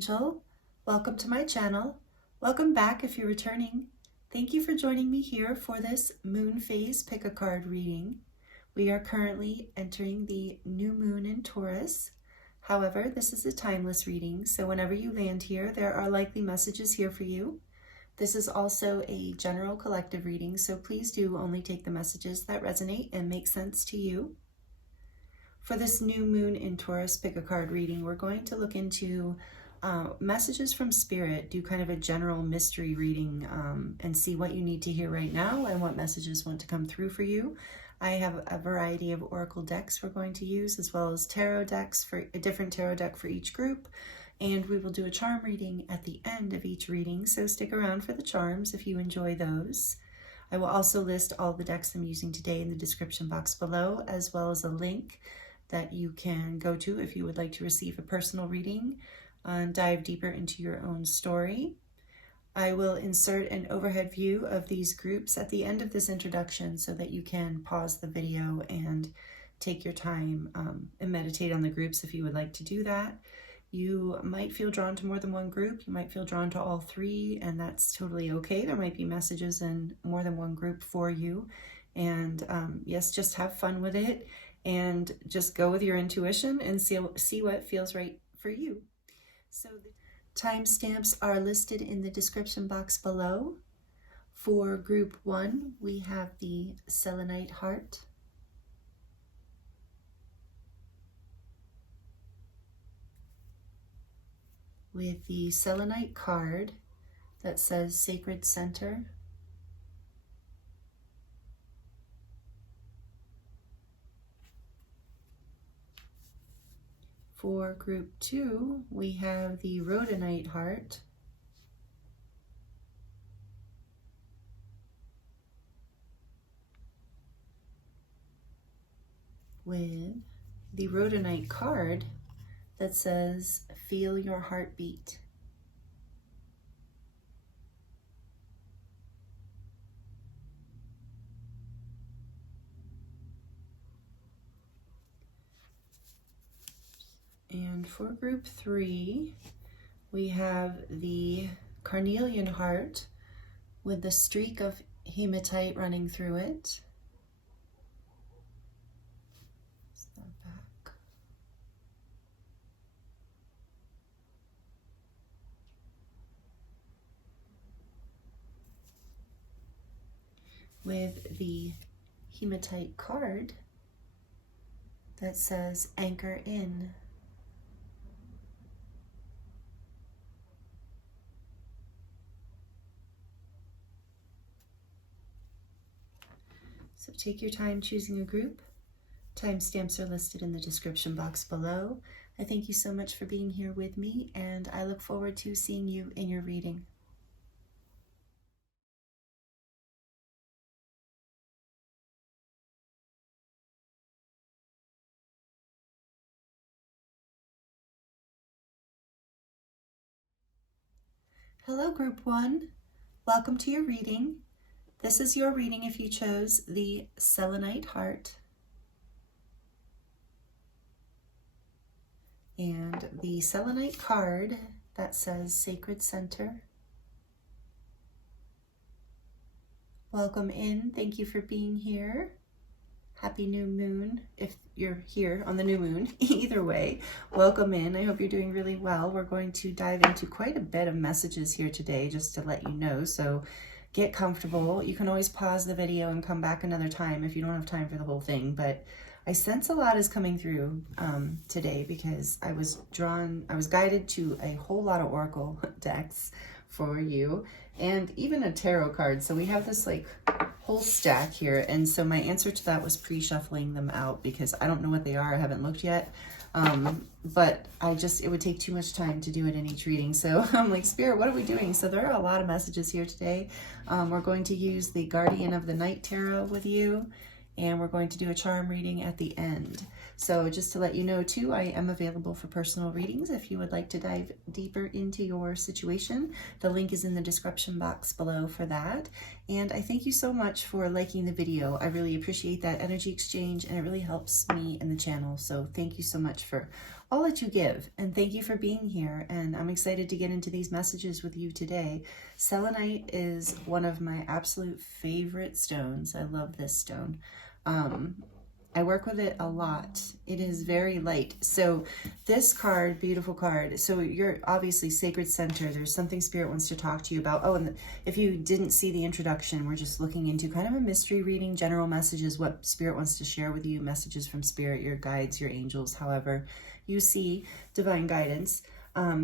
Angel. Welcome to my channel. Welcome back if you're returning. Thank you for joining me here for this moon phase pick a card reading. We are currently entering the new moon in Taurus. However, this is a timeless reading, so whenever you land here, there are likely messages here for you. This is also a general collective reading, so please do only take the messages that resonate and make sense to you. For this new moon in Taurus pick a card reading, we're going to look into messages from Spirit, do kind of a general mystery reading and see what you need to hear right now and what messages want to come through for you. I have a variety of oracle decks we're going to use, as well as tarot decks, for a different tarot deck for each group. And we will do a charm reading at the end of each reading, so stick around for the charms if you enjoy those. I will also list all the decks I'm using today in the description box below, as well as a link that you can go to if you would like to receive a personal reading and dive deeper into your own story. I will insert an overhead view of these groups at the end of this introduction so that you can pause the video and take your time and meditate on the groups if you would like to do that. You might feel drawn to more than one group. You might feel drawn to all three, and that's totally okay. There might be messages in more than one group for you. And yes, just have fun with it and just go with your intuition and see what feels right for you. So the timestamps are listed in the description box below. For group 1, we have the Selenite heart. With the Selenite card that says Sacred Center. For group 2, we have the Rhodonite heart. With the Rhodonite card that says, Feel your heartbeat. And for group 3, we have the Carnelian heart with the streak of Hematite running through it. Back. With the Hematite card that says Anchor In. So take your time choosing a group. Timestamps are listed in the description box below. I thank you so much for being here with me, and I look forward to seeing you in your reading. Hello, group 1. Welcome to your reading. This is your reading if you chose the Selenite heart and the Selenite card that says Sacred Center. Welcome in. Thank you for being here. Happy new moon if you're here on the new moon. Either way, welcome in. I hope you're doing really well. We're going to dive into quite a bit of messages here today, just to let you know. So get comfortable. You can always pause the video and come back another time if you don't have time for the whole thing. But I sense a lot is coming through today because I was guided to a whole lot of oracle decks for you and even a tarot card. So we have this like whole stack here. And so my answer to that was pre-shuffling them out because I don't know what they are. I haven't looked yet. But it would take too much time to do it in each reading. So I'm like, Spirit, what are we doing? So there are a lot of messages here today. We're going to use the Guardian of the Night Tarot with you, and we're going to do a charm reading at the end. So just to let you know too, I am available for personal readings if you would like to dive deeper into your situation. The link is in the description box below for that. And I thank you so much for liking the video. I really appreciate that energy exchange, and it really helps me and the channel. So thank you so much for I'll let you give. And thank you for being here. And I'm excited to get into these messages with you today. Selenite is one of my absolute favorite stones. I love this stone. I work with it a lot. It is very light. So this card, beautiful card. So you're obviously sacred center. There's something Spirit wants to talk to you about. Oh, and if you didn't see the introduction, we're just looking into kind of a mystery reading, general messages, what Spirit wants to share with you, messages from Spirit, your guides, your angels, however you see divine guidance.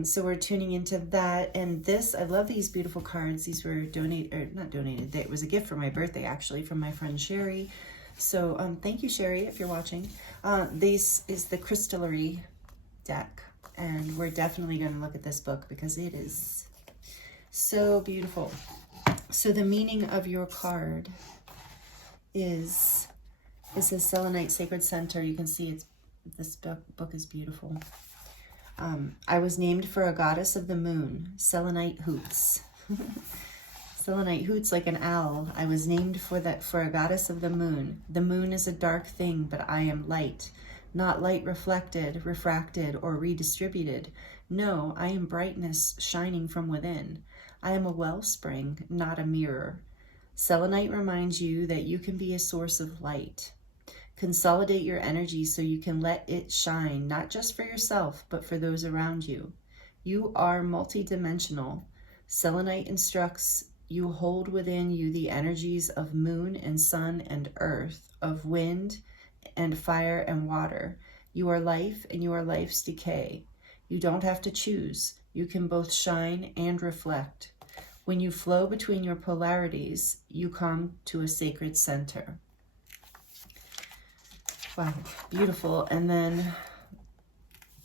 So we're tuning into that. And this, I love these beautiful cards. These were donated, or not donated. It was a gift for my birthday, actually, from my friend Sherry. So thank you, Sherry, if you're watching. This is the crystallary deck, and we're definitely going to look at this book because it is so beautiful. So the meaning of your card is, it says Selenite Sacred Center. You can see this book is beautiful. I was named for a goddess of the moon. Selenite hoots. Selenite hoots like an owl. I was named for a goddess of the moon. The moon is a dark thing, but I am light. Not light reflected, refracted, or redistributed. No, I am brightness shining from within. I am a wellspring, not a mirror. Selenite reminds you that you can be a source of light. Consolidate your energy so you can let it shine, not just for yourself, but for those around you. You are multidimensional. Selenite instructs you hold within you the energies of moon and sun and earth, of wind and fire and water. You are life and you are life's decay. You don't have to choose. You can both shine and reflect. When you flow between your polarities, you come to a sacred center. Wow, beautiful. And then,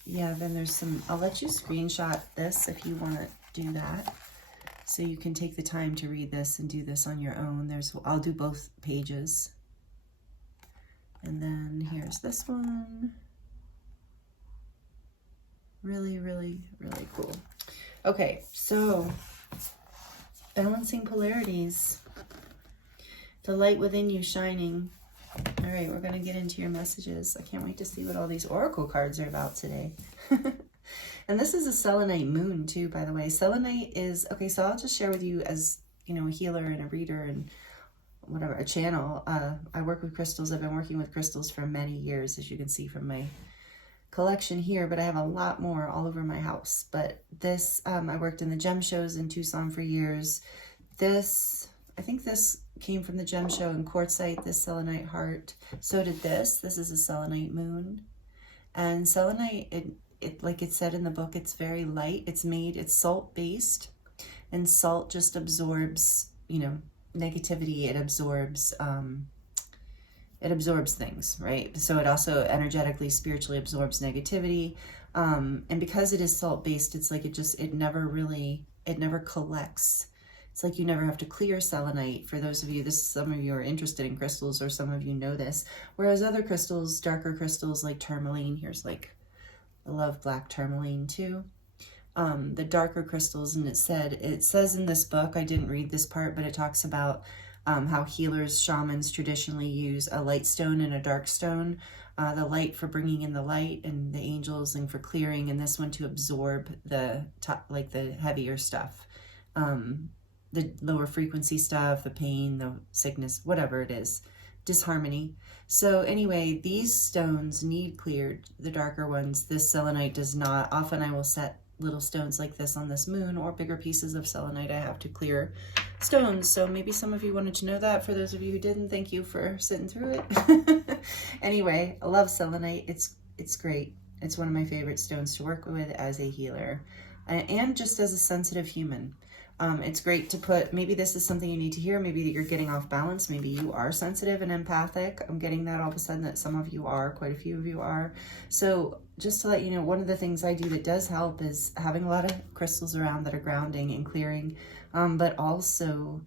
yeah, then there's some, I'll let you screenshot this if you want to do that. So you can take the time to read this and do this on your own. I'll do both pages. And then here's this one. Really, really, really cool. Okay, so balancing polarities. The light within you shining. All right, we're going to get into your messages. I can't wait to see what all these oracle cards are about today. And this is a selenite moon too, by the way. Selenite is, okay, so I'll just share with you as, you know, a healer and a reader and whatever, a channel. I work with crystals. I've been working with crystals for many years, as you can see from my collection here, but I have a lot more all over my house. But this, I worked in the gem shows in Tucson for years. This, I think this came from the gem show in Quartzite, this selenite heart. So did this. This is a selenite moon. And selenite, like it said in the book, it's very light. It's salt-based, and salt just absorbs, you know, negativity. It absorbs things, right? So it also energetically, spiritually absorbs negativity. And because it is salt-based, it's like it never collects. It's like you never have to clear selenite. For those of you, some of you are interested in crystals, or some of you know this. Whereas other crystals, darker crystals like tourmaline, here's like, I love black tourmaline too. The darker crystals, and it says in this book, I didn't read this part, but it talks about how healers, shamans traditionally use a light stone and a dark stone. The light for bringing in the light, and the angels and for clearing, and this one to absorb the heavier stuff. The lower frequency stuff, the pain, the sickness, whatever it is, disharmony. So anyway, these stones need cleared, the darker ones. This selenite does not. Often I will set little stones like this on this moon, or bigger pieces of selenite. I have to clear stones. So maybe some of you wanted to know that. For those of you who didn't, thank you for sitting through it. Anyway, I love selenite. It's great. It's one of my favorite stones to work with as a healer, and just as a sensitive human. It's great to put, maybe this is something you need to hear, maybe that you're getting off balance, maybe you are sensitive and empathic. I'm getting that all of a sudden, that some of you are, quite a few of you are. So just to let you know, one of the things I do that does help is having a lot of crystals around that are grounding and clearing, but also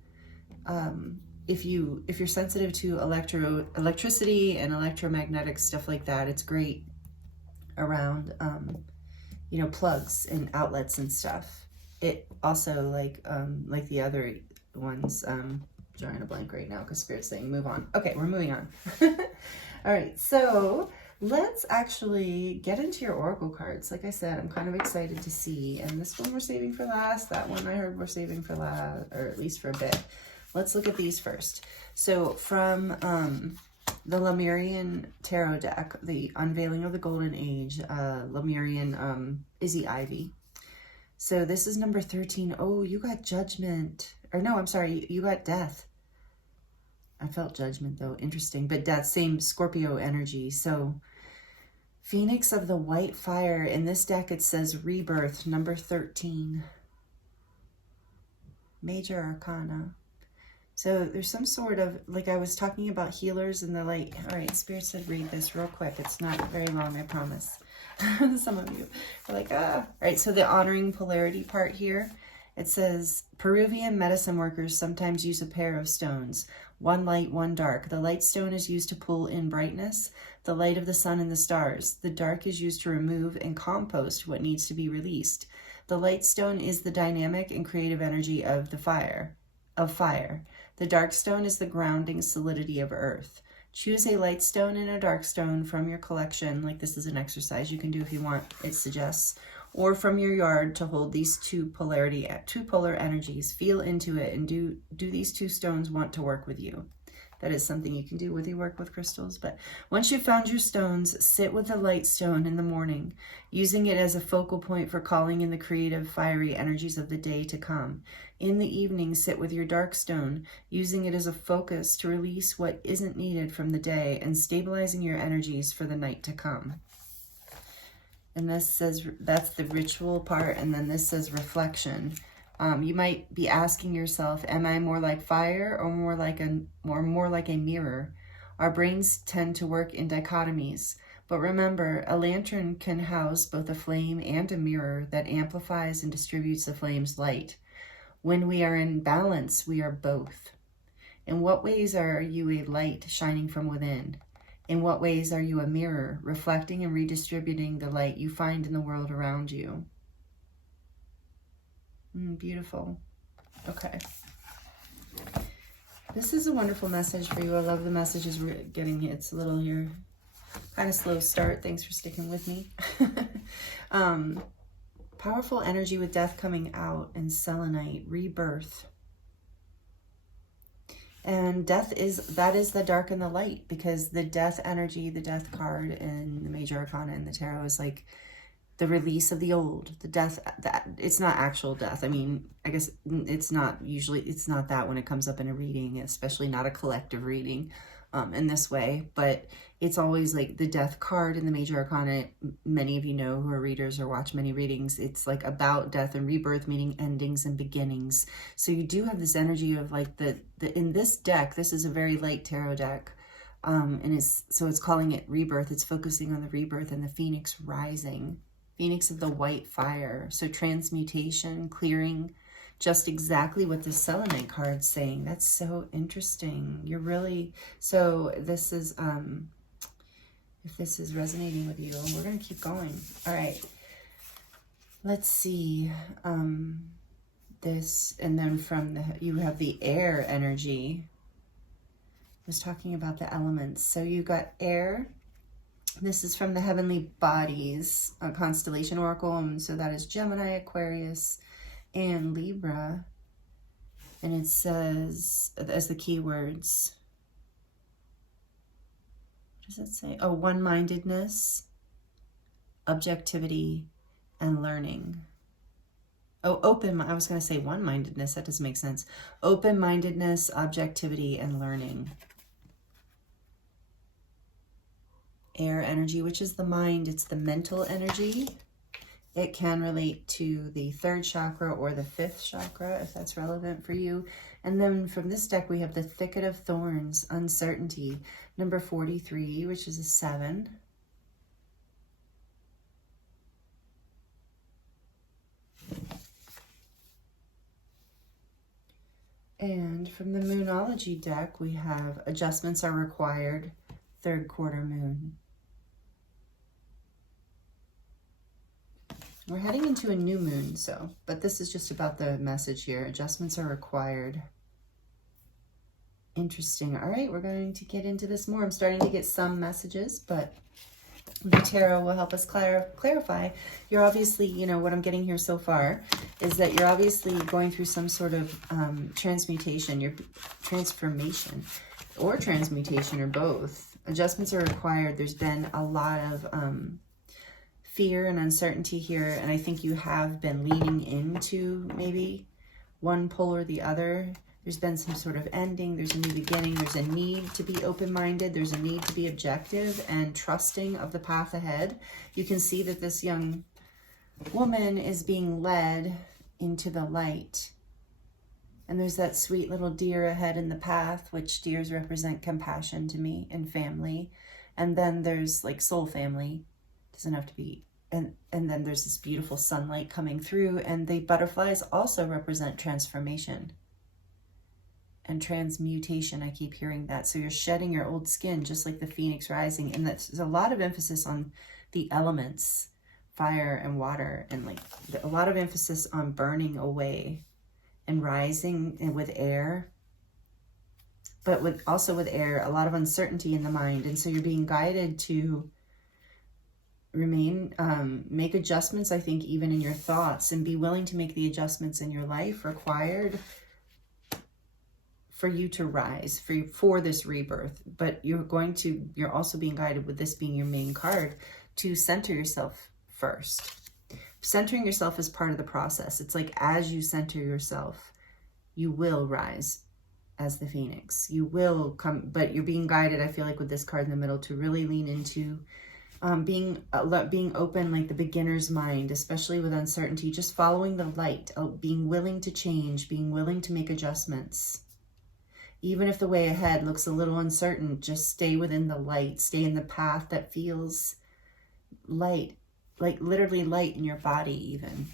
if you're sensitive to electricity and electromagnetic stuff like that, it's great around you know, plugs and outlets and stuff. It also, like the other ones, drawing a blank right now because Spirit's saying move on. Okay, we're moving on. All right, so Let's actually get into your oracle cards. Like I said, I'm kind of excited to see. And this one we're saving for last. That one I heard we're saving for last, or at least for a bit. Let's look at these first. So from the Lemurian Tarot deck, the Unveiling of the Golden Age, Lemurian Izzy Ivy. So this is number 13. Oh, you got Judgment. Or no, I'm sorry, you got Death. I felt Judgment though, interesting. But Death, same Scorpio energy. So Phoenix of the White Fire. In this deck it says Rebirth, number 13. Major Arcana. So there's some sort of, like I was talking about healers and they're like, all right, Spirit said read this real quick. It's not very long, I promise. Some of you are like, ah. All right, so the honoring polarity part here, it says, Peruvian medicine workers sometimes use a pair of stones, one light, one dark. The light stone is used to pull in brightness, the light of the sun and the stars. The dark is used to remove and compost what needs to be released. The light stone is the dynamic and creative energy of the fire. The dark stone is the grounding solidity of earth. Choose a light stone and a dark stone from your collection. Like this is an exercise you can do if you want, it suggests. Or from your yard to hold these two polar energies. Feel into it and do these two stones want to work with you? That is something you can do whether you work with crystals. But once you've found your stones, sit with the light stone in the morning, using it as a focal point for calling in the creative, fiery energies of the day to come. In the evening, sit with your dark stone, using it as a focus to release what isn't needed from the day and stabilizing your energies for the night to come. And this says, that's the ritual part, and then this says reflection. You might be asking yourself, am I more like fire or more like a mirror? Our brains tend to work in dichotomies, but remember, a lantern can house both a flame and a mirror that amplifies and distributes the flame's light. When we are in balance, we are both. In what ways are you a light shining from within? In what ways are you a mirror, reflecting and redistributing the light you find in the world around you? Beautiful. Okay. This is a wonderful message for you. I love the messages we're getting. It's a little here, kind of slow start. Thanks for sticking with me. Powerful energy with death coming out and selenite, rebirth. And that is the dark and the light, because the death energy, the death card in the Major Arcana in the Tarot is like the release of the old, the death, that it's not actual death. I mean, I guess it's not that when it comes up in a reading, especially not a collective reading in this way, but it's always like the death card in the Major Arcana. Many of you know who are readers or watch many readings. It's like about death and rebirth, meaning endings and beginnings. So you do have this energy of like in this deck, this is a very light tarot deck. And it's calling it rebirth. It's focusing on the rebirth and the phoenix rising. Phoenix of the White Fire. So transmutation, clearing, just exactly what the Selenite card's saying. That's so interesting. You're really, so this is, if this is resonating with you, we're going to keep going. All right. Let's see. This, and then you have the air energy. I was talking about the elements. So you got air. This is from the Heavenly Bodies, a constellation oracle, and so that is Gemini, Aquarius, and Libra. And it says, as the keywords, what does it say? Oh, one-mindedness, objectivity, and learning. Oh, I was going to say one-mindedness. That doesn't make sense. Open-mindedness, objectivity, and learning. Air energy, which is the mind. It's the mental energy. It can relate to the 3rd chakra or the 5th chakra, if that's relevant for you. And then from this deck, we have the Thicket of Thorns, uncertainty, number 43, which is a 7. And from the Moonology deck, we have adjustments are required, 3rd quarter moon. We're heading into a new moon, but this is just about the message here. Adjustments are required. Interesting. All right, we're going to get into this more. I'm starting to get some messages, but The tarot will help us clarify. You're obviously, you know, what I'm getting here so far is that you're obviously going through some sort of transmutation, your transformation, or transmutation, or both. Adjustments are required. There's been a lot of fear and uncertainty here, and I think you have been leaning into maybe one pole or the other. There's been some sort of ending, there's a new beginning, there's a need to be open-minded, there's a need to be objective and trusting of the path ahead. You can see that this young woman is being led into the light. And there's that sweet little deer ahead in the path, which deers represent compassion to me and family. And then there's like soul family, doesn't have to be, and then there's this beautiful sunlight coming through, and the butterflies also represent transformation and transmutation. I keep hearing that. So you're shedding your old skin, just like the phoenix rising. And there's a lot of emphasis on the elements, fire and water, and like a lot of emphasis on burning away and rising, and with air, but also with air, a lot of uncertainty in the mind. And so you're being guided to remain, make adjustments, I think, even in your thoughts, and be willing to make the adjustments in your life required for you to rise, for this rebirth. But you're also being guided, with this being your main card, to center yourself first. Centering yourself is part of the process. It's like, as you center yourself, you will rise as the phoenix. You will come, but you're being guided, I feel like, with this card in the middle, to really lean into being open, like the beginner's mind, especially with uncertainty, just following the light, being willing to change, being willing to make adjustments. Even if the way ahead looks a little uncertain, just stay within the light, stay in the path that feels light, like literally light in your body even.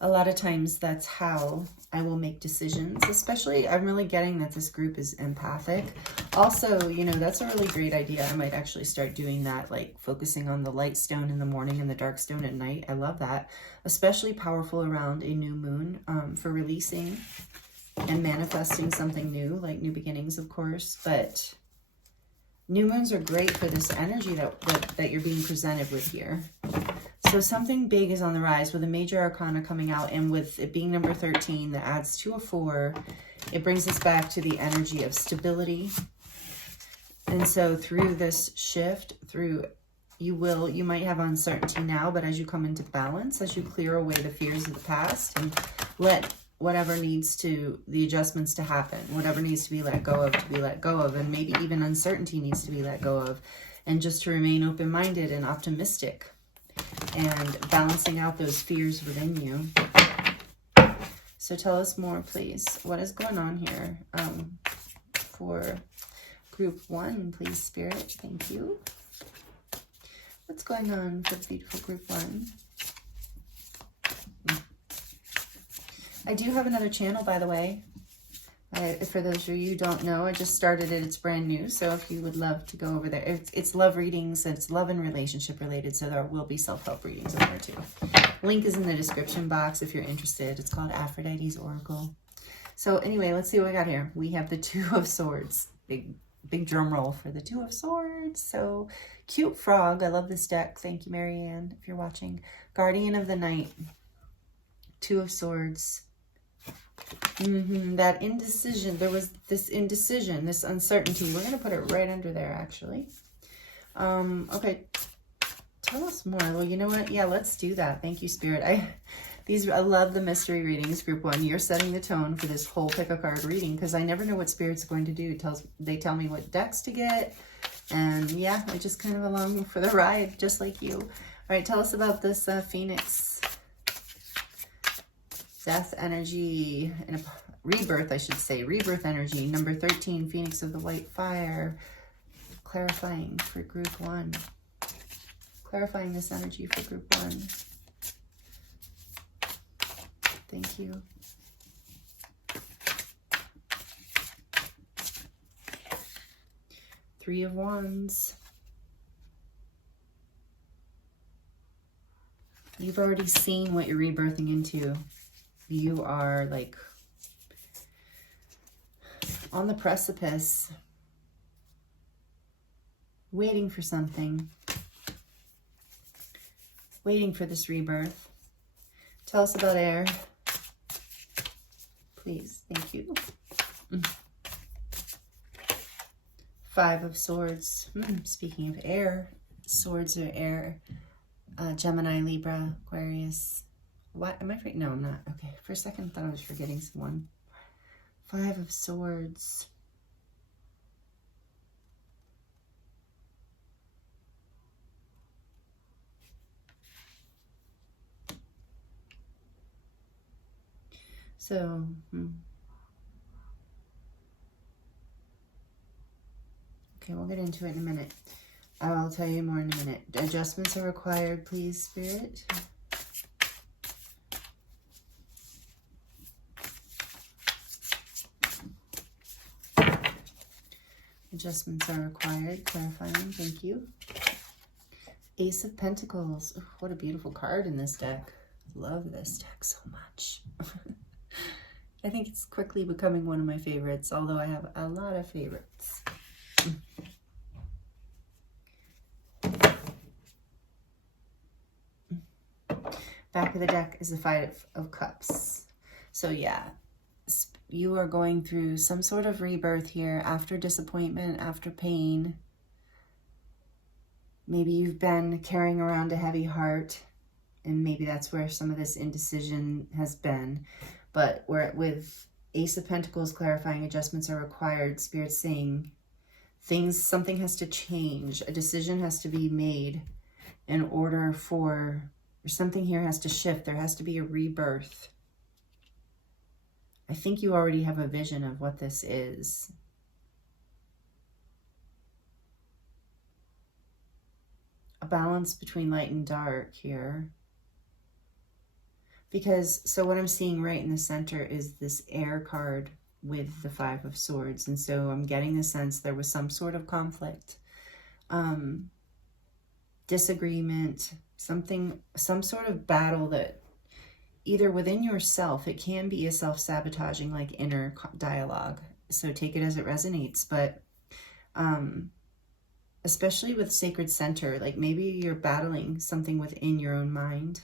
A lot of times that's how I will make decisions, especially I'm really getting that this group is empathic. Also, you know, that's a really great idea. I might actually start doing that, like focusing on the light stone in the morning and the dark stone at night. I love that. Especially powerful around a new moon for releasing and manifesting something new, like new beginnings, of course. But new moons are great for this energy that you're being presented with here. So something big is on the rise, with a major arcana coming out, and with it being number 13, that adds 2 of 4, it brings us back to the energy of stability. And so through this shift, you might have uncertainty now, but as you come into balance, as you clear away the fears of the past and let whatever needs to, the adjustments to happen, whatever needs to be let go of, and maybe even uncertainty needs to be let go of, and just to remain open-minded and optimistic, and balancing out those fears within you. So tell us more, please. What is going on here for group 1, please, Spirit? Thank you. What's going on for the beautiful group 1? I do have another channel, by the way. For those of you who don't know, I just started it. It's brand new. So if you would love to go over there, it's love readings. It's love and relationship related. So there will be self-help readings over there too. Link is in the description box if you're interested. It's called Aphrodite's Oracle. So anyway, let's see what we got here. We have the 2 of Swords. Big drum roll for the 2 of Swords. So cute frog. I love this deck. Thank you, Marianne, if you're watching. Guardian of the Night. 2 of Swords. That indecision. There was this indecision, this uncertainty. We're going to put it right under there, actually. Okay. Tell us more. Well, you know what? Yeah, let's do that. Thank you, Spirit. I love the mystery readings, group 1. You're setting the tone for this whole pick a card reading, because I never know what Spirit's going to do. They tell me what decks to get, and yeah, I just kind of along for the ride, just like you. All right, tell us about this Phoenix. Death energy, and a rebirth, I should say. Rebirth energy. Number 13, Phoenix of the White Fire. Clarifying for group 1. Clarifying this energy for group 1. Thank you. Three of Wands. You've already seen what you're rebirthing into. You are like on the precipice. waiting for something, waiting for this rebirth. Tell us about air, please. Thank you. Five of Swords. Speaking of air, swords are air. Gemini, Libra, Aquarius. What? Am I forgetting? No, I'm not. Okay. For a second, I thought I was forgetting someone. Five of Swords. So, okay, we'll get into it in a minute. I'll tell you more in a minute. Adjustments are required, please, Spirit. Adjustments are required. Clarifying. Thank you. Ace of Pentacles. Oh, what a beautiful card in this deck. Love this deck so much. I think it's quickly becoming one of my favorites, although I have a lot of favorites. Back of the deck is the Five of Cups. So yeah, you are going through some sort of rebirth here after disappointment, after pain. Maybe you've been carrying around a heavy heart, and maybe that's where some of this indecision has been. But with Ace of Pentacles clarifying adjustments are required, Spirit's saying something has to change. A decision has to be made in order for, or something here has to shift. There has to be a rebirth. I think you already have a vision of what this is. A balance between light and dark here. Because, so what I'm seeing right in the center is this air card with the Five of Swords. And so I'm getting the sense there was some sort of conflict, disagreement, some sort of battle that either within yourself, it can be a self-sabotaging, like inner dialogue. So take it as it resonates. But especially with Sacred Center, like maybe you're battling something within your own mind,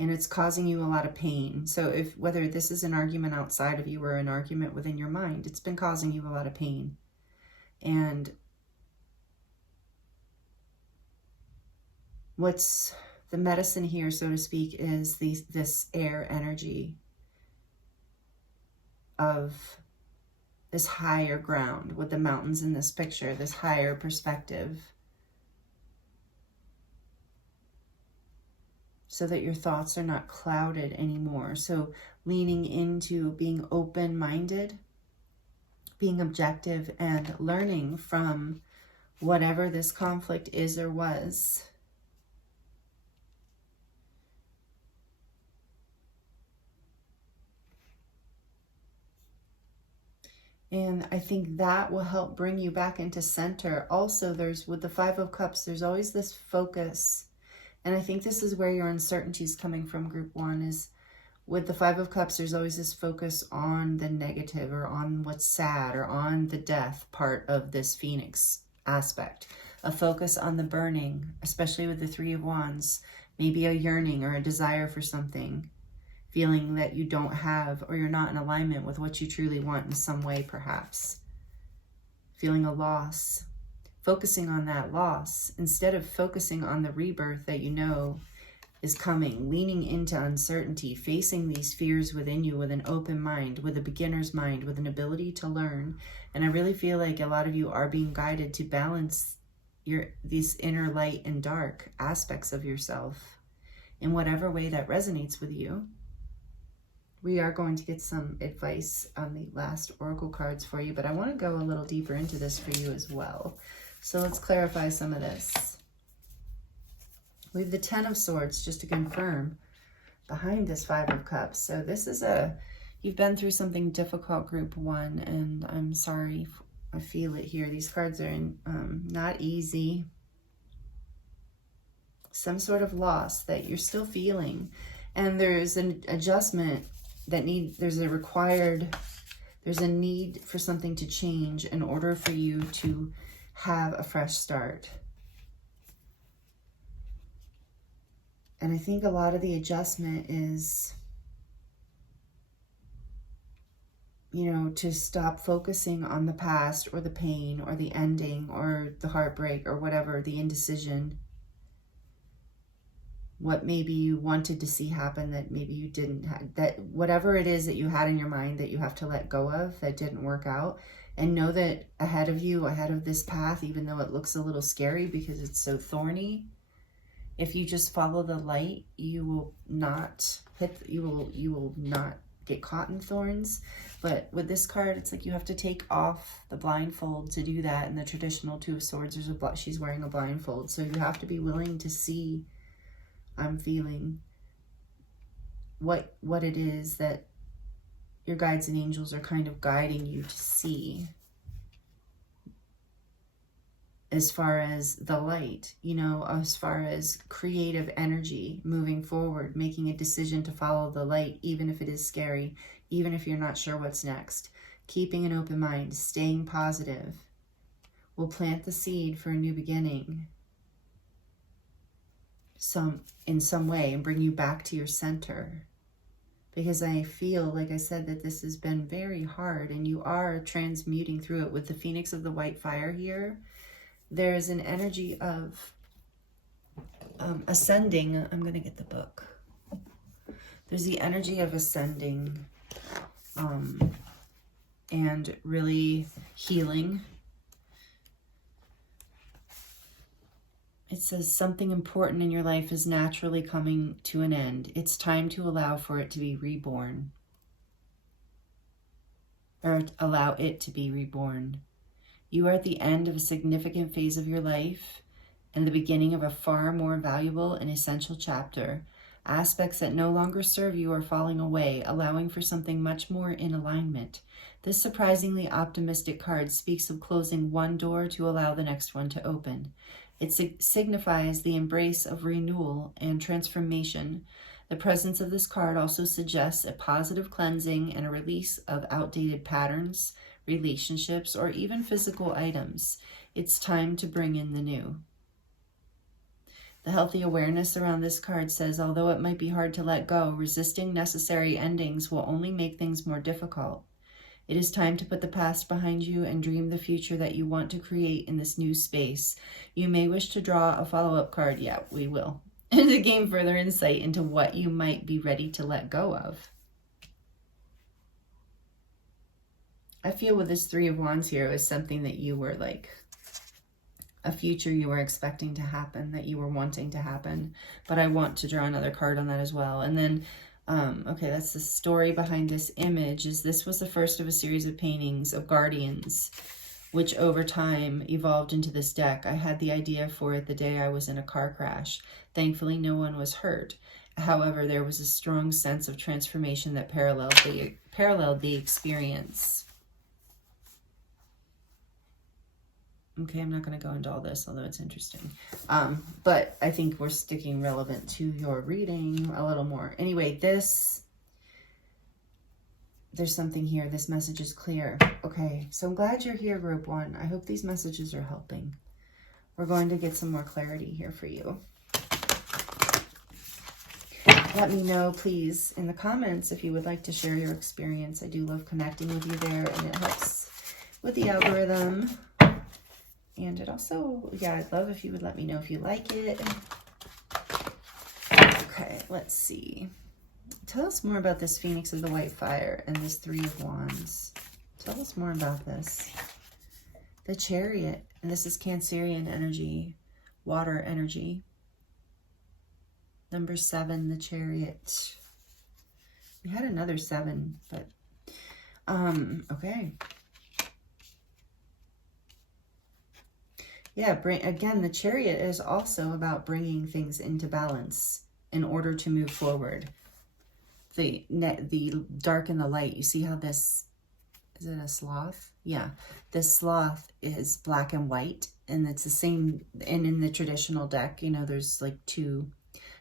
and it's causing you a lot of pain. So whether this is an argument outside of you or an argument within your mind, it's been causing you a lot of pain. And what's the medicine here, so to speak, is this air energy of this higher ground with the mountains in this picture, this higher perspective, so that your thoughts are not clouded anymore. So leaning into being open-minded, being objective, and learning from whatever this conflict is or was. And I think that will help bring you back into center. Also, with the Five of Cups, there's always this focus. And I think this is where your uncertainty is coming from, Group 1, is with the Five of Cups, there's always this focus on the negative or on what's sad or on the death part of this Phoenix aspect. A focus on the burning, especially with the Three of Wands, maybe a yearning or a desire for something, feeling that you don't have or you're not in alignment with what you truly want in some way, perhaps. Feeling a loss. Focusing on that loss instead of focusing on the rebirth that you know is coming, leaning into uncertainty, facing these fears within you with an open mind, with a beginner's mind, with an ability to learn. And I really feel like a lot of you are being guided to balance these inner light and dark aspects of yourself in whatever way that resonates with you. We are going to get some advice on the last oracle cards for you, but I want to go a little deeper into this for you as well. So let's clarify some of this. We have the Ten of Swords, just to confirm, behind this Five of Cups. So this is you've been through something difficult, Group 1, and I'm sorry, I feel it here. These cards are not easy. Some sort of loss that you're still feeling. And there's an adjustment that there's a need for something to change in order for you to have a fresh start. And I think a lot of the adjustment is, you know, to stop focusing on the past or the pain or the ending or the heartbreak or whatever, the indecision. What maybe you wanted to see happen that maybe you didn't have, that whatever it is that you had in your mind that you have to let go of that didn't work out, and know that ahead of you, ahead of this path, even though it looks a little scary because it's so thorny, if you just follow the light, you will not you will not get caught in thorns. But with this card, it's like you have to take off the blindfold to do that. In the traditional Two of Swords, she's wearing a blindfold, so you have to be willing to see, I'm feeling, what it is that your guides and angels are kind of guiding you to see as far as the light, you know, as far as creative energy moving forward, making a decision to follow the light, even if it is scary, even if you're not sure what's next. Keeping an open mind, staying positive will plant the seed for a new beginning in some way and bring you back to your center. Because I feel, like I said, that this has been very hard and you are transmuting through it. With the Phoenix of the White Fire here, there is an energy of ascending. I'm going to get the book. There's the energy of ascending and really healing. It says something important in your life is naturally coming to an end. It's time to allow for it to be reborn. Or allow it to be reborn. You are at the end of a significant phase of your life and the beginning of a far more valuable and essential chapter. Aspects that no longer serve you are falling away, allowing for something much more in alignment. This surprisingly optimistic card speaks of closing one door to allow the next one to open. It signifies the embrace of renewal and transformation. The presence of this card also suggests a positive cleansing and a release of outdated patterns, relationships, or even physical items. It's time to bring in the new. The healthy awareness around this card says, although it might be hard to let go, resisting necessary endings will only make things more difficult. It is time to put the past behind you and dream the future that you want to create in this new space. You may wish to draw a follow-up card. Yeah, we will. To gain further insight into what you might be ready to let go of. I feel with this Three of Wands here, it was something that you were like, a future you were expecting to happen, that you were wanting to happen. But I want to draw another card on that as well. And then, okay, that's the story behind this image. Is this was the first of a series of paintings of guardians, which over time evolved into this deck. I had the idea for it the day I was in a car crash. Thankfully, no one was hurt. However, there was a strong sense of transformation that paralleled the experience. Okay, I'm not going to go into all this, although it's interesting. But I think we're sticking relevant to your reading a little more. Anyway, there's something here. This message is clear. Okay, so I'm glad you're here, Group 1. I hope these messages are helping. We're going to get some more clarity here for you. Let me know, please, in the comments if you would like to share your experience. I do love connecting with you there, and it helps with the algorithm. And it also, yeah, I'd love if you would let me know if you like it. Okay, let's see. Tell us more about this Phoenix of the White Fire and this Three of Wands. Tell us more about this. The Chariot, and this is Cancerian energy, water energy. Number 7, the Chariot. We had another 7, but, okay. Yeah, again, the Chariot is also about bringing things into balance in order to move forward. The dark and the light. You see how this, is it a sloth? Yeah, this sloth is black and white, and it's the same, and in the traditional deck, you know, there's like 2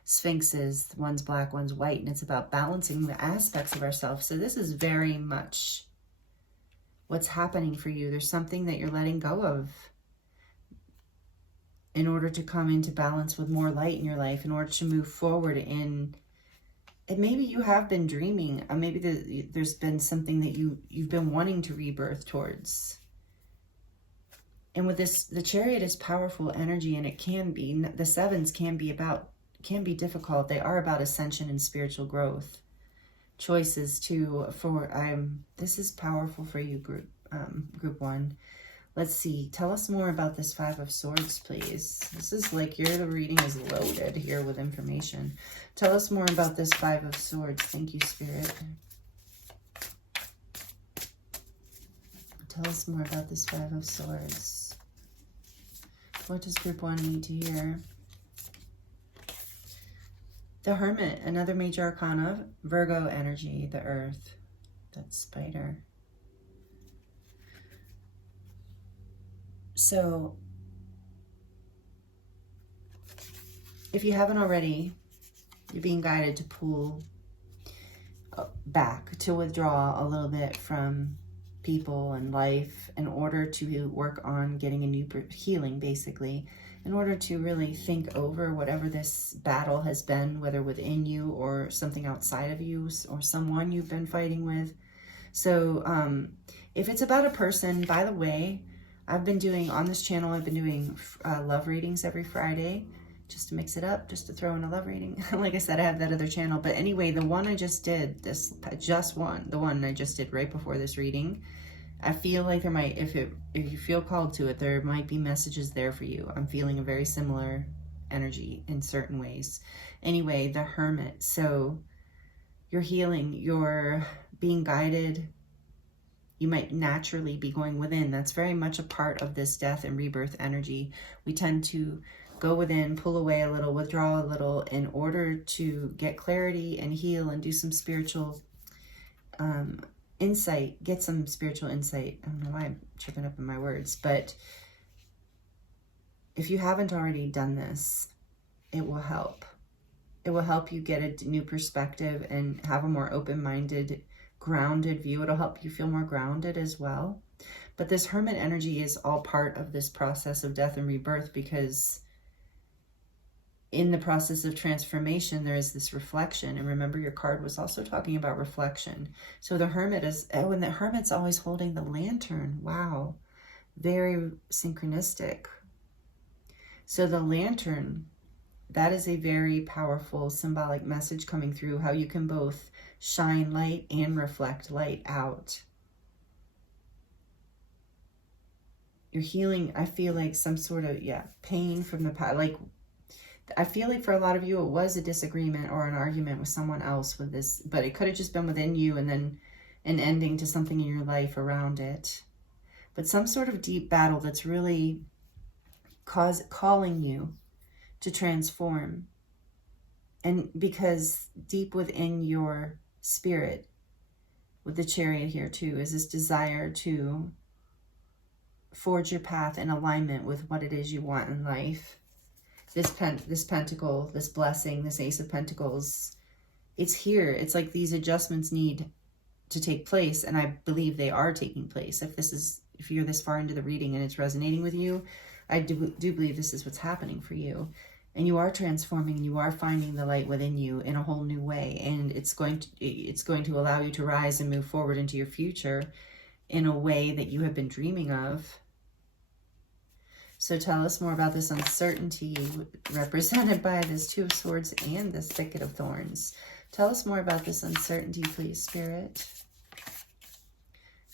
sphinxes, one's black, one's white, and it's about balancing the aspects of ourselves. So this is very much what's happening for you. There's something that you're letting go of. in order to come into balance with more light in your life, in order to move forward in, and maybe you have been dreaming, maybe there's been something that you've been wanting to rebirth towards. And with this, the Chariot is powerful energy, and it can be, the sevens can be difficult. They are about ascension and spiritual growth. Choices too, this is powerful for you, group 1. Let's see. Tell us more about this 5 of Swords, please. This is like the reading is loaded here with information. Tell us more about this 5 of Swords. Thank you, Spirit. Tell us more about this 5 of Swords. What does group 1 need to hear? The Hermit, another major arcana, Virgo energy, the Earth, that spider. So, if you haven't already, you're being guided to pull back, to withdraw a little bit from people and life in order to work on getting a new healing, basically, in order to really think over whatever this battle has been, whether within you or something outside of you or someone you've been fighting with. So if it's about a person, by the way, I've been doing, on this channel, I've been doing love readings every Friday, just to mix it up, just to throw in a love reading. Like I said, I have that other channel. But anyway, the one I just did, the one I just did right before this reading, I feel like there might, if you feel called to it, there might be messages there for you. I'm feeling a very similar energy in certain ways. Anyway, the Hermit. So you're healing, you're being guided. You might naturally be going within. That's very much a part of this death and rebirth energy. We tend to go within, pull away a little, withdraw a little in order to get clarity and heal and do some spiritual insight, get some spiritual insight. I don't know why I'm tripping up in my words, but if you haven't already done this, it will help. It will help you get a new perspective and have a more open-minded, grounded view. It'll help you feel more grounded as well. But this Hermit energy is all part of this process of death and rebirth, because in the process of transformation, there is this reflection. And remember, your card was also talking about reflection. So the Hermit is, oh, and the Hermit's always holding the lantern. Wow. Very synchronistic. So the lantern, that is a very powerful symbolic message coming through, how you can both shine light and reflect light out. You're healing, I feel like, some sort of, pain from the past. Like, I feel like for a lot of you, it was a disagreement or an argument with someone else with this, but it could have just been within you and then an ending to something in your life around it. But some sort of deep battle that's really calling you to transform. And because deep within your spirit, with the Chariot here too, is this desire to forge your path in alignment with what it is you want in life. This pentacle, this blessing, this Ace of Pentacles, it's here. It's like these adjustments need to take place, and I believe they are taking place. If you're this far into the reading and it's resonating with you, I do believe this is what's happening for you. And you are transforming, and you are finding the light within you in a whole new way. And it's going to allow you to rise and move forward into your future in a way that you have been dreaming of. So tell us more about this uncertainty represented by this Two of Swords and this Thicket of Thorns. Tell us more about this uncertainty, please, Spirit.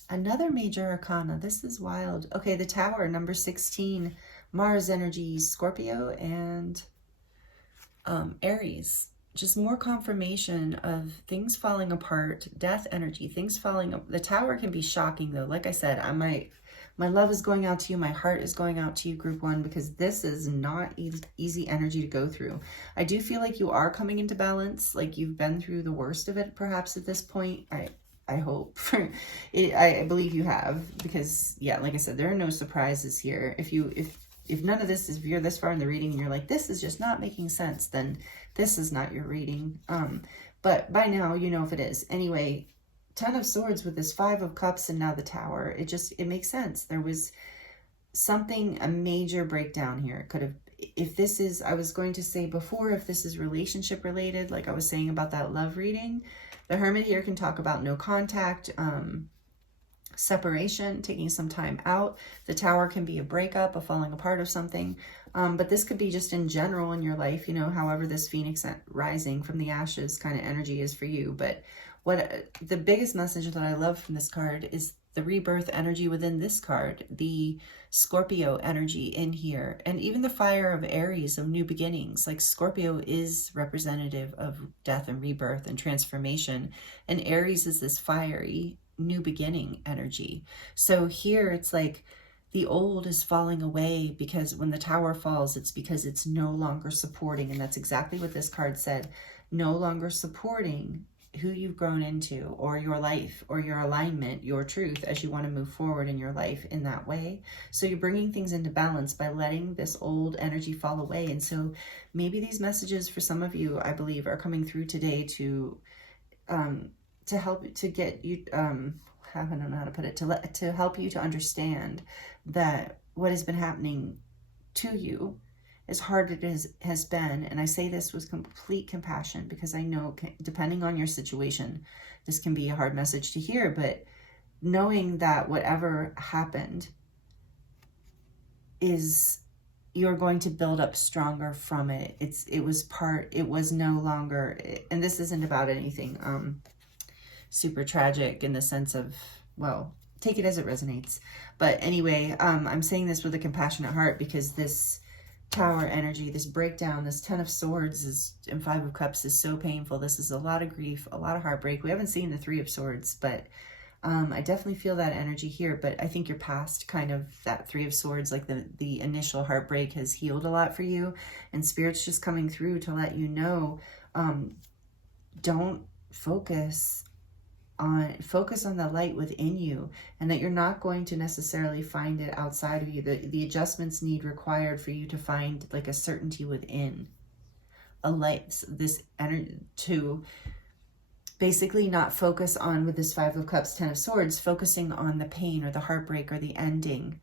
Another major arcana. This is wild. Okay, the Tower, number 16. Mars energy, Scorpio, and Aries. Just more confirmation of things falling apart, death energy, things falling up. The Tower can be shocking, though. Like I said, my love is going out to you. My heart is going out to you, group 1, because this is not easy energy to go through. I do feel like you are coming into balance, like you've been through the worst of it, perhaps at this point. I hope. I believe you have, because, yeah, like I said, there are no surprises here. If none of this is, if you're this far in the reading and you're like, this is just not making sense, then this is not your reading. But by now, you know if it is. Anyway, 10 of Swords with this 5 of Cups and now the Tower. It makes sense. There was a major breakdown here. if this is, I was going to say before, if this is relationship related, like I was saying about that love reading, the Hermit here can talk about no contact, separation, taking some time out. The Tower can be a breakup, a falling apart of something. But this could be just in general in your life, you know, however this Phoenix rising from the ashes kind of energy is for you. But what the biggest message that I love from this card is the rebirth energy within this card, the Scorpio energy in here, and even the fire of Aries of new beginnings. Like Scorpio is representative of death and rebirth and transformation, and Aries is this fiery new beginning energy. So here it's like the old is falling away, because when the Tower falls, it's because it's no longer supporting. And that's exactly what this card said. No longer supporting who you've grown into, or your life, or your alignment, your truth, as you want to move forward in your life in that way. So you're bringing things into balance by letting this old energy fall away. And so maybe these messages for some of you, I believe, are coming through today to help to get you, I don't know how to put it, to help you to understand that what has been happening to you, as hard as it has been, and I say this with complete compassion, because I know depending on your situation, this can be a hard message to hear, but knowing that whatever happened is, you're going to build up stronger from it. It was no longer, and this isn't about anything super tragic in the sense of, well, take it as it resonates. But anyway, I'm saying this with a compassionate heart, because this Tower energy, this breakdown, this Ten of Swords and Five of Cups is so painful. This is a lot of grief, a lot of heartbreak. We haven't seen the Three of Swords, but I definitely feel that energy here. But I think you're past kind of that Three of Swords, like the initial heartbreak has healed a lot for you, and Spirit's just coming through to let you know, don't focus on the light within you, and that you're not going to necessarily find it outside of you. The adjustments required for you to find like a certainty within, a light, this energy, to basically not focus on, with this Five of Cups, Ten of Swords, focusing on the pain or the heartbreak or the ending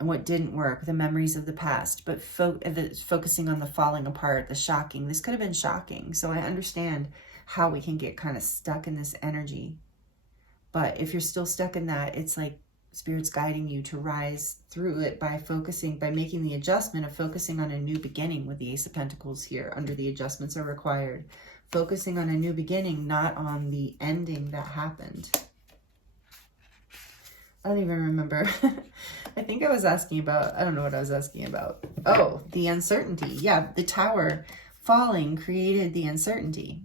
and what didn't work, the memories of the past, but focusing on the falling apart, the shocking. This could have been shocking. So I understand how we can get kind of stuck in this energy. But if you're still stuck in that, it's like Spirit's guiding you to rise through it by making the adjustment of focusing on a new beginning, with the Ace of Pentacles here under the adjustments are required. Focusing on a new beginning, not on the ending that happened. I don't even remember. I think I was asking about, I don't know what I was asking about. Oh, the uncertainty. Yeah, the Tower falling created the uncertainty.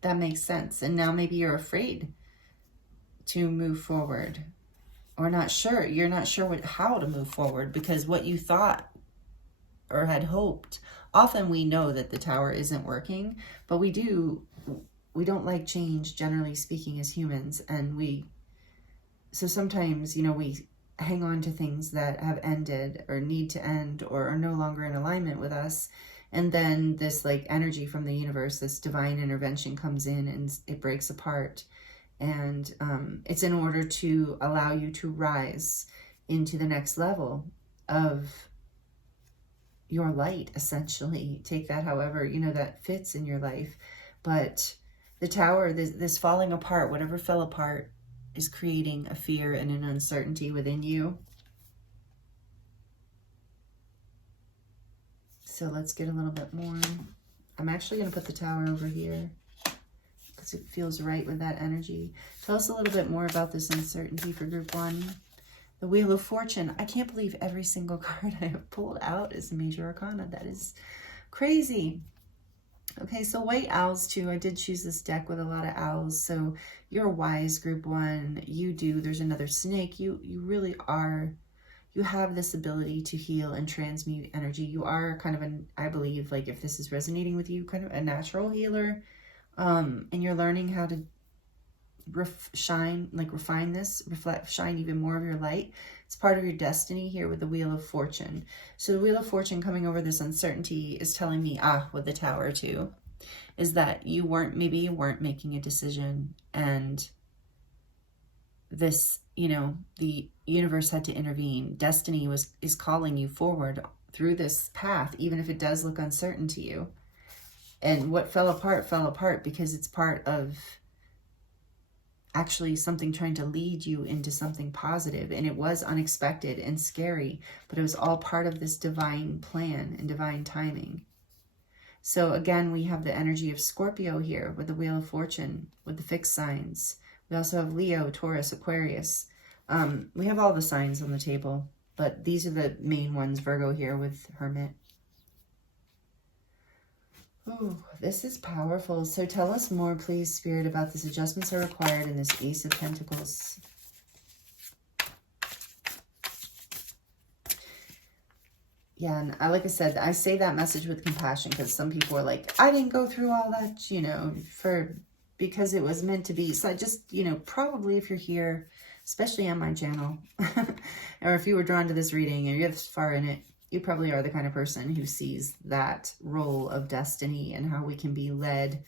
That makes sense. And now maybe you're afraid to move forward, or not sure. You're not sure how to move forward, because what you thought or had hoped. Often we know that the Tower isn't working, but we don't like change, generally speaking, as humans. And so sometimes, you know, we hang on to things that have ended or need to end or are no longer in alignment with us. And then this like energy from the universe, this divine intervention comes in and it breaks apart. And it's in order to allow you to rise into the next level of your light, essentially. Take that however, you know, that fits in your life. But the Tower, this falling apart, whatever fell apart, is creating a fear and an uncertainty within you. So let's get a little bit more. I'm actually going to put the Tower over here because it feels right with that energy. Tell us a little bit more about this uncertainty for group one. The Wheel of Fortune. I can't believe every single card I have pulled out is a major arcana. That is crazy. Okay, so white owls too. I did choose this deck with a lot of owls. So you're wise, group one. There's another snake. You really are. You have this ability to heal and transmute energy. You are kind of I believe, like if this is resonating with you, kind of a natural healer. And you're learning how to shine even more of your light. It's part of your destiny here with the Wheel of Fortune. So the Wheel of Fortune coming over this uncertainty is telling me, with the Tower too, is that maybe you weren't making a decision, and this, you know, the universe had to intervene. Destiny is calling you forward through this path, even if it does look uncertain to you. And what fell apart because it's part of actually something trying to lead you into something positive. And it was unexpected and scary, but it was all part of this divine plan and divine timing. So again, we have the energy of Scorpio here with the Wheel of Fortune, with the fixed signs. We also have Leo, Taurus, Aquarius. We have all the signs on the table, but these are the main ones. Virgo here with Hermit. Ooh, this is powerful. So tell us more, please, Spirit, about this. Adjustments are required in this Ace of Pentacles. Yeah, and like I said, I say that message with compassion because some people are like, I didn't go through all that, you know, because it was meant to be. So I just, you know, probably if you're here, especially on my channel, or if you were drawn to this reading and you're this far in it, you probably are the kind of person who sees that role of destiny and how we can be led,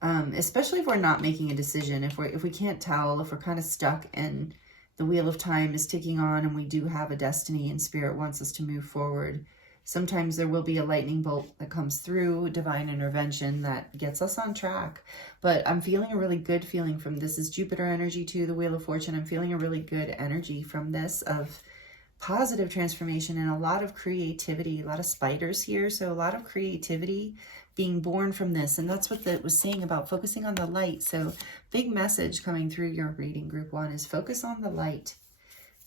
especially if we're not making a decision, if we can't tell, if we're kind of stuck and the wheel of time is ticking on and we do have a destiny and Spirit wants us to move forward. Sometimes there will be a lightning bolt that comes through, divine intervention that gets us on track. But I'm feeling a really good feeling from this. Is Jupiter energy too, the Wheel of Fortune. I'm feeling a really good energy from this of positive transformation and a lot of creativity, a lot of spiders here. So a lot of creativity being born from this. And that's what that was saying about focusing on the light. So big message coming through your reading, group 1, is focus on the light.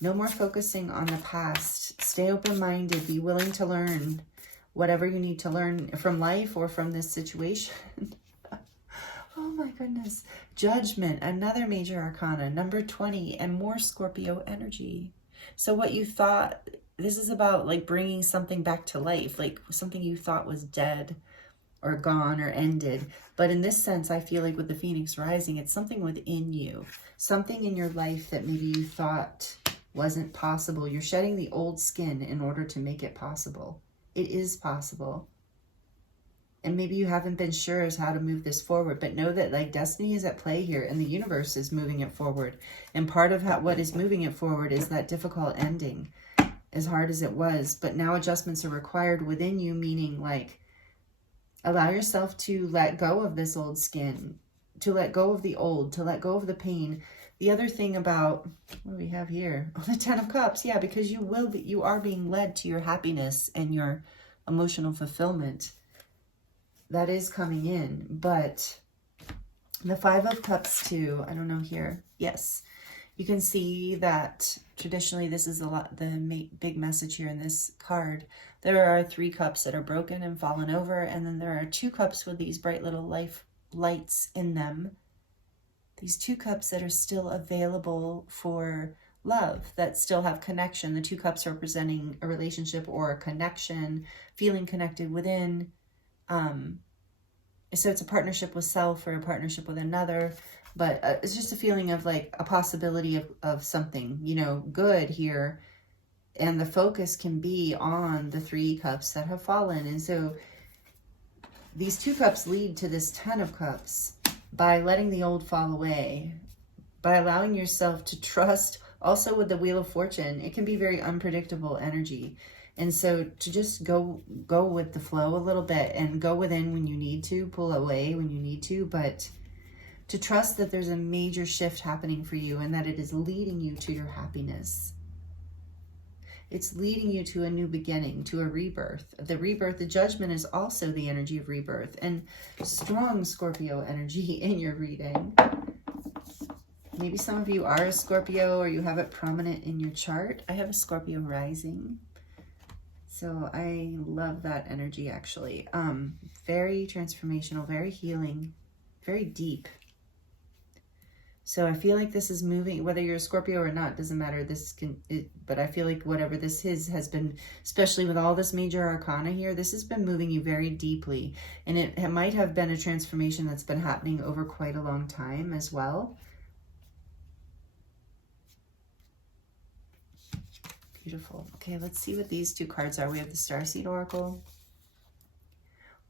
No more focusing on the past. Stay open-minded. Be willing to learn whatever you need to learn from life or from this situation. Oh my goodness. Judgment, another major arcana, number 20, and more Scorpio energy. So what you thought, this is about like bringing something back to life, like something you thought was dead or gone or ended. But in this sense, I feel like with the Phoenix rising, it's something within you, something in your life that maybe you thought wasn't possible. You're shedding the old skin in order to make it possible. It is possible. And maybe you haven't been sure as how to move this forward, but know that like destiny is at play here and the universe is moving it forward. And part of what is moving it forward is that difficult ending, as hard as it was. But now adjustments are required within you, meaning like allow yourself to let go of this old skin, to let go of the old, to let go of the pain. The other thing about, what do we have here? Oh, the 10 of Cups. Yeah, because you are being led to your happiness and your emotional fulfillment. That is coming in, but the 5 of Cups too, I don't know here. Yes, you can see that traditionally this is the big message here in this card. There are 3 cups that are broken and fallen over, and then there are 2 cups with these bright little lights in them. These 2 cups that are still available for love, that still have connection. The 2 cups representing a relationship or a connection, feeling connected within. So it's a partnership with self or a partnership with another, but it's just a feeling of like a possibility of something, you know, good here. And the focus can be on the 3 cups that have fallen. And so these 2 cups lead to this 10 of Cups by letting the old fall away, by allowing yourself to trust. Also with the Wheel of Fortune, it can be very unpredictable energy. And so to just go with the flow a little bit and go within when you need to, pull away when you need to, but to trust that there's a major shift happening for you and that it is leading you to your happiness. It's leading you to a new beginning, to a rebirth. The judgment is also the energy of rebirth and strong Scorpio energy in your reading. Maybe some of you are a Scorpio or you have it prominent in your chart. I have a Scorpio rising. So I love that energy actually. Very transformational, very healing, very deep. So I feel like this is moving, whether you're a Scorpio or not, doesn't matter. But I feel like whatever this is has been, especially with all this major arcana here, this has been moving you very deeply. And it might have been a transformation that's been happening over quite a long time as well. Beautiful. Okay, let's see what these 2 cards are. We have the Starseed Oracle.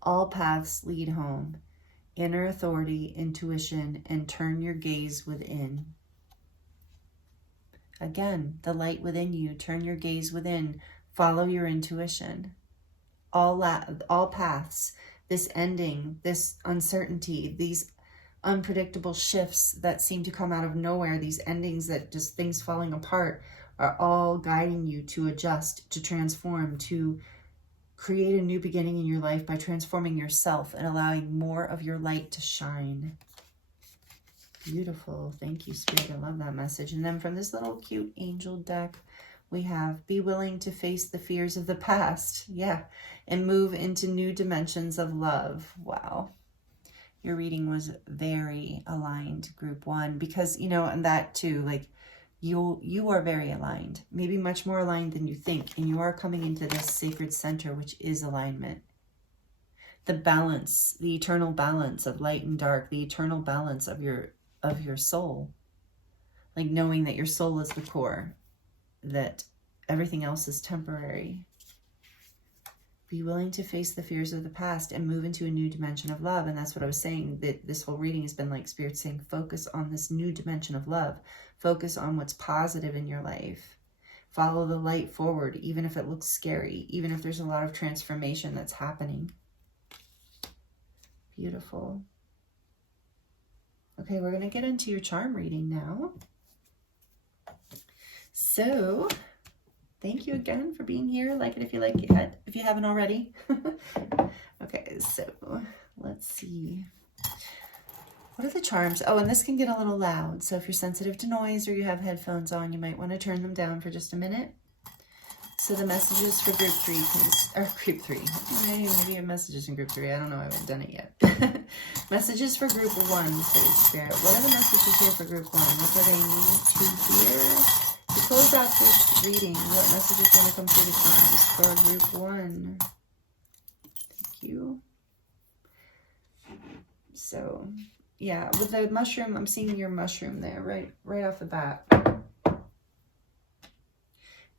All paths lead home. Inner authority, intuition, and turn your gaze within. Again, the light within you. Turn your gaze within. Follow your intuition. All paths, this ending, this uncertainty, these unpredictable shifts that seem to come out of nowhere, these endings that just things falling apart, are all guiding you to adjust, to transform, to create a new beginning in your life by transforming yourself and allowing more of your light to shine. Beautiful. Thank you, Spirit. I love that message. And then from this little cute angel deck, we have, be willing to face the fears of the past. Yeah. And move into new dimensions of love. Wow. Your reading was very aligned, group 1, because, you know, and that too, like, you are very aligned, maybe much more aligned than you think. And you are coming into this sacred center, which is alignment. The balance, the eternal balance of light and dark, the eternal balance of your soul. Like knowing that your soul is the core, that everything else is temporary. Be willing to face the fears of the past and move into a new dimension of love. And that's what I was saying, that this whole reading has been like Spirit saying, focus on this new dimension of love. Focus on what's positive in your life. Follow the light forward, even if it looks scary, even if there's a lot of transformation that's happening. Beautiful. Okay, we're going to get into your charm reading now. So, thank you again for being here. Like it if you like it, if you haven't already. Okay, so let's see. What are the charms? Oh, and this can get a little loud. So if you're sensitive to noise or you have headphones on, you might want to turn them down for just a minute. So the messages for group 3, please. Or group 3. Maybe you have messages in group 3. I don't know. I haven't done it yet. Messages for group 1, please, Spirit. What are the messages here for group 1? What do they need to hear? To close out this reading, what message is going to come through the charms for group 1? Thank you. So, yeah, with the mushroom, I'm seeing your mushroom there, right off the bat.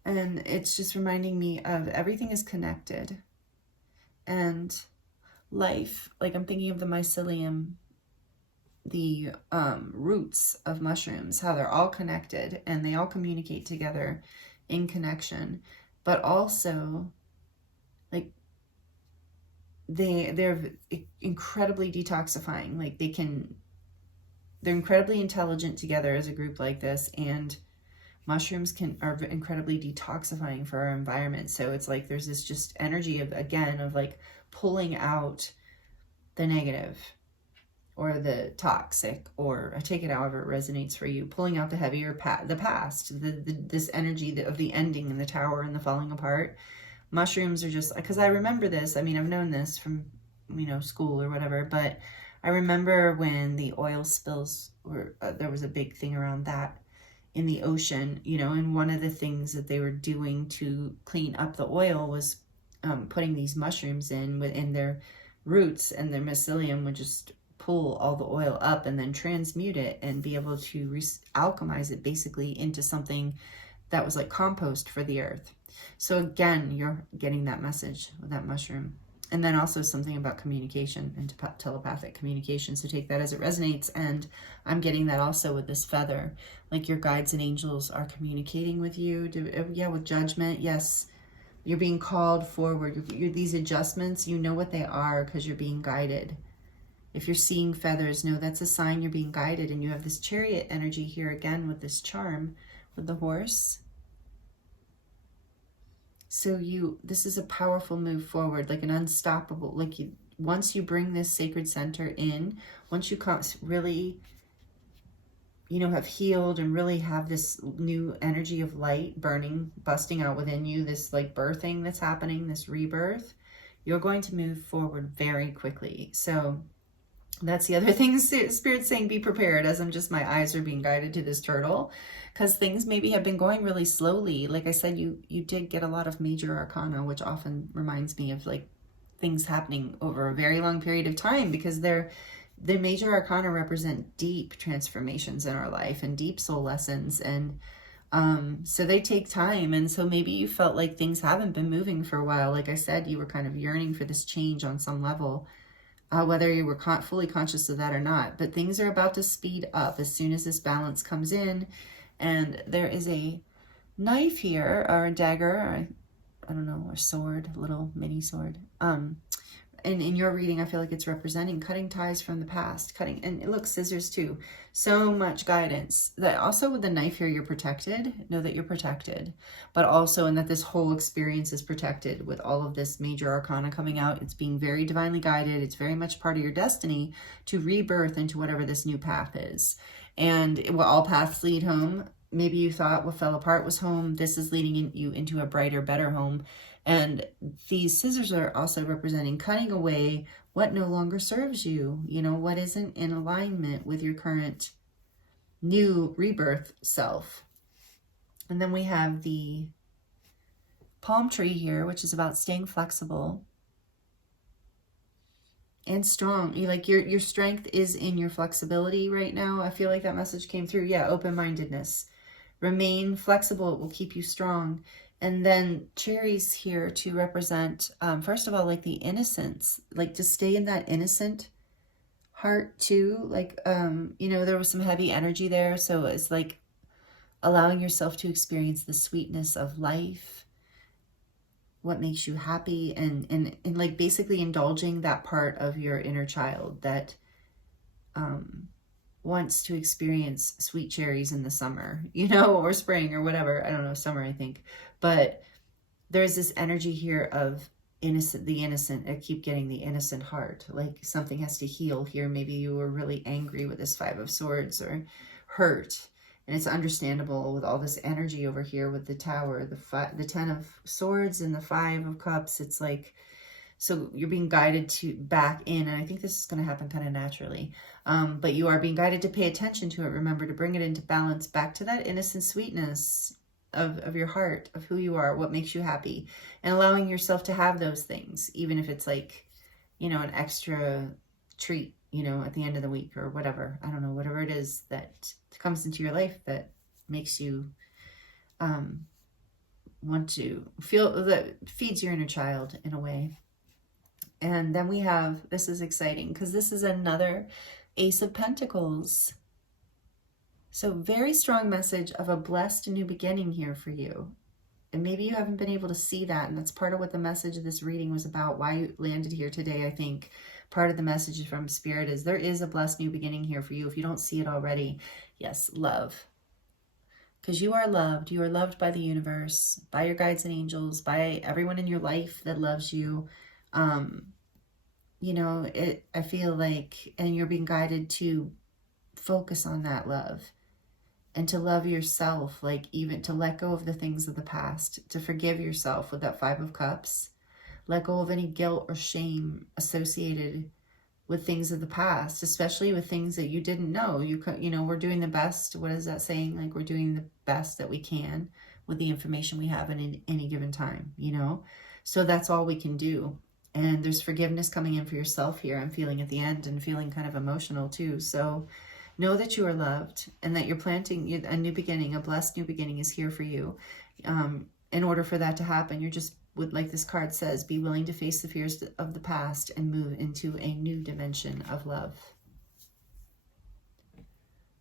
And it's just reminding me of everything is connected. And life, like I'm thinking of the mycelium, the roots of mushrooms, how they're all connected and they all communicate together in connection, but also like they're incredibly detoxifying. Like they're incredibly intelligent together as a group like this, and mushrooms are incredibly detoxifying for our environment. So it's like there's this just energy of, again, of like pulling out the negative or the toxic, or take it however it resonates for you, pulling out the heavier the past, this energy of the ending and the tower and the falling apart. Mushrooms are just, because I remember this, I mean, I've known this from, you know, school or whatever, but I remember when the oil spills were, there was a big thing around that in the ocean, you know, and one of the things that they were doing to clean up the oil was putting these mushrooms in their roots, and their mycelium would just pull all the oil up and then transmute it and be able to alchemize it basically into something that was like compost for the earth. So again, you're getting that message with that mushroom. And then also something about communication and telepathic communication. So take that as it resonates. And I'm getting that also with this feather. Like your guides and angels are communicating with you. Yeah, with judgment. Yes, you're being called forward. These adjustments, you know what they are because you're being guided. If you're seeing feathers, no, that's a sign you're being guided. And you have this chariot energy here again with this charm with the horse. So this is a powerful move forward, like an unstoppable, like once you bring this sacred center in, once you really, you know, have healed and really have this new energy of light burning, busting out within you, this like birthing that's happening, this rebirth, you're going to move forward very quickly. So that's the other thing, Spirit's saying, be prepared, as my eyes are being guided to this turtle, because things maybe have been going really slowly. Like I said, you did get a lot of major arcana, which often reminds me of like things happening over a very long period of time, because the major arcana represent deep transformations in our life and deep soul lessons. And so they take time. And so maybe you felt like things haven't been moving for a while. Like I said, you were kind of yearning for this change on some level. Whether you were fully conscious of that or not. But things are about to speed up as soon as this balance comes in. And there is a knife here, or a dagger, I don't know, a sword, a little mini sword. And in your reading, I feel like it's representing cutting ties from the past, cutting, and look, scissors too. So much guidance. That also with the knife here, you're protected. Know that you're protected, but also in that this whole experience is protected with all of this major arcana coming out. It's being very divinely guided. It's very much part of your destiny to rebirth into whatever this new path is. And all paths lead home. Maybe you thought what fell apart was home. This is leading you into a brighter, better home. And these scissors are also representing cutting away what no longer serves you, you know, what isn't in alignment with your current new rebirth self. And then we have the palm tree here, which is about staying flexible and strong. Like your strength is in your flexibility right now. I feel like that message came through. Yeah, open-mindedness. Remain flexible. It will keep you strong. And then cherries here to represent, first of all, like the innocence, like to stay in that innocent heart too. Like, you know, there was some heavy energy there. So it's like allowing yourself to experience the sweetness of life, what makes you happy, and like basically indulging that part of your inner child that wants to experience sweet cherries in the summer, you know, or spring or whatever. I don't know, summer, I think. But there's this energy here of the innocent. I keep getting the innocent heart. Like something has to heal here. Maybe you were really angry with this Five of Swords or hurt. And it's understandable with all this energy over here with the Tower, the Ten of Swords and the Five of Cups. It's like, so you're being guided to back in, and I think this is going to happen kind of naturally. But you are being guided to pay attention to it. Remember to bring it into balance, back to that innocent sweetness of your heart, of who you are, what makes you happy, and allowing yourself to have those things, even if it's like, you know, an extra treat, you know, at the end of the week or whatever. I don't know, whatever it is that comes into your life that makes you want to feel, that feeds your inner child in a way. And then we have, this is exciting because this is another Ace of Pentacles. So very strong message of a blessed new beginning here for you. And maybe you haven't been able to see that. And that's part of what the message of this reading was about, why you landed here today. I think part of the message from Spirit is there is a blessed new beginning here for you. If you don't see it already, yes, love. Because you are loved. You are loved by the universe, by your guides and angels, by everyone in your life that loves you. You know, I feel like, and you're being guided to focus on that love and to love yourself, like even to let go of the things of the past, to forgive yourself with that Five of Cups, let go of any guilt or shame associated with things of the past, especially with things that you didn't know. You know, we're doing the best. What is that saying? Like we're doing the best that we can with the information we have in any given time, you know? So that's all we can do. And there's forgiveness coming in for yourself here. I'm feeling at the end and feeling kind of emotional too. So know that you are loved and that you're planting a new beginning, a blessed new beginning is here for you. In order for that to happen, you're just, like this card says, be willing to face the fears of the past and move into a new dimension of love.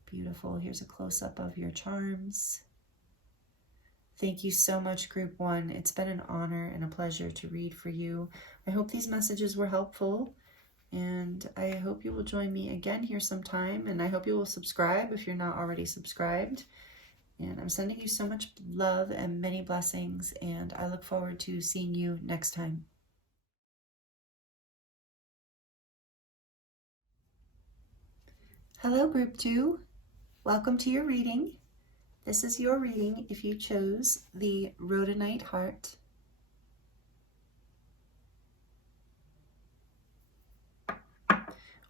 Beautiful. Here's a close-up of your charms. Thank you so much, Group 1. It's been an honor and a pleasure to read for you. I hope these messages were helpful, and I hope you will join me again here sometime, and I hope you will subscribe if you're not already subscribed. And I'm sending you so much love and many blessings, and I look forward to seeing you next time. Hello, Group 2. Welcome to your reading. This is your reading if you chose the Rhodonite heart.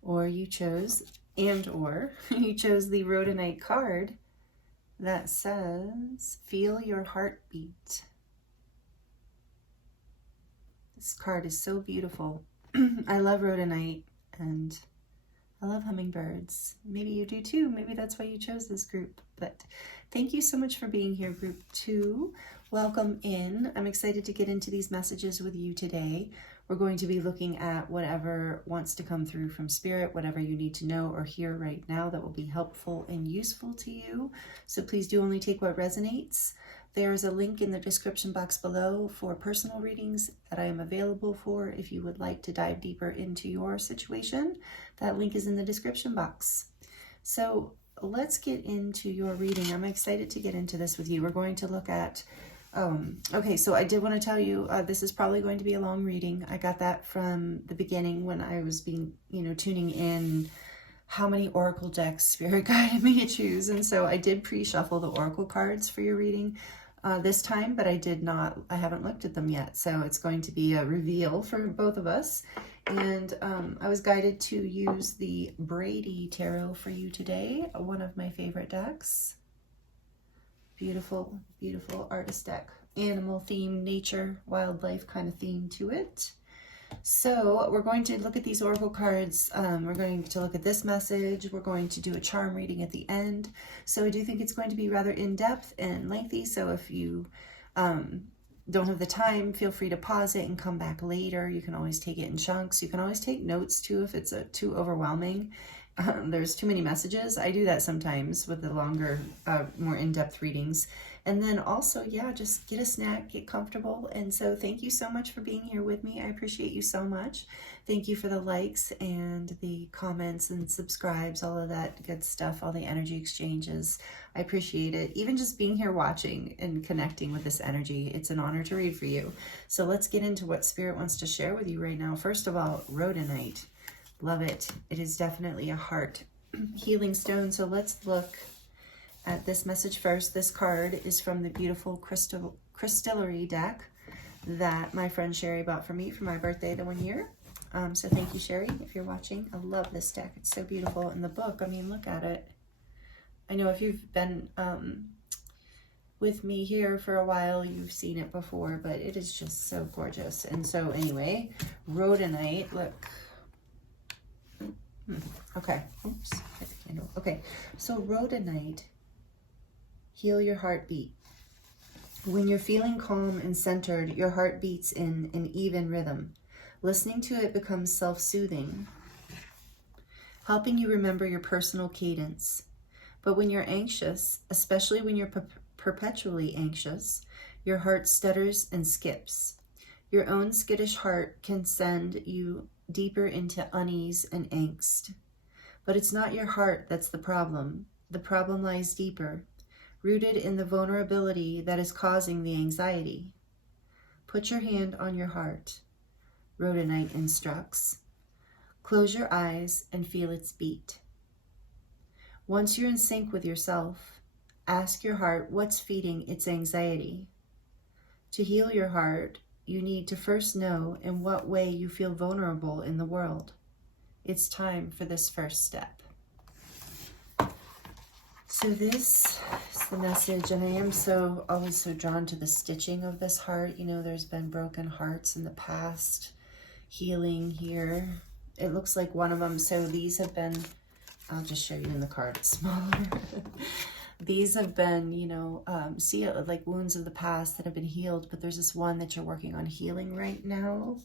Or you chose, you chose the Rhodonite card that says, feel your heartbeat. This card is so beautiful. I love Rhodonite and I love hummingbirds. Maybe you do too. Maybe that's why you chose this group. But thank you so much for being here, Group 2. Welcome in. I'm excited to get into these messages with you today. We're going to be looking at whatever wants to come through from Spirit, whatever you need to know or hear right now that will be helpful and useful to you. So please do only take what resonates. there's a link in the description box below for personal readings that I am available for if you would like to dive deeper into your situation. That link is in the description box. So let's get into your reading. I'm excited to get into this with you. We're going to look at, okay, so I did want to tell you, this is probably going to be a long reading. I got that from the beginning when I was tuning in how many oracle decks Spirit guided me to choose. And so I did pre-shuffle the oracle cards for your reading this time, but I haven't looked at them yet. So it's going to be a reveal for both of us. And I was guided to use the Brady Tarot for you today, one of my favorite decks. Beautiful, beautiful artist deck. Animal theme, nature, wildlife kind of theme to it. So we're going to look at these oracle cards. We're going to look at this message. We're going to do a charm reading at the end. So I do think it's going to be rather in-depth and lengthy. So if you don't have the time, feel free to pause it and come back later. You can always take it in chunks. You can always take notes too if it's too overwhelming. There's too many messages. I do that sometimes with the longer, more in-depth readings. And then also, yeah, just get a snack, get comfortable. And so thank you so much for being here with me. I appreciate you so much. Thank you for the likes and the comments and subscribes, all of that good stuff, all the energy exchanges. I appreciate it. Even just being here watching and connecting with this energy, it's an honor to read for you. So let's get into what Spirit wants to share with you right now. First of all, Rhodonite. Love it. It is definitely a heart healing stone. So let's look at this message first. This card is from the beautiful crystallary deck that my friend Sherry bought for me for my birthday the one year. So thank you, Sherry, if you're watching. I love this deck. It's so beautiful. And the book, I mean, look at it. I know if you've been with me here for a while, you've seen it before, but it is just so gorgeous. And so anyway, Rhodonite, look. Okay, oops, hit the candle. Okay, so Rhodonite, heal your heartbeat. When you're feeling calm and centered, your heart beats in an even rhythm. Listening to it becomes self-soothing, helping you remember your personal cadence. But when you're anxious, especially when you're perpetually anxious, your heart stutters and skips. Your own skittish heart can send you deeper into unease and angst. But it's not your heart that's the problem. The problem lies deeper, rooted in the vulnerability that is causing the anxiety. Put your hand on your heart, Rhodonite instructs. Close your eyes and feel its beat. Once you're in sync with yourself, ask your heart what's feeding its anxiety. To heal your heart, you need to first know in what way you feel vulnerable in the world. It's time for this first step. So this is the message, and I am always so drawn to the stitching of this heart. You know, there's been broken hearts in the past, healing here. It looks like one of them, so these have been, I'll just show you in the card, it's smaller. These have been, like wounds of the past that have been healed, but there's this one that you're working on healing right now.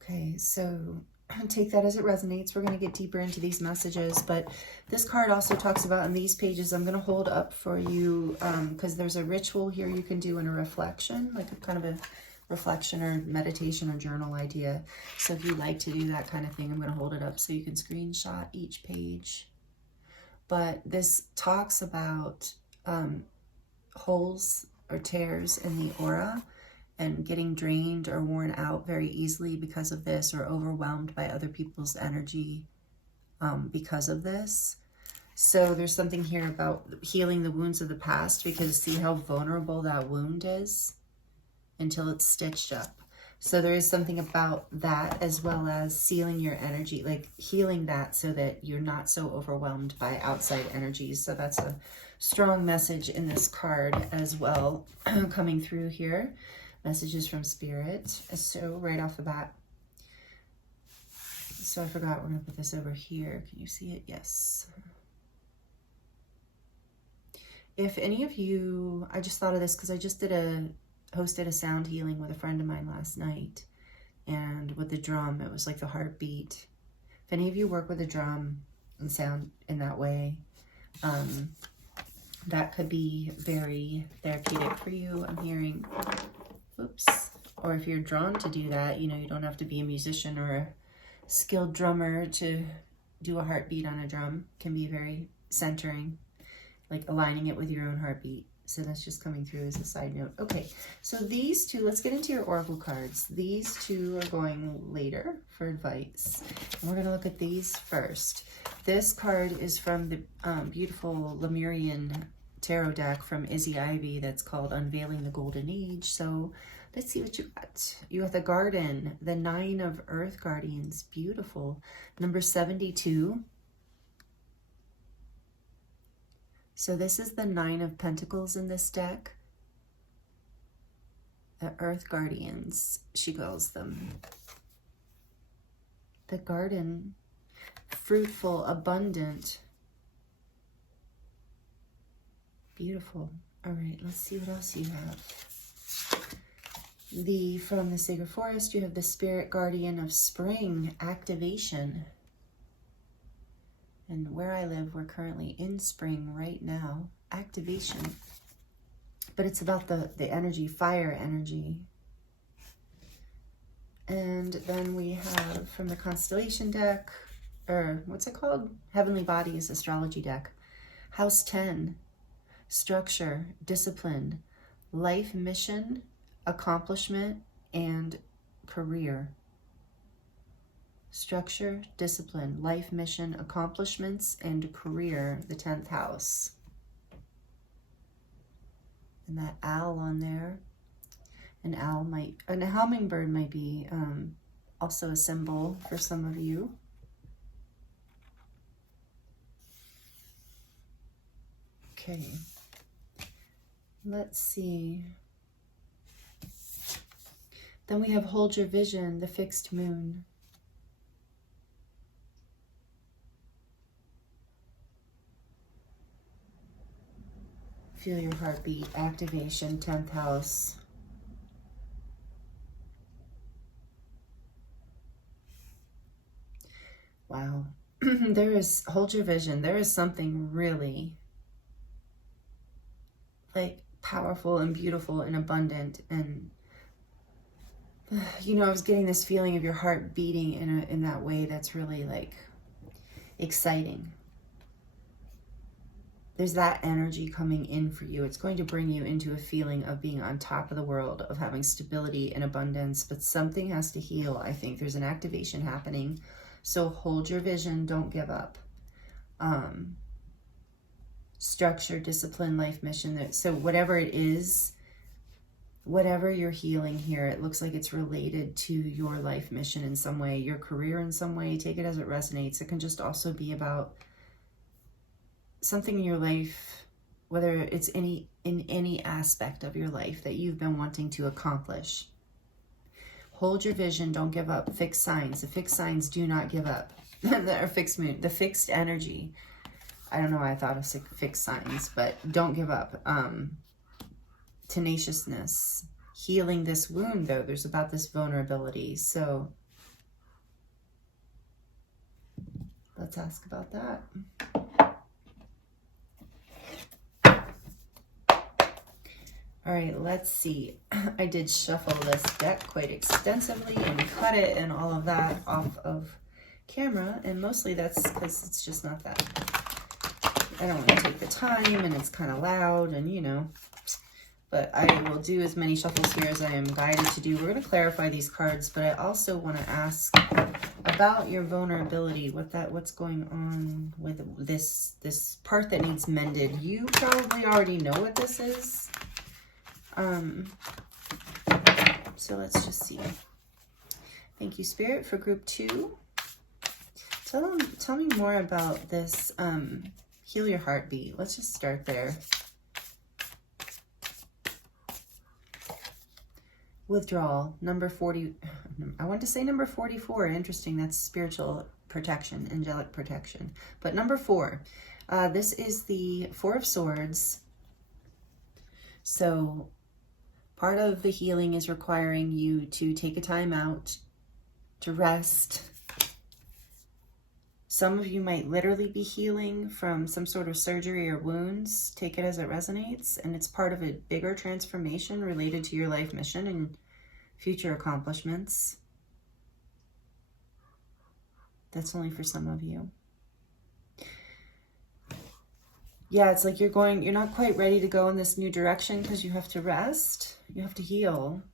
Okay, so take that as it resonates. We're going to get deeper into these messages, but this card also talks about in these pages, I'm going to hold up for you because there's a ritual here you can do in a reflection, like a kind of a reflection or meditation or journal idea. So if you like to do that kind of thing, I'm going to hold it up so you can screenshot each page. But this talks about holes or tears in the aura and getting drained or worn out very easily because of this, or overwhelmed by other people's energy because of this. So there's something here about healing the wounds of the past, because see how vulnerable that wound is until it's stitched up. So there is something about that, as well as sealing your energy, like healing that so that you're not so overwhelmed by outside energies. So that's a strong message in this card as well, coming through here. Messages from Spirit. So right off the bat, so I forgot, we're going to put this over here. Can you see it? Yes. If any of you, I just thought of this because I just hosted a sound healing with a friend of mine last night, and with the drum, it was like the heartbeat. If any of you work with a drum, and sound in that way. That could be very therapeutic for you, I'm hearing. Oops. Or if you're drawn to do that, you know, you don't have to be a musician or a skilled drummer to do a heartbeat on a drum. It can be very centering, like aligning it with your own heartbeat. So that's just coming through as a side note. Okay, so these two, let's get into your oracle cards. These two are going later for advice. And we're going to look at these first. This card is from the beautiful Lemurian tarot deck from Izzy Ivy that's called Unveiling the Golden Age. So let's see what you got. You got the Garden, the 9 of Earth Guardians. Beautiful. Number 72. So this is the 9 of Pentacles in this deck. The Earth Guardians, she calls them. The garden, fruitful, abundant. Beautiful. All right, let's see what else you have. From the Sacred Forest, you have the Spirit Guardian of Spring, activation. And where I live, we're currently in spring right now. Activation. But it's about the energy, fire energy. And then we have from the Constellation deck, or what's it called? Heavenly Bodies Astrology deck. House 10, structure, discipline, life mission, accomplishment, and career. Structure, discipline, life mission, accomplishments, and career, the 10th house. And that owl on there, a hummingbird might be also a symbol for some of you. Okay, let's see. Then we have Hold Your Vision, the fixed moon. Feel your heartbeat, activation, 10th house. Wow. Hold your vision. There is something really like powerful and beautiful and abundant. And, you know, I was getting this feeling of your heart beating in that way that's really like exciting. There's that energy coming in for you. It's going to bring you into a feeling of being on top of the world, of having stability and abundance, but something has to heal. I think there's an activation happening. So hold your vision, don't give up. Structure, discipline, life mission. So whatever it is, whatever you're healing here, it looks like it's related to your life mission in some way, your career in some way. Take it as it resonates. It can just also be about something in your life, whether it's in any aspect of your life that you've been wanting to accomplish. Hold your vision, don't give up. Fixed signs. The fixed signs do not give up. Or fixed moon. The fixed energy. I don't know why I thought of fixed signs, but don't give up. Tenaciousness. Healing this wound, though. There's about this vulnerability. So let's ask about that. All right, let's see. I did shuffle this deck quite extensively and cut it and all of that off of camera. And mostly that's because it's just not that. I don't want to take the time and it's kind of loud and, you know. But I will do as many shuffles here as I am guided to do. We're going to clarify these cards, but I also want to ask about your vulnerability, what's going on with this part that needs mended. You probably already know what this is. So let's just see. Thank you, Spirit, for group 2. Tell me more about this heal your heartbeat. Let's just start there. Withdrawal, number 40. I want to say number 44. Interesting. That's spiritual protection, angelic protection. But number 4, this is the 4 of Swords. So part of the healing is requiring you to take a time out to rest, Some of you might literally be healing from some sort of surgery or wounds. Take it as it resonates, and it's part of a bigger transformation related to your life mission and future accomplishments. That's only for some of you. Yeah, it's like you're not quite ready to go in this new direction because you have to rest. You have to heal.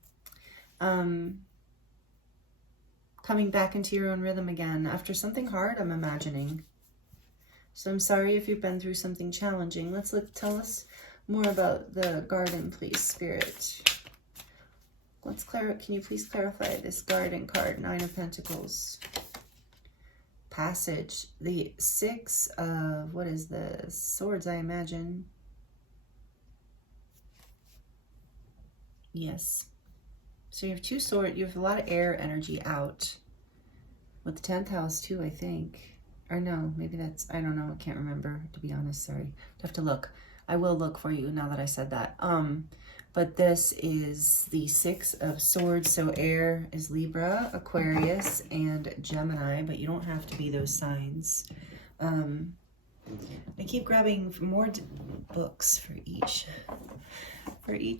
Coming back into your own rhythm again after something hard, I'm imagining. So I'm sorry if you've been through something challenging. Tell us more about the garden, please, Spirit. Can you please clarify this garden card, 9 of Pentacles? Passage, the 6 of, what is this? Swords, I imagine. Yes. So you have 2 swords, you have a lot of air energy out. With the 10th house too, I think. Or no, maybe that's, I don't know, I can't remember, to be honest, sorry. I have to look. I will look for you now that I said that. But this is the 6 of Swords, so air is Libra, Aquarius, and Gemini, but you don't have to be those signs. I keep grabbing more books for each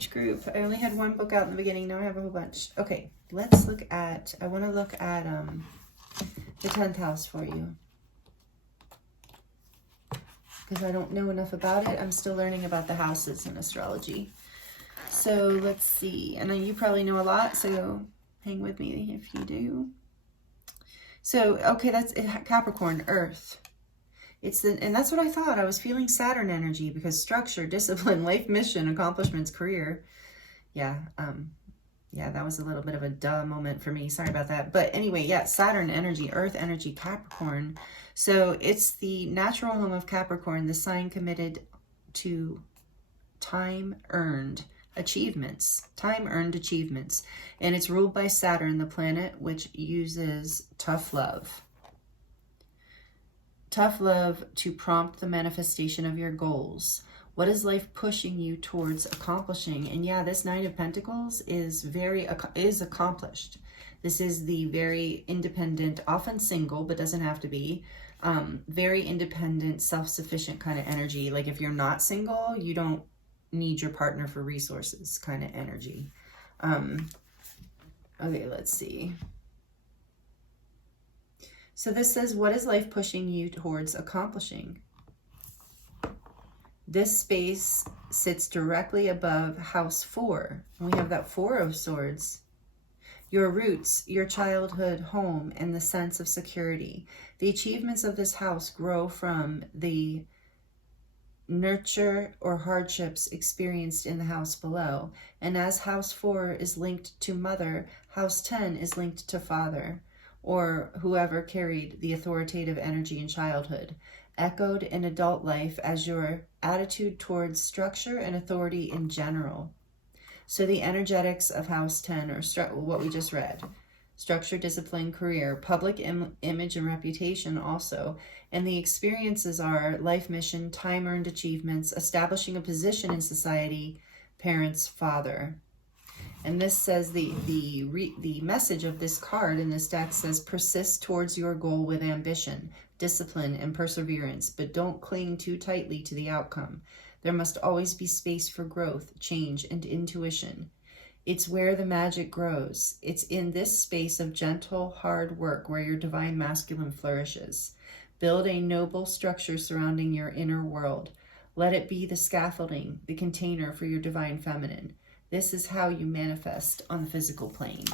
group. I only had 1 book out in the beginning, now I have a whole bunch. Okay, let's look at, I want to look at the 10th house for you, because I don't know enough about it. I'm still learning about the houses in astrology. So let's see. And you probably know a lot, so hang with me if you do. So, okay, that's Capricorn, Earth. And that's what I thought. I was feeling Saturn energy because structure, discipline, life mission, accomplishments, career. Yeah, that was a little bit of a duh moment for me. Sorry about that. But anyway, yeah, Saturn energy, Earth energy, Capricorn. So it's the natural home of Capricorn, the sign committed to time-earned achievements. And it's ruled by Saturn, the planet which uses tough love. Tough love to prompt the manifestation of your goals. What is life pushing you towards accomplishing? And yeah, this 9 of Pentacles is accomplished. This is the very independent, often single, but doesn't have to be, very independent, self-sufficient kind of energy. Like if you're not single, you don't need your partner for resources kind of energy. Okay, let's see. So this says, what is life pushing you towards accomplishing? This space sits directly above house 4. And we have that 4 of Swords. Your roots, your childhood home, and the sense of security. The achievements of this house grow from the nurture or hardships experienced in the house below. And as house 4 is linked to mother, house 10 is linked to father, or whoever carried the authoritative energy in childhood, echoed in adult life as your attitude towards structure and authority in general. So the energetics of house 10, or what we just read, structure, discipline, career, public image and reputation also. And the experiences are life mission, time-earned achievements, establishing a position in society, parents, father. And this says the message of this card in this deck says, persist towards your goal with ambition, discipline, and perseverance, but don't cling too tightly to the outcome. There must always be space for growth, change, and intuition. It's where the magic grows. It's in this space of gentle, hard work where your divine masculine flourishes. Build a noble structure surrounding your inner world. Let it be the scaffolding, the container for your divine feminine. This is how you manifest on the physical plane.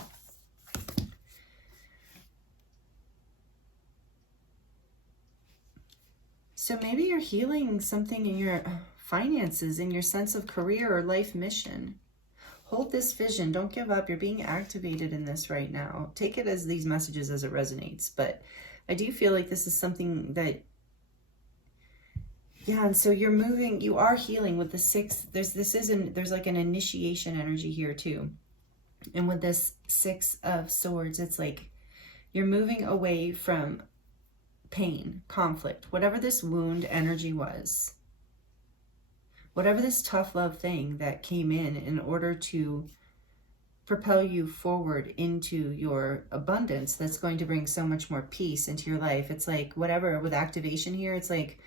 So maybe you're healing something in your finances, in your sense of career or life mission. Hold this vision. Don't give up. You're being activated in this right now. Take it as these messages as it resonates. But I do feel like this is something that, yeah, and so you're moving, you are healing with the 6. There's like an initiation energy here too. And with this 6 of Swords, it's like you're moving away from pain, conflict, whatever this wound energy was, whatever this tough love thing that came in order to propel you forward into your abundance that's going to bring so much more peace into your life. It's like whatever with activation here, it's like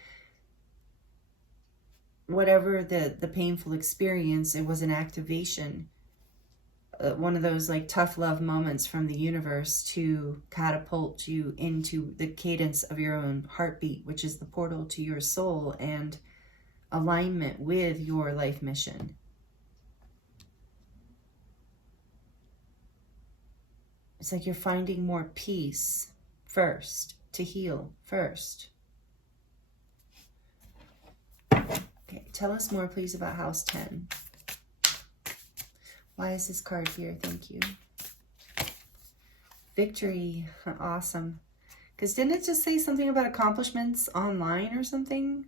whatever the painful experience, it was an activation. One of those like tough love moments from the universe to catapult you into the cadence of your own heartbeat, which is the portal to your soul and alignment with your life mission. It's like you're finding more peace first, to heal first. Okay, tell us more, please, about House 10. Why is this card here? Thank you. Victory. Awesome. Because didn't it just say something about accomplishments online or something?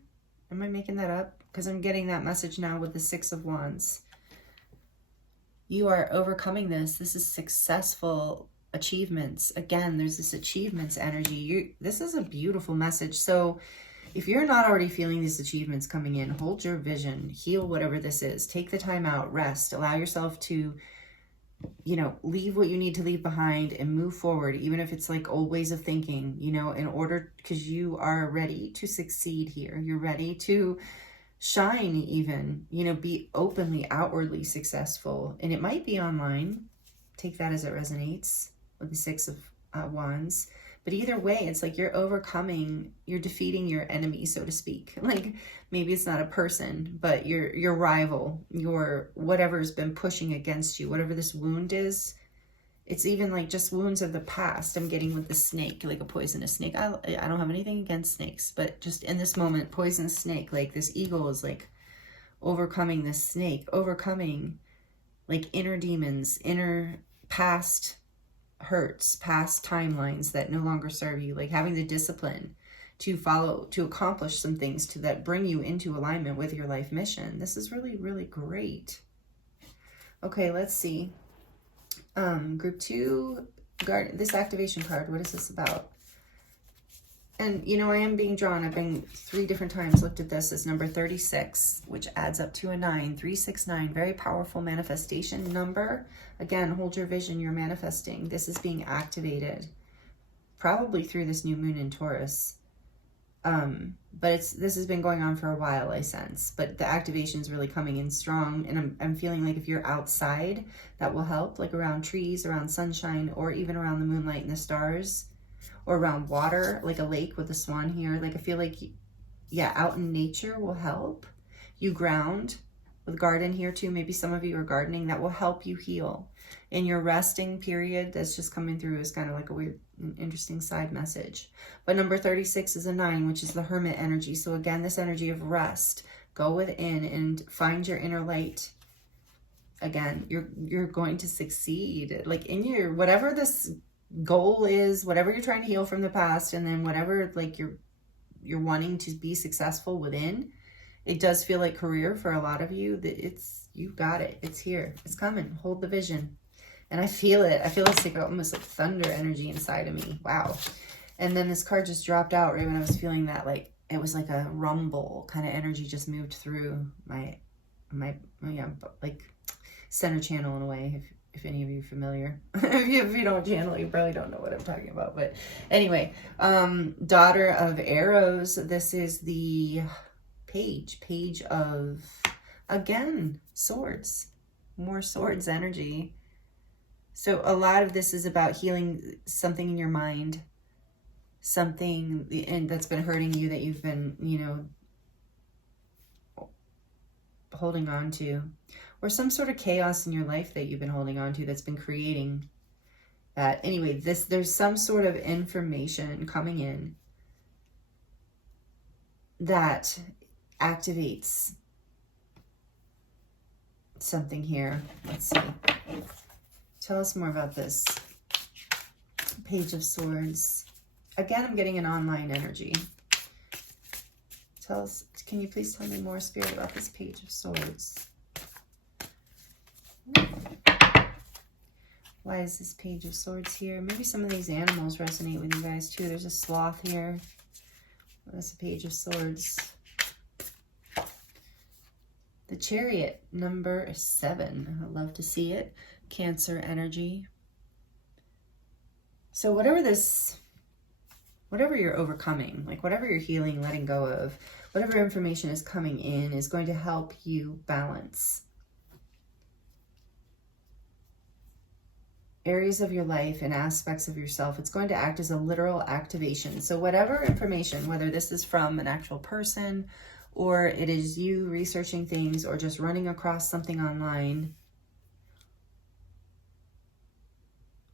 Am I making that up? Because I'm getting that message now with the Six of Wands. You are overcoming this. This is successful achievements. Again, there's this achievements energy. This is a beautiful message. So if you're not already feeling these achievements coming in, hold your vision, heal whatever this is, take the time out, rest, allow yourself to, you know, leave what you need to leave behind and move forward, even if it's like old ways of thinking, you know, in order, because you are ready to succeed here. You're ready to shine even, you know, be openly, outwardly successful. And it might be online. Take that as it resonates with the Six of Wands. But either way, it's like you're overcoming, you're defeating your enemy, so to speak. Like maybe it's not a person, but your rival, your whatever's been pushing against you, whatever this wound is. It's even like just wounds of the past. I'm getting with the snake, like a poisonous snake. I don't have anything against snakes, but just in this moment, poisonous snake, like this eagle is like overcoming this snake, overcoming like inner demons, inner past hurts, past timelines that no longer serve you, like having the discipline to follow, to accomplish some things that bring you into alignment with your life mission. This is really, really great. Okay, let's see. Group 2, this activation card, what is this about? And, you know, I am being drawn. I've been 3 different times looked at this as number 36, which adds up to a 9. 369, very powerful manifestation number. Again, hold your vision, you're manifesting. This is being activated, probably through this new moon in Taurus. But this has been going on for a while, I sense. But the activation is really coming in strong. And I'm feeling like if you're outside, that will help, like around trees, around sunshine, or even around the moonlight and the stars. Or around water, like a lake with a swan here. Like I feel like, yeah, out in nature will help you ground. With garden here too, maybe some of you are gardening. That will help you heal. In your resting period, that's just coming through is kind of like a weird, interesting side message. But number 36 is a 9, which is the hermit energy. So again, this energy of rest. Go within and find your inner light. Again, you're going to succeed. Like in your, whatever this goal is, whatever you're trying to heal from the past, and then whatever like you're wanting to be successful within, it does feel like career for a lot of you. That you've got it, it's here, it's coming. Hold the vision. And I feel it. I feel it's like almost like thunder energy inside of me. Wow. And then this card just dropped out right when I was feeling that, like it was like a rumble kind of energy just moved through my yeah, like center channel in a way, if any of you are familiar. if you don't channel, you probably don't know what I'm talking about. But anyway, daughter of arrows. This is the page of, again, swords. More swords energy. So a lot of this is about healing something in your mind. Something that's been hurting you, that you've been, you know, holding on to. Or some sort of chaos in your life that you've been holding on to that's been creating that. Anyway, there's some sort of information coming in that activates something here. Let's see. Tell us more about this Page of Swords. Again, I'm getting an online energy. Tell us, can you please tell me more, Spirit, about this Page of Swords? Why is this Page of Swords here? Maybe some of these animals resonate with you guys too. There's a sloth here. That's a Page of Swords. The Chariot, number 7. I'd love to see it. Cancer energy. So whatever you're overcoming, like whatever you're healing, letting go of, whatever information is coming in is going to help you balance areas of your life and aspects of yourself. It's going to act as a literal activation. So whatever information, whether this is from an actual person or it is you researching things or just running across something online,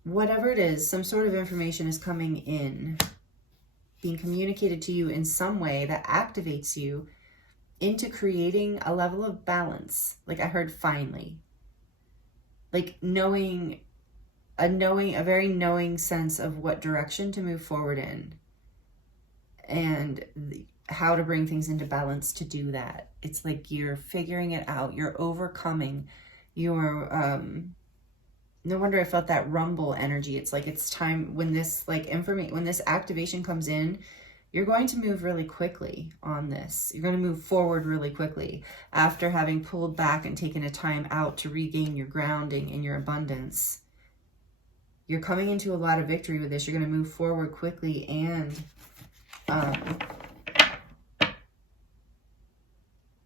whatever it is, some sort of information is coming in, being communicated to you in some way that activates you into creating a level of balance. Like I heard finally, like a very knowing sense of what direction to move forward in and how to bring things into balance to do that. It's like you're figuring it out, you're overcoming, you're, no wonder I felt that rumble energy. It's like it's time when this when this activation comes in, you're going to move really quickly on this. You're going to move forward really quickly after having pulled back and taken a time out to regain your grounding and your abundance. You're coming into a lot of victory with this. You're going to move forward quickly and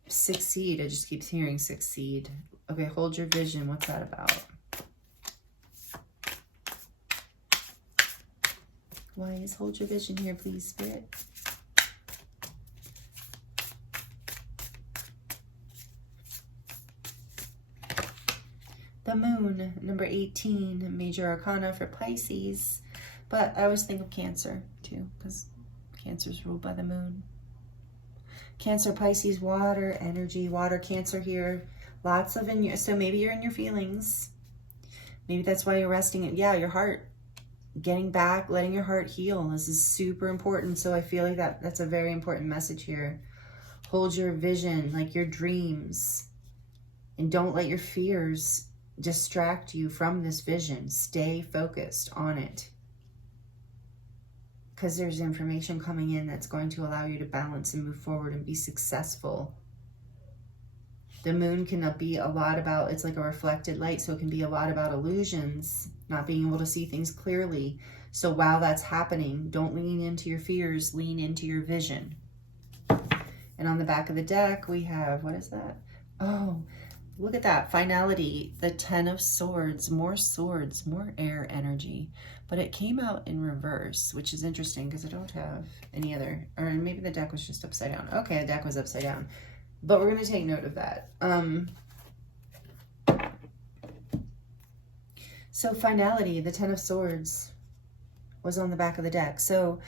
succeed. I just keep hearing succeed. Okay, hold your vision. What's that about? Why is hold your vision here, please, Spirit? The moon, number 18, major arcana for Pisces. But I always think of Cancer too, because Cancer is ruled by the moon. Cancer, Pisces, water, energy, water, Cancer here. Lots of so maybe you're in your feelings. Maybe that's why you're resting it. Yeah, your heart. Getting back, letting your heart heal. This is super important. So I feel like that's a very important message here. Hold your vision, like your dreams. And don't let your fears distract you from this vision. Stay focused on it. Because there's information coming in that's going to allow you to balance and move forward and be successful. The moon can be a lot about, it's like a reflected light, so it can be a lot about illusions, not being able to see things clearly. So while that's happening, don't lean into your fears, lean into your vision. And on the back of the deck, we have, what is that? Oh, look at that, finality, the 10 of swords, more air energy. But it came out in reverse, which is interesting because I don't have any other, or maybe the deck was just upside down. Okay, the deck was upside down. But we're going to take note of that. So finality, the 10 of swords was on the back of the deck. So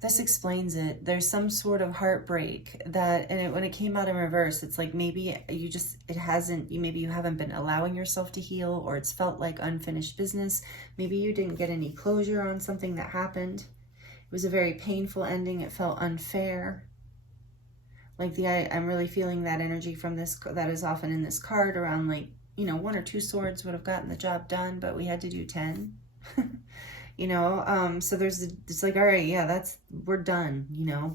this explains it. There's some sort of heartbreak that, and when it came out in reverse, it's like maybe maybe you haven't been allowing yourself to heal, or it's felt like unfinished business. Maybe you didn't get any closure on something that happened. It was a very painful ending. It felt unfair. Like I'm really feeling that energy from this, that is often in this card around like, 1 or 2 swords would have gotten the job done, but we had to do 10, so it's like, all right, yeah, we're done,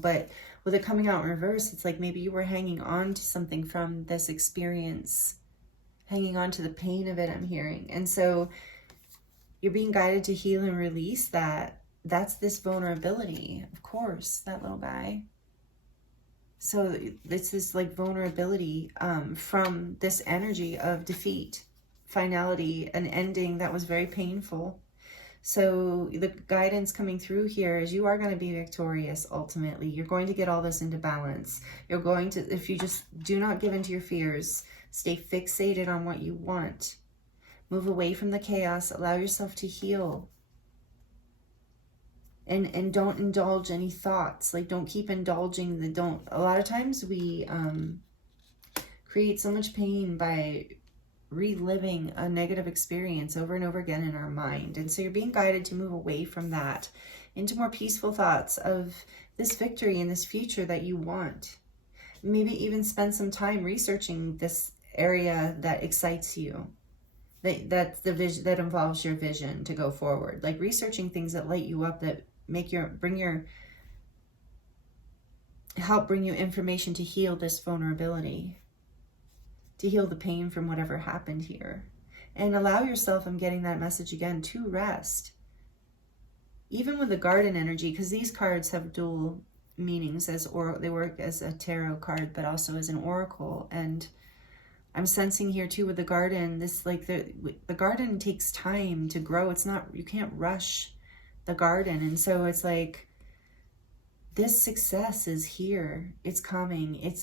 but with it coming out in reverse, it's like maybe you were hanging on to something from this experience, hanging on to the pain of it, I'm hearing. And so you're being guided to heal and release that. That's this vulnerability, of course, that little guy. So it's this like vulnerability from this energy of defeat, finality, an ending that was very painful. So the guidance coming through here is you are going to be victorious ultimately. You're going to get all this into balance. You're going to, if you just do not give into your fears, stay fixated on what you want, move away from the chaos, allow yourself to heal. And don't indulge any thoughts. Like, don't keep indulging a lot of times we create so much pain by reliving a negative experience over and over again in our mind. And so you're being guided to move away from that into more peaceful thoughts of this victory and this future that you want. Maybe even spend some time researching this area that excites you. That's the vision that involves your vision to go forward. Like researching things that light you up, that help bring you information to heal this vulnerability, to heal the pain from whatever happened here. And allow yourself, I'm getting that message again, to rest. Even with the garden energy, because these cards have dual meanings, they work as a tarot card, but also as an oracle. And I'm sensing here too with the garden, this like the garden takes time to grow. It's not, you can't rush the garden. And so it's like, this success is here. It's coming.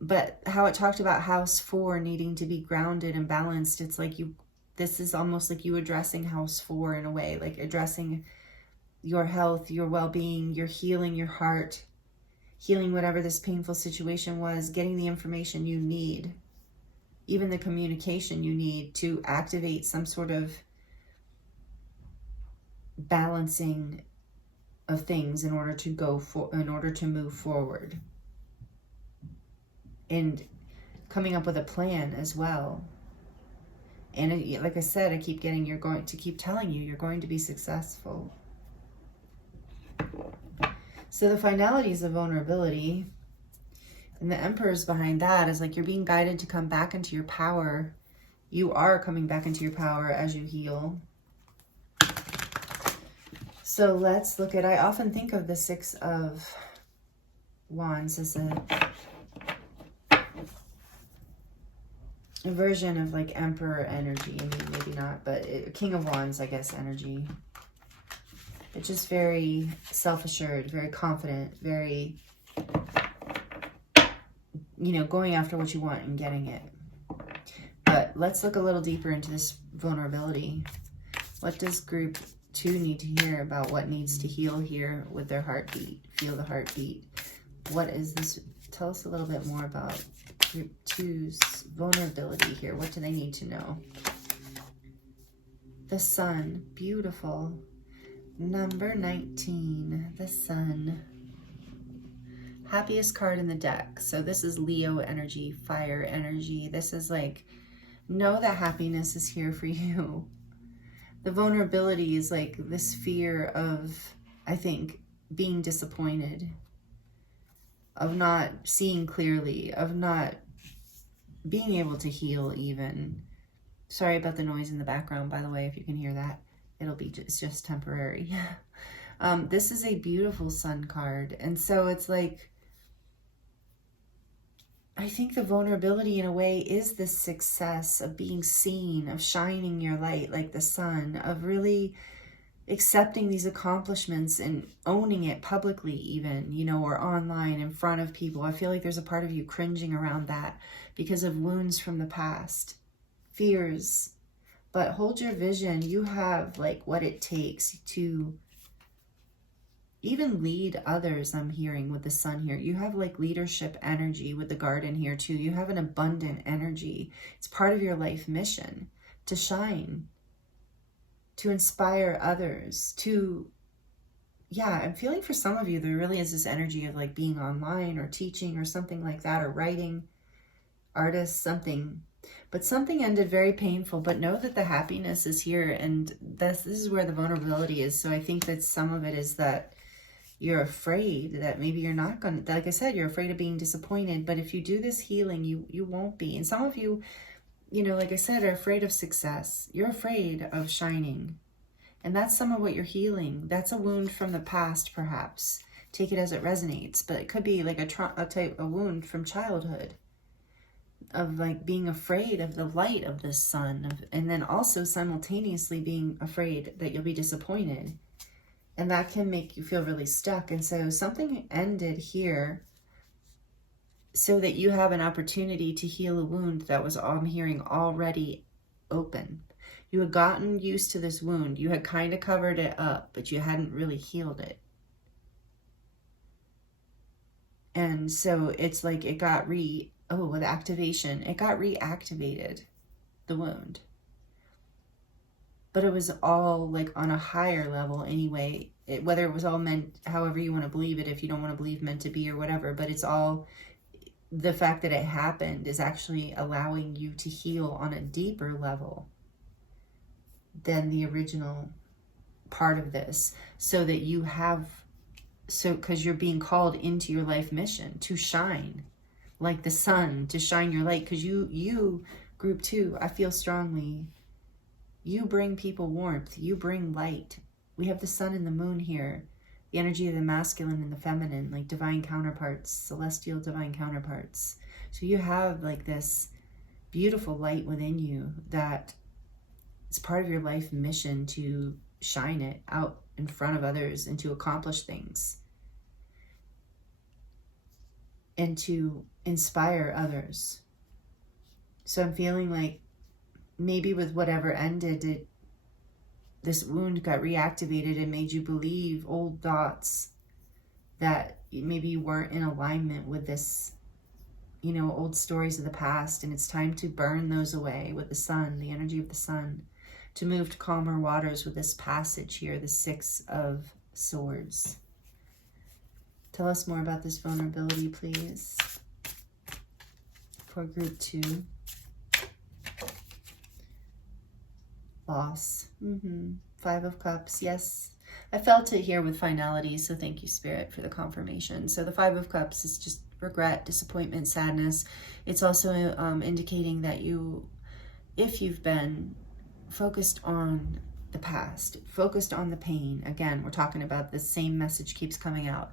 But how it talked about house 4 needing to be grounded and balanced, it's like this is almost like you addressing house 4 in a way, like addressing your health, your well-being, your healing, your heart, healing whatever this painful situation was, getting the information you need, even the communication you need to activate some sort of balancing of things in order to move forward. And coming up with a plan as well. And like I said, I keep getting, you're going to be successful. So the finality is the vulnerability. And the Emperor's behind that is like you're being guided to come back into your power. You are coming back into your power as you heal. So let's look at, I often think of the 6 of Wands as a version of like Emperor energy. I mean, maybe not, but King of Wands, I guess, energy. It's just very self-assured, very confident, very, going after what you want and getting it. But let's look a little deeper into this vulnerability. What does group 2 need to hear about what needs to heal here with their heartbeat? Feel the heartbeat. What is this? Tell us a little bit more about group 2's vulnerability here. What do they need to know? The Sun. Beautiful. Number 19. The Sun. Happiest card in the deck. So this is Leo energy, fire energy. This is like, know that happiness is here for you. The vulnerability is like this fear of, I think, being disappointed, of not seeing clearly, of not being able to heal even. Sorry about the noise in the background, by the way, if you can hear that. It's just temporary. This is a beautiful Sun card. And so it's like, I think the vulnerability in a way is this success of being seen, of shining your light like the sun, of really accepting these accomplishments and owning it publicly even, or online in front of people. I feel like there's a part of you cringing around that because of wounds from the past, fears. But hold your vision. You have like what it takes to even lead others. I'm hearing with the Sun here. You have like leadership energy with the garden here too. You have an abundant energy. It's part of your life mission to shine, to inspire others, I'm feeling for some of you, there really is this energy of like being online or teaching or something like that, or writing, artists, something. But something ended very painful, but know that the happiness is here. And this is where the vulnerability is. So I think that some of it is that you're afraid that maybe you're not going to, like I said, you're afraid of being disappointed. But if you do this healing, you won't be. And some of you, like I said, are afraid of success. You're afraid of shining. And that's some of what you're healing. That's a wound from the past, perhaps. Take it as it resonates. But it could be like a wound from childhood, of like being afraid of the light of the sun, and then also simultaneously being afraid that you'll be disappointed. And that can make you feel really stuck. And so something ended here so that you have an opportunity to heal a wound that was, I'm hearing, already open. You had gotten used to this wound. You had kind of covered it up, but you hadn't really healed it. And so it's like it got with activation, it got reactivated, the wound. But it was all like on a higher level anyway, whether it was all meant, however you want to believe it, if you don't want to believe meant to be or whatever, but it's all, the fact that it happened is actually allowing you to heal on a deeper level than the original part of this, so that you have, because you're being called into your life mission to shine like the sun, to shine your light, because you Group 2, I feel strongly. You bring people warmth. You bring light. We have the sun and the moon here. The energy of the masculine and the feminine, like divine counterparts, celestial divine counterparts. So you have like this beautiful light within you that is part of your life mission to shine it out in front of others and to accomplish things and to inspire others. So I'm feeling like maybe with whatever ended, this wound got reactivated and made you believe old thoughts that maybe you weren't in alignment with this, you know, old stories of the past. And it's time to burn those away with the sun, the energy of the sun, to move to calmer waters with this passage here, the 6 of Swords. Tell us more about this vulnerability, please, for group 2. Loss. 5 of Cups. Yes, I felt it here with finality, so thank you, Spirit, for the confirmation. So the 5 of Cups is just regret, disappointment, sadness. It's also indicating that if you've been focused on the past, focused on the pain, again, we're talking about the same message keeps coming out.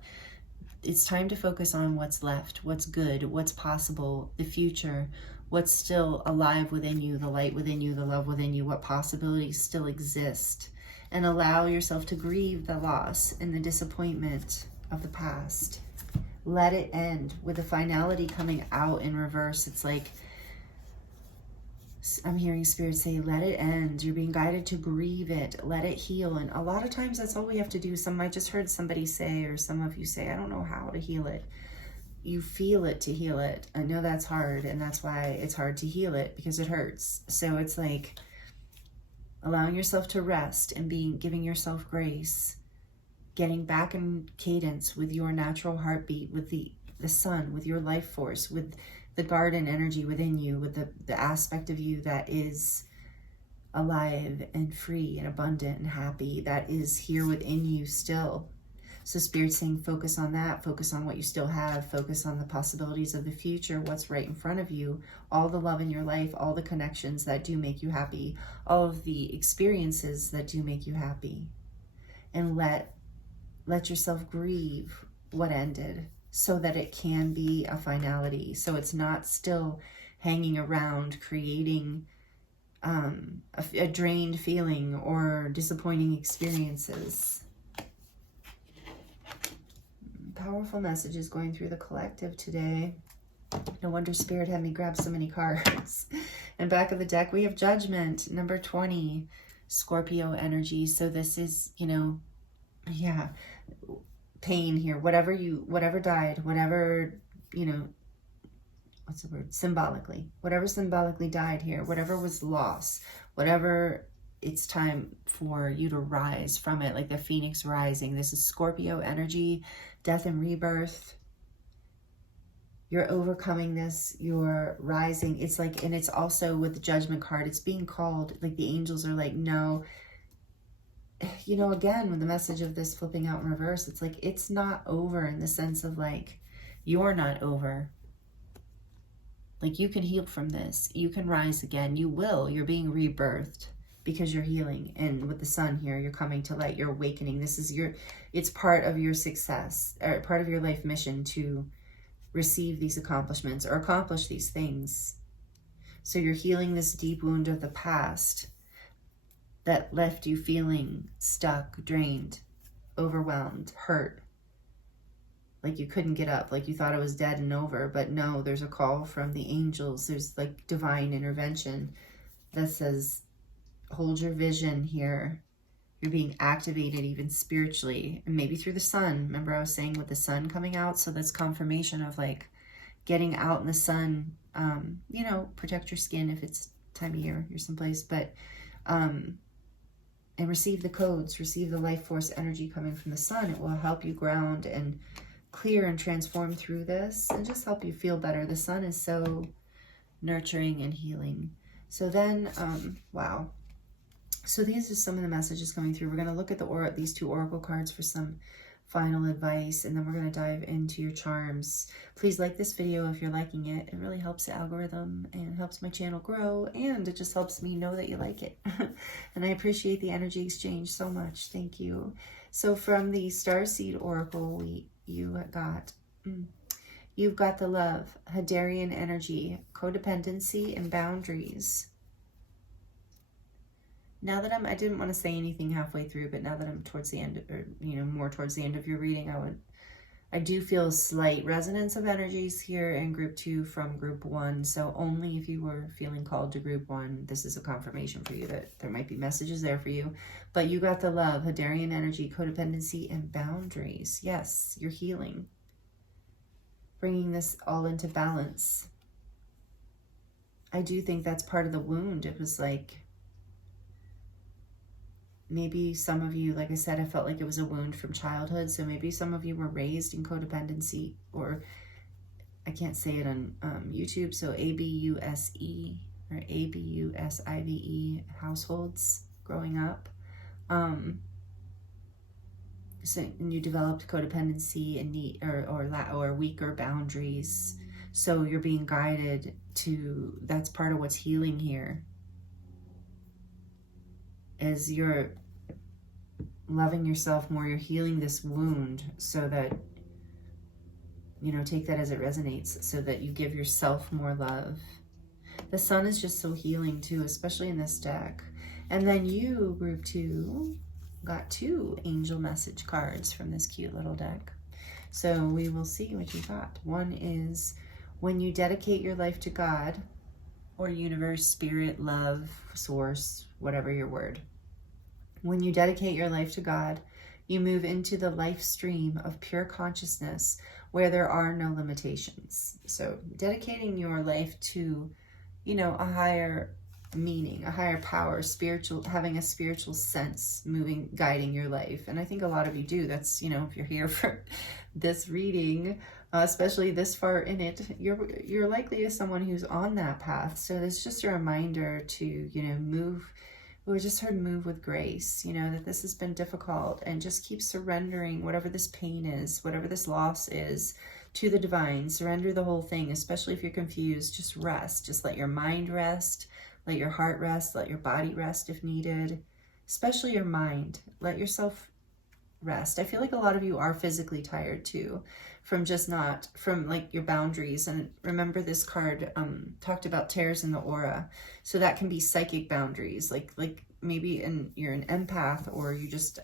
It's time to focus on what's left, what's good, what's possible, the future, what's still alive within you, the light within you, the love within you, what possibilities still exist, and allow yourself to grieve the loss and the disappointment of the past. Let it end. With the finality coming out in reverse, it's like, I'm hearing Spirit say, let it end. You're being guided to grieve it, let it heal. And a lot of times that's all we have to do. I just heard somebody say, or some of you say, I don't know how to heal it. You feel it to heal it. I know that's hard, and that's why it's hard to heal it, because it hurts. So it's like allowing yourself to rest and giving yourself grace, getting back in cadence with your natural heartbeat, with the sun, with your life force, with the garden energy within you, with the aspect of you that is alive and free and abundant and happy, that is here within you still. So Spirit's saying, focus on that, focus on what you still have, focus on the possibilities of the future, what's right in front of you, all the love in your life, all the connections that do make you happy, all of the experiences that do make you happy. And let yourself grieve what ended, so that it can be a finality. So it's not still hanging around, creating a drained feeling or disappointing experiences. Powerful messages going through the collective today. No wonder Spirit had me grab so many cards. And back of the deck, we have Judgment, number 20, Scorpio energy. So this is, yeah, pain here. Whatever died, whatever, what's the word? Whatever symbolically died here, whatever was lost, whatever, it's time for you to rise from it, like the phoenix rising. This is Scorpio energy, death and rebirth. You're overcoming this, you're rising. It's like, and it's also with the Judgment card, it's being called, like the angels are like, no, again, with the message of this flipping out in reverse, it's like, it's not over in the sense of like, you're not over. Like, you can heal from this. You can rise again. You will. You're being rebirthed because you're healing. And with the sun here, you're coming to light. You're awakening. This is it's part of your success, or part of your life mission to receive these accomplishments or accomplish these things. So you're healing this deep wound of the past that left you feeling stuck, drained, overwhelmed, hurt, like you couldn't get up, like you thought it was dead and over. But no, there's a call from the angels. There's like divine intervention that says, hold your vision here. You're being activated even spiritually, and maybe through the sun. Remember I was saying with the sun coming out, so that's confirmation of like getting out in the sun. Protect your skin if it's time of year you're someplace, but and receive the codes, receive the life force energy coming from the sun. It will help you ground and clear and transform through this, and just help you feel better. The sun is so nurturing and healing. So then, wow. So these are some of the messages coming through. We're going to look at these two oracle cards for some final advice, and then we're going to dive into your charms. Please like this video if you're liking it. It really helps the algorithm and helps my channel grow, and it just helps me know that you like it. And I appreciate the energy exchange so much. Thank you. So from the Starseed Oracle, you've got the love, Hadarian energy, codependency, and boundaries. Now that I didn't want to say anything halfway through, but now that I'm towards the end, or more towards the end of your reading, I do feel a slight resonance of energies here in group 2 from group 1. So only if you were feeling called to group 1, this is a confirmation for you that there might be messages there for you. But you got the love, Hadarian energy, codependency, and boundaries. Yes, you're healing. Bringing this all into balance. I do think that's part of the wound. It was like, maybe some of you, like I said, I felt like it was a wound from childhood. So maybe some of you were raised in codependency, or I can't say it on YouTube. So ABUSE or ABUSIVE households growing up. So, and you developed codependency and need or weaker boundaries. So you're being guided to, that's part of what's healing here. As you're loving yourself more, you're healing this wound so that, take that as it resonates, so that you give yourself more love. The sun is just so healing too, especially in this deck. And then you, group 2, got 2 angel message cards from this cute little deck. So we will see what you got. One is, when you dedicate your life to God, or universe, spirit, love, source, whatever your word. When you dedicate your life to God, you move into the life stream of pure consciousness where there are no limitations. So dedicating your life to, a higher meaning, a higher power, having a spiritual sense guiding your life. And I think a lot of you do. That's, if you're here for this reading, especially this far in it, you're likely as someone who's on that path. So it's just a reminder to, move. We just heard move with grace, that this has been difficult, and just keep surrendering whatever this pain is, whatever this loss is, to the divine. Surrender the whole thing, especially if you're confused. Just rest. Just let your mind rest. Let your heart rest. Let your body rest if needed, especially your mind. Let yourself rest. I feel like a lot of you are physically tired too, from like your boundaries. And remember, this card talked about tears in the aura. So that can be psychic boundaries, like maybe you're an empath, or you just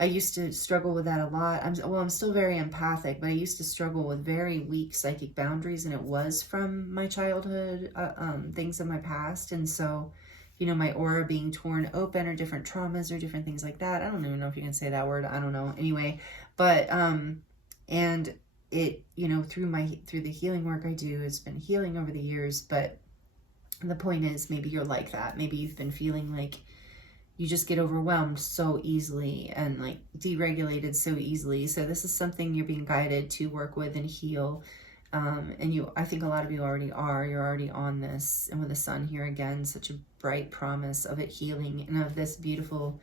I used to struggle with that a lot. I'm still very empathic, but I used to struggle with very weak psychic boundaries, and it was from my childhood, things of my past. And so, my aura being torn open, or different traumas, or different things like that. I don't even know if you can say that word. I don't know. Anyway, but, and it, through the healing work I do, it's been healing over the years. But the point is, maybe you're like that. Maybe you've been feeling like you just get overwhelmed so easily, and like deregulated so easily. So this is something you're being guided to work with and heal. And I think a lot of you already are. You're already on this. And with the sun here again, such a bright promise of it healing, and of this beautiful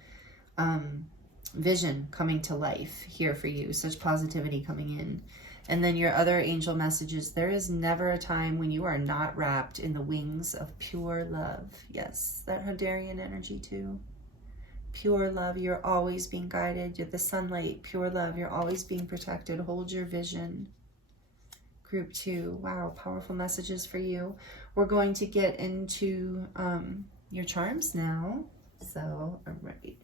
vision coming to life here for you. Such positivity coming in. And then your other angel messages: there is never a time when you are not wrapped in the wings of pure love. Yes, that Hadarian energy too. Pure love. You're always being guided. You're the sunlight. Pure love. You're always being protected. Hold your vision. Group 2. Wow, powerful messages for you. We're going to get into your charms now. So I'm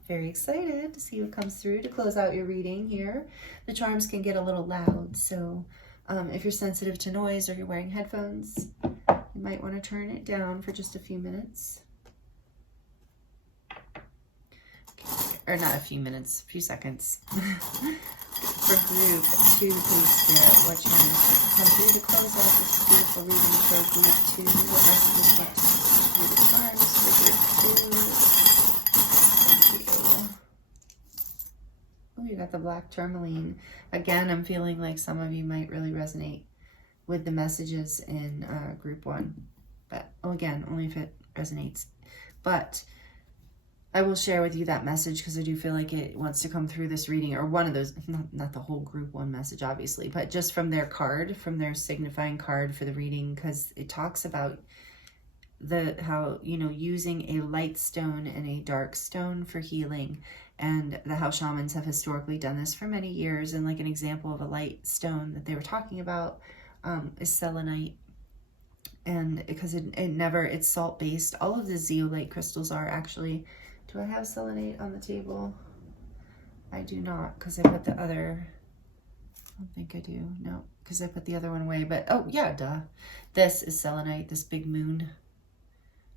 very excited to see what comes through to close out your reading here. The charms can get a little loud, so if you're sensitive to noise or you're wearing headphones, you might want to turn it down for just a few minutes. Or not a few minutes, a few seconds. For group 2, please, Spirit, what charms come through to close out this beautiful reading for group 2? What messages want to through the charms for group 2? Thank you. Oh, you got the black tourmaline. Again, I'm feeling like some of you might really resonate with the messages in group 1. But again, only if it resonates. But I will share with you that message because I do feel like it wants to come through this reading, or one of those, not the whole group one message, obviously, but just from their card, from their signifying card for the reading, because it talks about how, you know, using a light stone and a dark stone for healing, and how shamans have historically done this for many years. And like an example of a light stone that they were talking about is selenite. And because it's salt based. All of the zeolite crystals are actually. Do I have selenite on the table? I do not, because I put the other, I don't think I do, no, because I put the other one away, but oh yeah, duh. This is selenite, this big moon.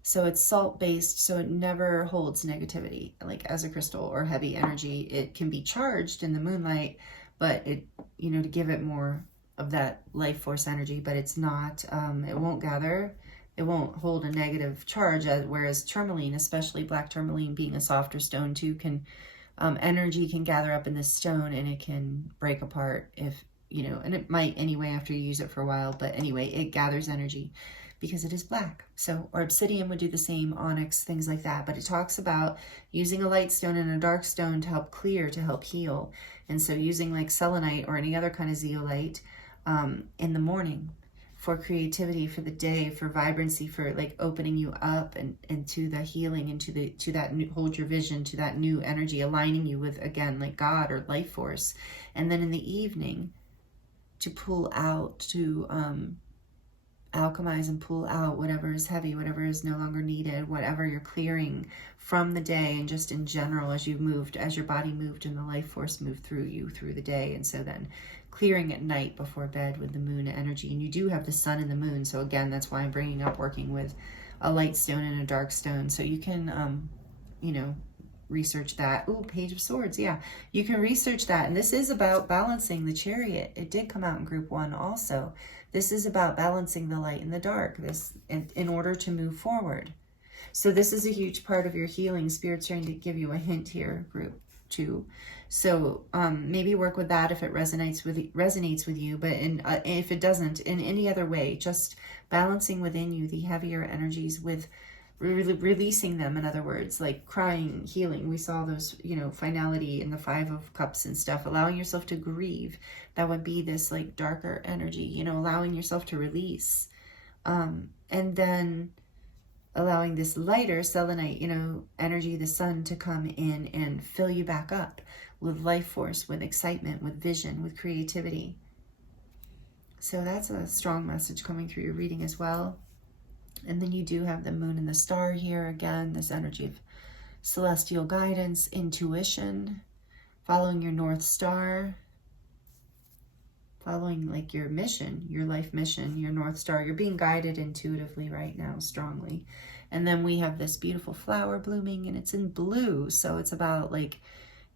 So it's salt based, so it never holds negativity. Like as a crystal or heavy energy, it can be charged in the moonlight, but it, you know, to give it more of that life force energy, but it's not, it won't gather. It won't hold a negative charge, whereas tourmaline, especially black tourmaline being a softer stone too, can energy can gather up in this stone and it can break apart if, you know, and it might anyway after you use it for a while, but anyway, it gathers energy because it is black. So, or obsidian would do the same, onyx, things like that. But it talks about using a light stone and a dark stone to help clear, to help heal. And so using like selenite or any other kind of zeolite in the morning, for creativity, for the day, for vibrancy, for like opening you up and into the healing, to that new, hold your vision, to that new energy, aligning you with, again, like God or life force. And then in the evening, to pull out, to alchemize and pull out whatever is heavy, whatever is no longer needed, whatever you're clearing from the day, and just in general as your body moved and the life force moved through you through the day. And so then clearing at night before bed with the moon energy. And you do have the sun and the moon, so again, that's why I'm bringing up working with a light stone and a dark stone. So you can you know, research that. Ooh, Page of Swords, yeah, you can research that. And this is about balancing the Chariot. It did come out in group 1 also. This is about balancing the light and the dark, this in order to move forward. So this is a huge part of your healing. Spirit's trying to give you a hint here, group 2. So maybe work with that if it resonates with you, but if it doesn't, in any other way, just balancing within you the heavier energies with releasing them. In other words, like crying, healing. We saw those, you know, finality in the 5 of Cups and stuff, allowing yourself to grieve. That would be this like darker energy, you know, allowing yourself to release. And then allowing this lighter selenite, you know, energy, the sun, to come in and fill you back up with life force, with excitement, with vision, with creativity. So that's a strong message coming through your reading as well. And then you do have the moon and the star here. Again, this energy of celestial guidance, intuition, following your North Star, following like your mission, your life mission, your North Star. You're being guided intuitively right now, strongly. And then we have this beautiful flower blooming, and it's in blue. So it's about like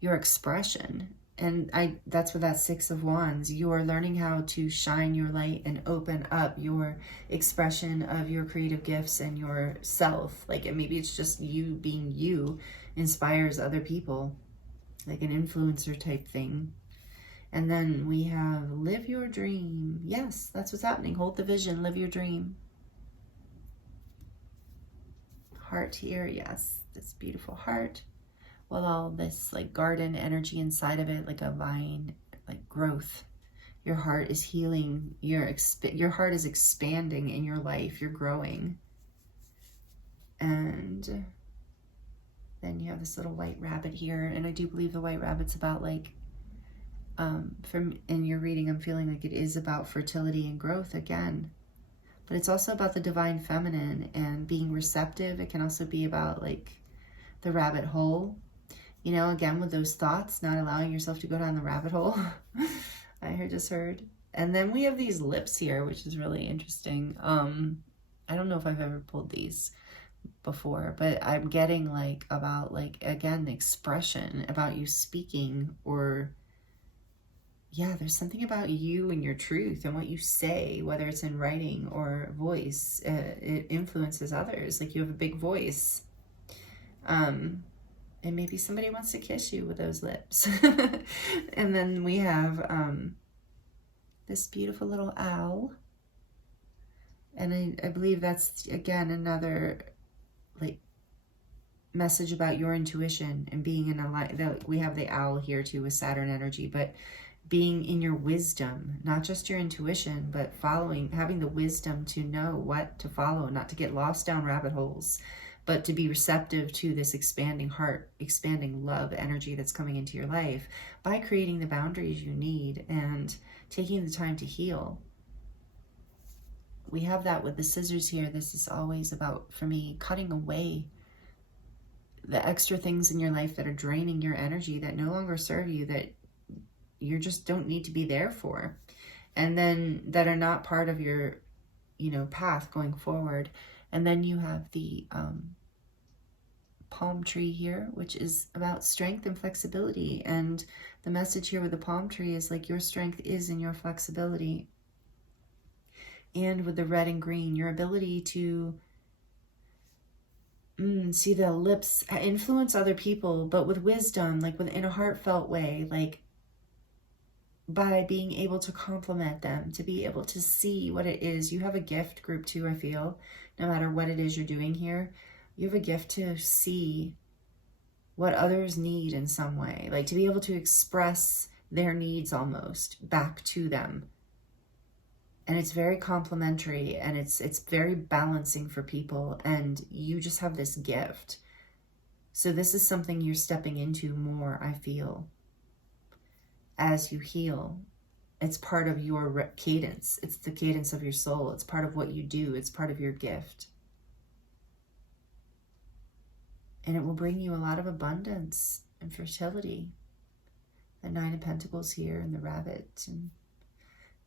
your expression. And that's what that 6 of Wands, you are learning how to shine your light and open up your expression of your creative gifts and yourself. Like, and maybe it's just you being you inspires other people, like an influencer type thing. And then we have live your dream. Yes, that's what's happening. Hold the vision, live your dream. Heart here, yes, this beautiful heart. With all this like garden energy inside of it, like a vine, like growth. Your heart is healing. Your heart is expanding in your life. You're growing. And then you have this little white rabbit here. And I do believe the white rabbit's about like, from in your reading, I'm feeling like it is about fertility and growth again. But it's also about the divine feminine and being receptive. It can also be about like the rabbit hole. You know, again, with those thoughts, not allowing yourself to go down the rabbit hole. I just heard. And then we have these lips here, which is really interesting. I don't know if I've ever pulled these before, but I'm getting like about like, again, the expression about you speaking, or yeah, there's something about you and your truth and what you say, whether it's in writing or voice, it influences others. Like you have a big voice. And maybe somebody wants to kiss you with those lips. And then we have this beautiful little owl. And I believe that's, again, another like message about your intuition and being in a we have the owl here too with Saturn energy, but being in your wisdom, not just your intuition, but having the wisdom to know what to follow, not to get lost down rabbit holes, but to be receptive to this expanding heart, expanding love energy that's coming into your life by creating the boundaries you need and taking the time to heal. We have that with the scissors here. This is always about, for me, cutting away the extra things in your life that are draining your energy, that no longer serve you, that you just don't need to be there for, and then that are not part of your, path going forward. And then you have the palm tree here, which is about strength and flexibility. And the message here with the palm tree is like your strength is in your flexibility. And with the red and green, your ability to see the lips influence other people, but with wisdom, like in a heartfelt way, like by being able to compliment them, to be able to see what it is. You have a gift, group 2, I feel, no matter what it is you're doing here, you have a gift to see what others need in some way, like to be able to express their needs almost back to them. And it's very complimentary, and it's very balancing for people, and you just have this gift. So this is something you're stepping into more, I feel, as you heal. It's part of your cadence. It's the cadence of your soul. It's part of what you do. It's part of your gift. And it will bring you a lot of abundance and fertility. The 9 of Pentacles here, and the rabbit, and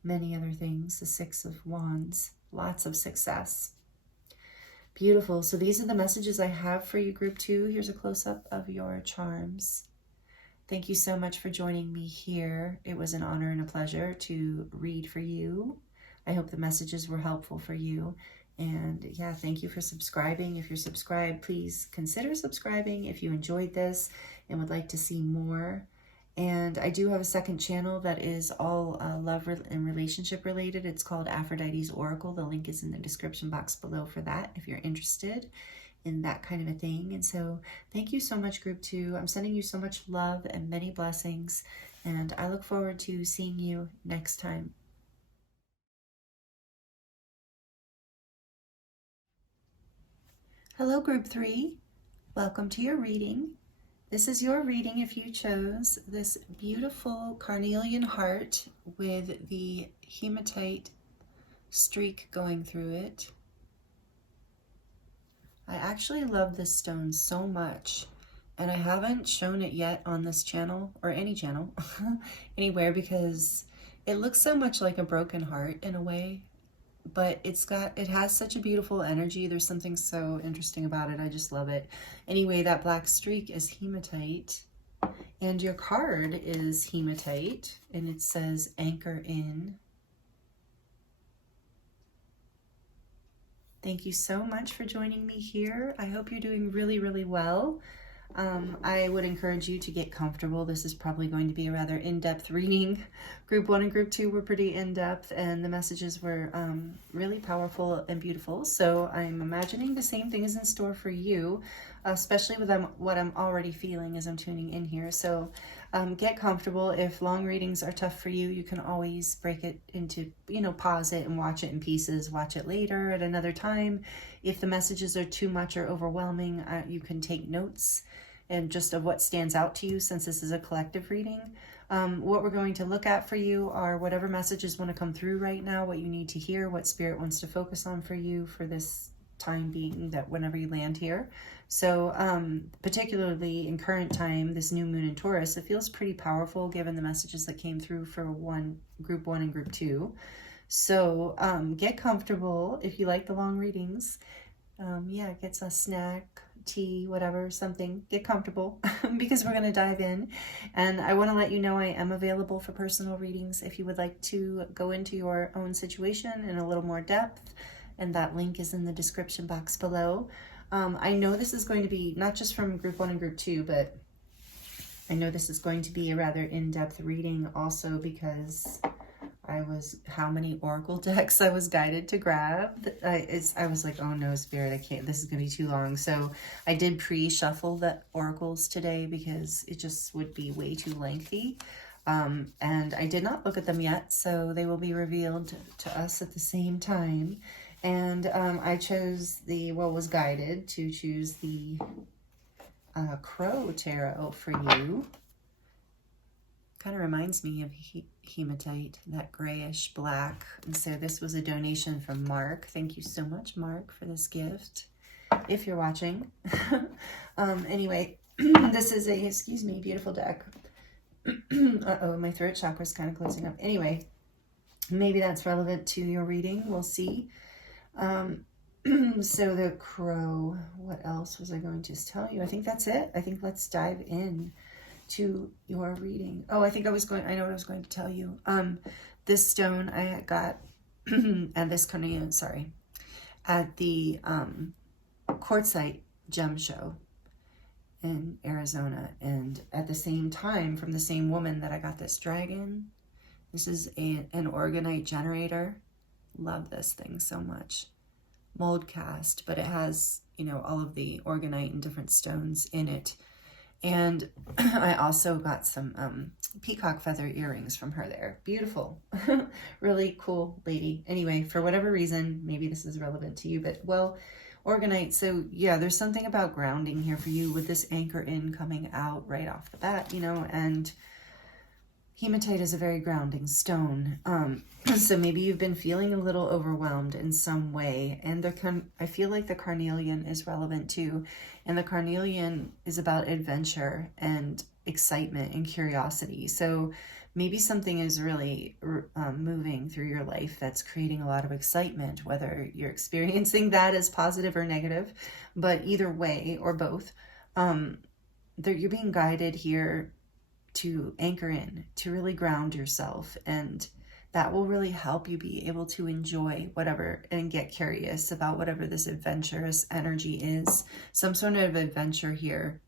many other things. The 6 of Wands, lots of success. Beautiful. So these are the messages I have for you, group 2. Here's a close-up of your charms. Thank you so much for joining me here. It was an honor and a pleasure to read for you. I hope the messages were helpful for you. And yeah, thank you for subscribing. If you're subscribed, please consider subscribing if you enjoyed this and would like to see more. And I do have a second channel that is all love and relationship related. It's called Aphrodite's Oracle. The link is in the description box below for that if you're interested in that kind of a thing. And so thank you so much, group 2. I'm sending you so much love and many blessings, and I look forward to seeing you next time. Hello, group 3. Welcome to your reading. This is your reading if you chose this beautiful carnelian heart with the hematite streak going through it. I actually love this stone so much, and I haven't shown it yet on this channel or any channel anywhere, because it looks so much like a broken heart in a way, but it has such a beautiful energy. There's something so interesting about it. I just love it. Anyway, that black streak is hematite, and your card is hematite, and it says anchor in. Thank you so much for joining me here. I hope you're doing really, really well. I would encourage you to get comfortable. This is probably going to be a rather in-depth reading. Group 1 and Group 2 were pretty in-depth, and the messages were really powerful and beautiful. So I'm imagining the same thing is in store for you, especially with what I'm already feeling as I'm tuning in here. So get comfortable. If long readings are tough for you, you can always break it into, pause it and watch it in pieces, watch it later at another time. If the messages are too much or overwhelming, you can take notes and just of what stands out to you, since this is a collective reading. What we're going to look at for you are whatever messages want to come through right now, what you need to hear, what spirit wants to focus on for you for this time being, that whenever you land here. So particularly in current time, this new moon in Taurus, it feels pretty powerful given the messages that came through for Group 1 and Group 2. So get comfortable if you like the long readings. Get a snack, tea, whatever, something. Get comfortable because we're going to dive in. And I want to let you know I am available for personal readings if you would like to go into your own situation in a little more depth. And that link is in the description box below. I know this is going to be not just from Group 1 and Group 2, but I know this is going to be a rather in-depth reading also, because how many oracle decks I was guided to grab. I was like, oh no, Spirit, I can't, this is gonna be too long. So I did pre-shuffle the oracles today because it just would be way too lengthy. And I did not look at them yet, so they will be revealed to us at the same time. And I chose was guided to choose the Crow Tarot for you. Kind of reminds me of Hematite, that grayish black. And so this was a donation from Mark. Thank you so much, Mark, for this gift, if you're watching. Anyway, this is a, excuse me, beautiful deck. Uh-oh, my throat chakra is kind of closing up. Anyway, maybe that's relevant to your reading. We'll see. So the Crow, what else was I going to tell you? I think that's it. I think let's dive in to your reading. Oh, I know what I was going to tell you. This stone I got, and this Carnelian, sorry, at the Quartzite Gem Show in Arizona. And at the same time, from the same woman that I got this dragon. This is an Orgonite generator. Love this thing so much. Mold cast, but it has, you know, all of the Orgonite and different stones in it. And I also got some peacock feather earrings from her there. Beautiful. Really cool lady. Anyway, for whatever reason, maybe this is relevant to you, but well, Orgonite. So yeah, there's something about grounding here for you with this anchor in coming out right off the bat, you know, and Hematite is a very grounding stone. So maybe you've been feeling a little overwhelmed in some way. And I feel like the Carnelian is relevant too. And the Carnelian is about adventure and excitement and curiosity. So maybe something is really moving through your life that's creating a lot of excitement, whether you're experiencing that as positive or negative. But either way, or both, you're being guided here to anchor in, to really ground yourself, and that will really help you be able to enjoy whatever and get curious about whatever this adventurous energy is. Some sort of adventure here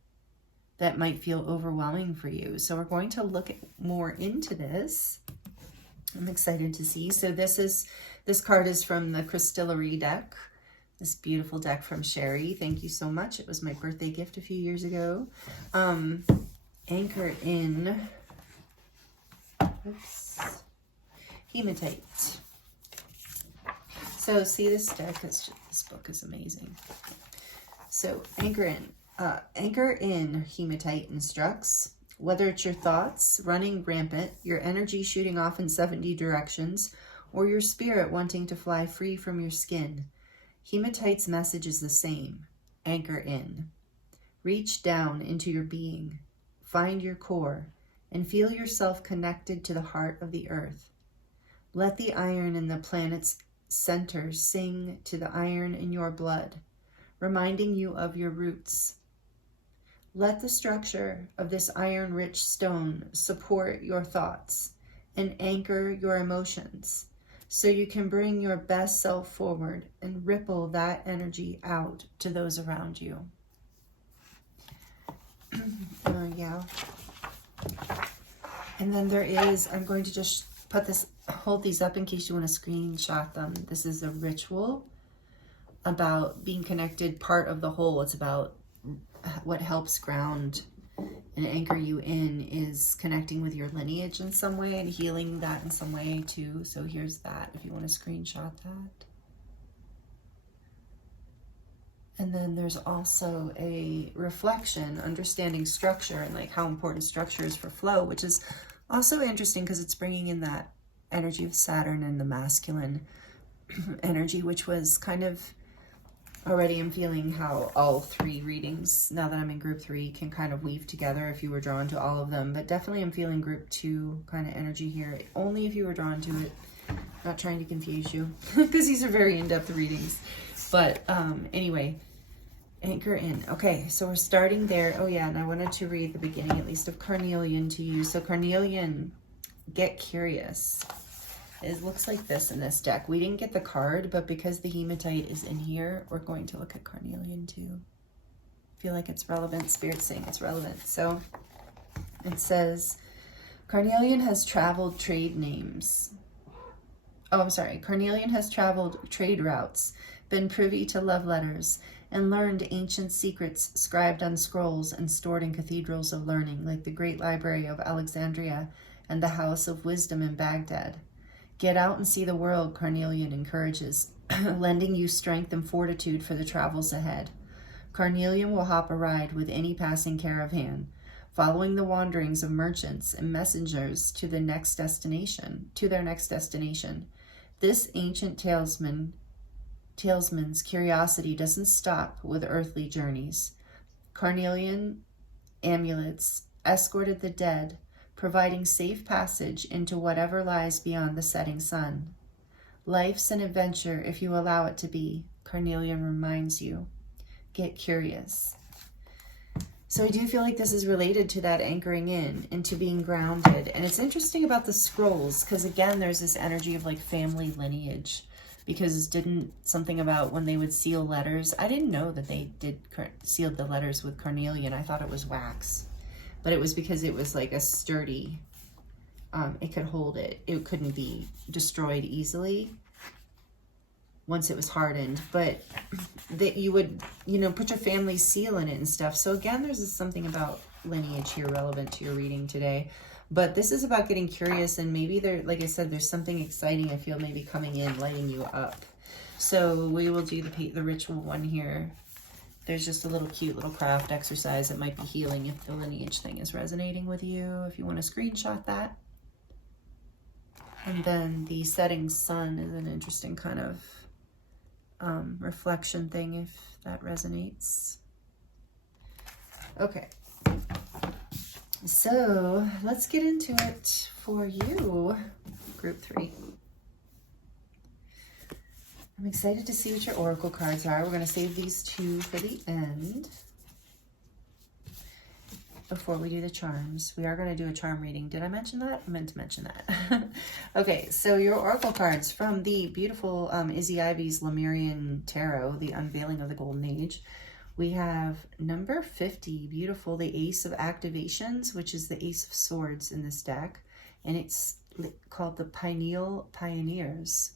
that might feel overwhelming for you. So we're going to look more into this. I'm excited to see. So this card is from the Crystallary deck. This beautiful deck from Sherry. Thank you so much. It was my birthday gift a few years ago. Anchor in, Hematite. So see this deck, this book is amazing. So anchor in Hematite instructs, whether it's your thoughts running rampant, your energy shooting off in 70 directions, or your spirit wanting to fly free from your skin. Hematite's message is the same. Anchor in. Reach down into your being. Find your core and feel yourself connected to the heart of the earth. Let the iron in the planet's center sing to the iron in your blood, reminding you of your roots. Let the structure of this iron-rich stone support your thoughts and anchor your emotions so you can bring your best self forward and ripple that energy out to those around you. Yeah. And then there is, I'm going to just hold these up in case you want to screenshot them. This is a ritual about being connected, part of the whole. It's about what helps ground and anchor you in is connecting with your lineage in some way and healing that in some way too. So here's that if you want to screenshot that. And then there's also a reflection, understanding structure and like how important structure is for flow, which is also interesting because it's bringing in that energy of Saturn and the masculine energy, which was kind of already, I'm feeling how all three readings, now that I'm in group 3, can kind of weave together if you were drawn to all of them. But definitely I'm feeling group 2 kind of energy here, only if you were drawn to it. Not trying to confuse you because these are very in-depth readings. But anyway, anchor in. Okay, so we're starting there. Oh yeah, and I wanted to read the beginning at least of Carnelian to you. So Carnelian, get curious. It looks like this in this deck. We didn't get the card, but because the Hematite is in here, we're going to look at Carnelian too. I feel like it's relevant. Spirit's saying it's relevant. So it says, Carnelian has traveled trade names. Oh, I'm sorry. Carnelian has traveled trade routes, been privy to love letters, and learned ancient secrets scribed on scrolls and stored in cathedrals of learning, like the Great Library of Alexandria and the House of Wisdom in Baghdad. Get out and see the world, Carnelian encourages, lending you strength and fortitude for the travels ahead. Carnelian will hop a ride with any passing caravan, following the wanderings of merchants and messengers to their next destination. This ancient talesman's curiosity doesn't stop with earthly journeys. Carnelian amulets escorted the dead, providing safe passage into whatever lies beyond the setting sun. Life's an adventure if you allow it to be, Carnelian reminds you. Get curious. So I do feel like this is related to that anchoring in and to being grounded. And it's interesting about the scrolls, because again, there's this energy of like family lineage. Because didn't something about when they would seal letters, I didn't know that they did seal the letters with carnelian. I thought it was wax, but it was because it was like a sturdy, it could hold it. It couldn't be destroyed easily once it was hardened, but that you would, you know, put your family seal in it and stuff. So again, there's something about lineage here relevant to your reading today. But this is about getting curious, and maybe there, like I said, there's something exciting I feel maybe coming in, lighting you up. So we will do the ritual one here. There's just a little cute little craft exercise that might be healing if the lineage thing is resonating with you, if you want to screenshot that. And then the setting sun is an interesting kind of reflection thing if that resonates. Okay. So let's get into it for you, group 3. I'm excited to see what your oracle cards are. We're going to save these 2 for the end before we do the charms. We are going to do a charm reading. Did I mention that? I meant to mention that. Okay, so your oracle cards from the beautiful Izzy Ivy's Lemurian Tarot, The Unveiling of the Golden Age. We have number 50, beautiful, the Ace of Activations, which is the Ace of Swords in this deck. And it's called the Pineal Pioneers.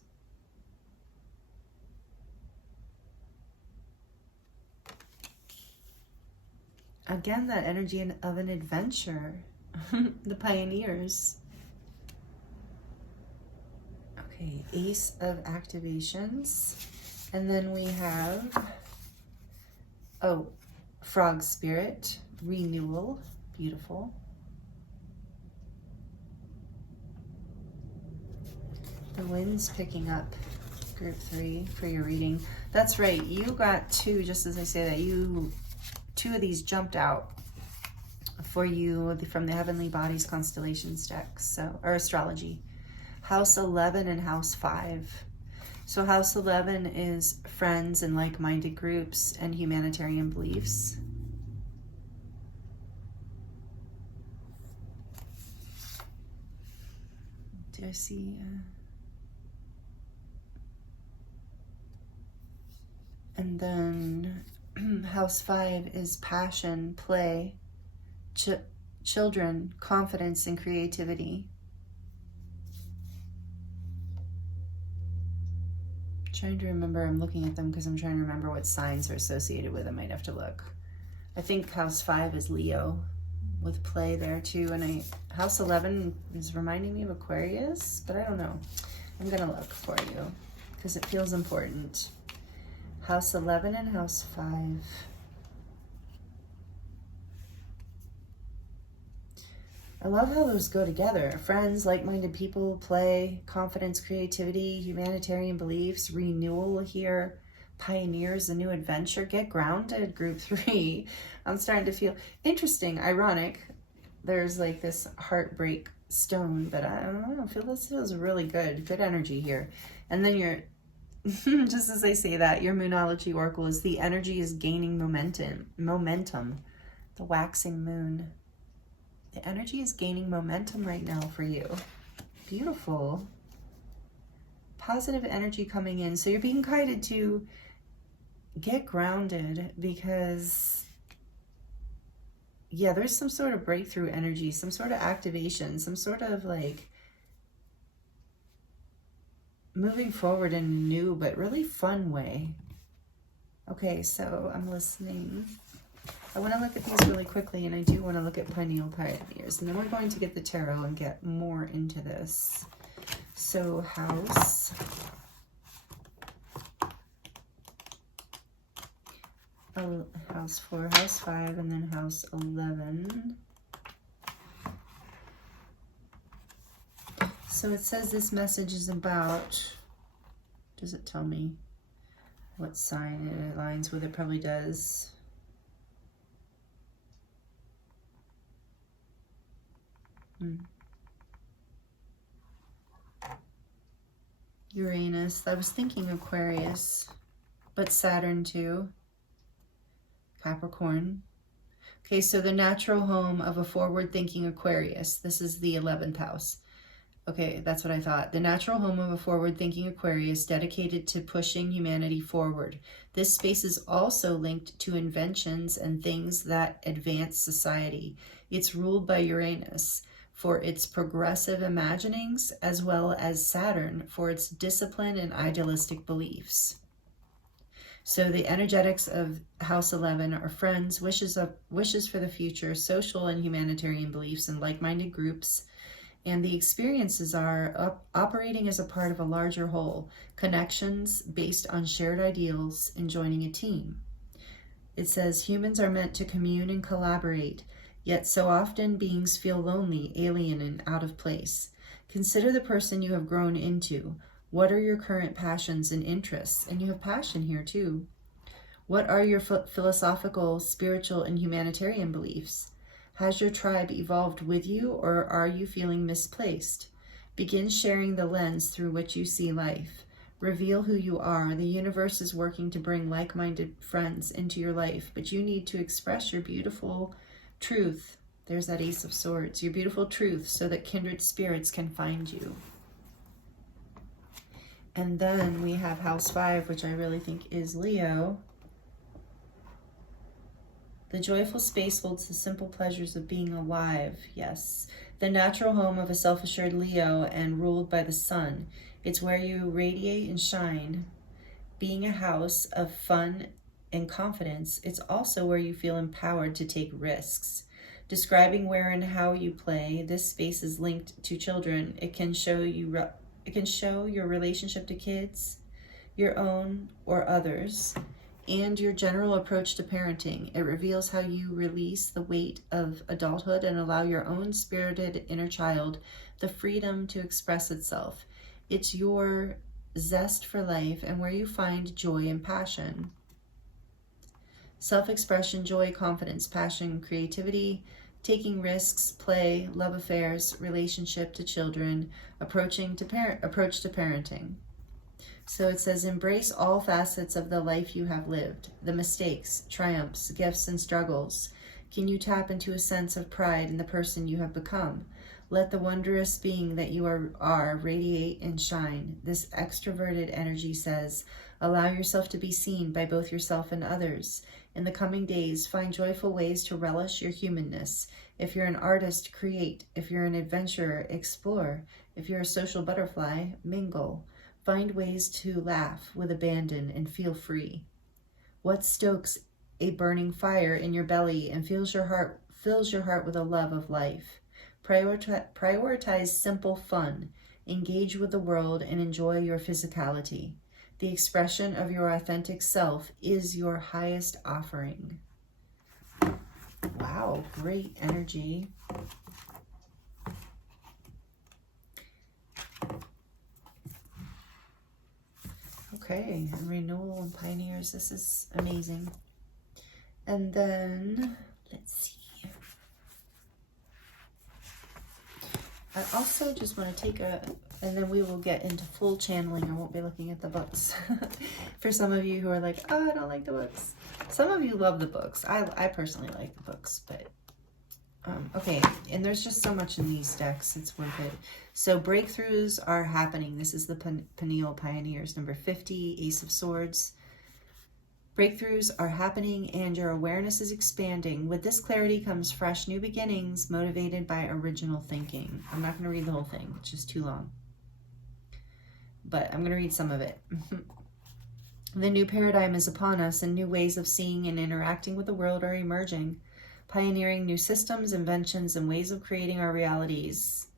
Again, that energy of an adventure. The Pioneers. Okay, Ace of Activations. And then we have... oh, Frog Spirit, Renewal, beautiful. The wind's picking up, group 3, for your reading. That's right, you got 2, just as I say that, 2 of these jumped out for you from the Heavenly Bodies Constellations deck, so, or astrology. House 11 and House 5. So House 11 is friends and like-minded groups and humanitarian beliefs. Do I see? And then House 5 is passion, play, children, confidence, and creativity. Trying to remember, I'm looking at them because I'm trying to remember what signs are associated with. I might have to look. I think House 5 is Leo with play there too. And House 11 is reminding me of Aquarius, but I don't know. I'm going to look for you because it feels important. House 11 and House 5. I love how those go together. Friends, like-minded people, play, confidence, creativity, humanitarian beliefs, renewal here, pioneers, a new adventure. Get grounded, group 3. I'm starting to feel interesting, ironic. There's like this heartbreak stone, but I don't know, I feel this feels really good energy here. And then your, just as I say that, your Moonology Oracle is the energy is gaining momentum, the waxing moon. The energy is gaining momentum right now for you. Beautiful. Positive energy coming in. So you're being guided to get grounded because, yeah, there's some sort of breakthrough energy, some sort of activation, some sort of like moving forward in a new but really fun way. Okay, so I'm listening. I want to look at these really quickly, and I do want to look at pineal pioneers. And then we're going to get the tarot and get more into this. So house. House 4, house 5, and then house 11. So it says this message is about, does it tell me what sign it aligns with? It probably does. Uranus. I was thinking Aquarius, but Saturn too. Capricorn. Okay, so the natural home of a forward-thinking Aquarius. This is the 11th house. Okay, that's what I thought. The natural home of a forward-thinking Aquarius dedicated to pushing humanity forward. This space is also linked to inventions and things that advance society. It's ruled by Uranus for its progressive imaginings, as well as Saturn for its discipline and idealistic beliefs. So the energetics of House 11 are friends, wishes for the future, social and humanitarian beliefs, and like-minded groups. And the experiences are operating as a part of a larger whole, connections based on shared ideals, and joining a team. It says humans are meant to commune and collaborate, yet so often beings feel lonely, alien, and out of place. Consider the person you have grown into. What are your current passions and interests? And you have passion here too. What are your philosophical, spiritual, and humanitarian beliefs? Has your tribe evolved with you, or are you feeling misplaced? Begin sharing the lens through which you see life. Reveal who you are. The universe is working to bring like-minded friends into your life, but you need to express your beautiful truth. There's that Ace of Swords. Your beautiful truth, so that kindred spirits can find you. And then we have House 5, which I really think is Leo. The joyful space holds the simple pleasures of being alive. Yes. The natural home of a self-assured Leo and ruled by the sun. It's where you radiate and shine. Being a house of fun and confidence, it's also where you feel empowered to take risks. Describing where and how you play, this space is linked to children. It can show your relationship to kids, your own or others, and your general approach to parenting. It reveals how you release the weight of adulthood and allow your own spirited inner child the freedom to express itself. It's your zest for life and where you find joy and passion. Self-expression, joy, confidence, passion, creativity, taking risks, play, love affairs, relationship to children, approach to parenting. So it says, embrace all facets of the life you have lived, the mistakes, triumphs, gifts, and struggles. Can you tap into a sense of pride in the person you have become? Let the wondrous being that you are radiate and shine. This extroverted energy says, allow yourself to be seen by both yourself and others. In the coming days, find joyful ways to relish your humanness. If you're an artist, create. If you're an adventurer, explore. If you're a social butterfly, mingle. Find ways to laugh with abandon and feel free. What stokes a burning fire in your belly and fills your heart with a love of life? Prioritize simple fun. Engage with the world and enjoy your physicality. The expression of your authentic self is your highest offering. Wow, great energy. Okay, renewal and pioneers. This is amazing. And then, let's see. I also just want to take and then we will get into full channeling. I won't be looking at the books. For some of you who are like, oh, I don't like the books. Some of you love the books. I personally like the books, but okay. And there's just so much in these decks. It's worth it. So breakthroughs are happening. This is the Pineal Pioneers, number 50, Ace of Swords. Breakthroughs are happening and your awareness is expanding. With this clarity comes fresh new beginnings motivated by original thinking. I'm not going to read the whole thing. It's just too long. but I'm going to read some of it. The new paradigm is upon us, and new ways of seeing and interacting with the world are emerging. Pioneering new systems, inventions, and ways of creating our realities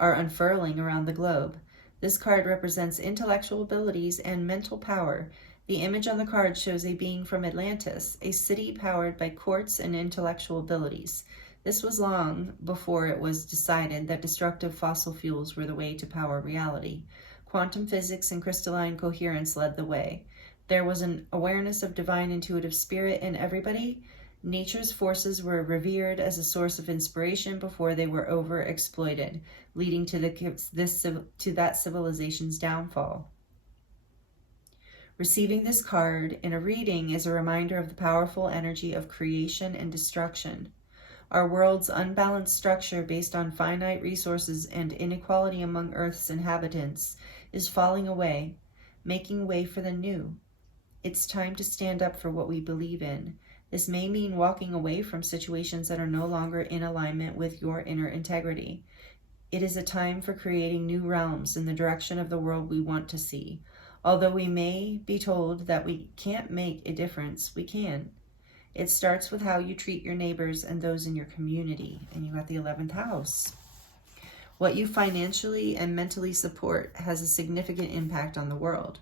are unfurling around the globe. This card represents intellectual abilities and mental power. The image on the card shows a being from Atlantis, a city powered by quartz and intellectual abilities. This was long before it was decided that destructive fossil fuels were the way to power reality. Quantum physics and crystalline coherence led the way. There was an awareness of divine intuitive spirit in everybody. Nature's forces were revered as a source of inspiration before they were overexploited, leading to that civilization's downfall. Receiving this card in a reading is a reminder of the powerful energy of creation and destruction. Our world's unbalanced structure, based on finite resources and inequality among Earth's inhabitants, is falling away, making way for the new. It's time to stand up for what we believe in. This may mean walking away from situations that are no longer in alignment with your inner integrity. It is a time for creating new realms in the direction of the world we want to see. Although we may be told that we can't make a difference, we can. It starts with how you treat your neighbors and those in your community. And you got the 11th house. What you financially and mentally support has a significant impact on the world.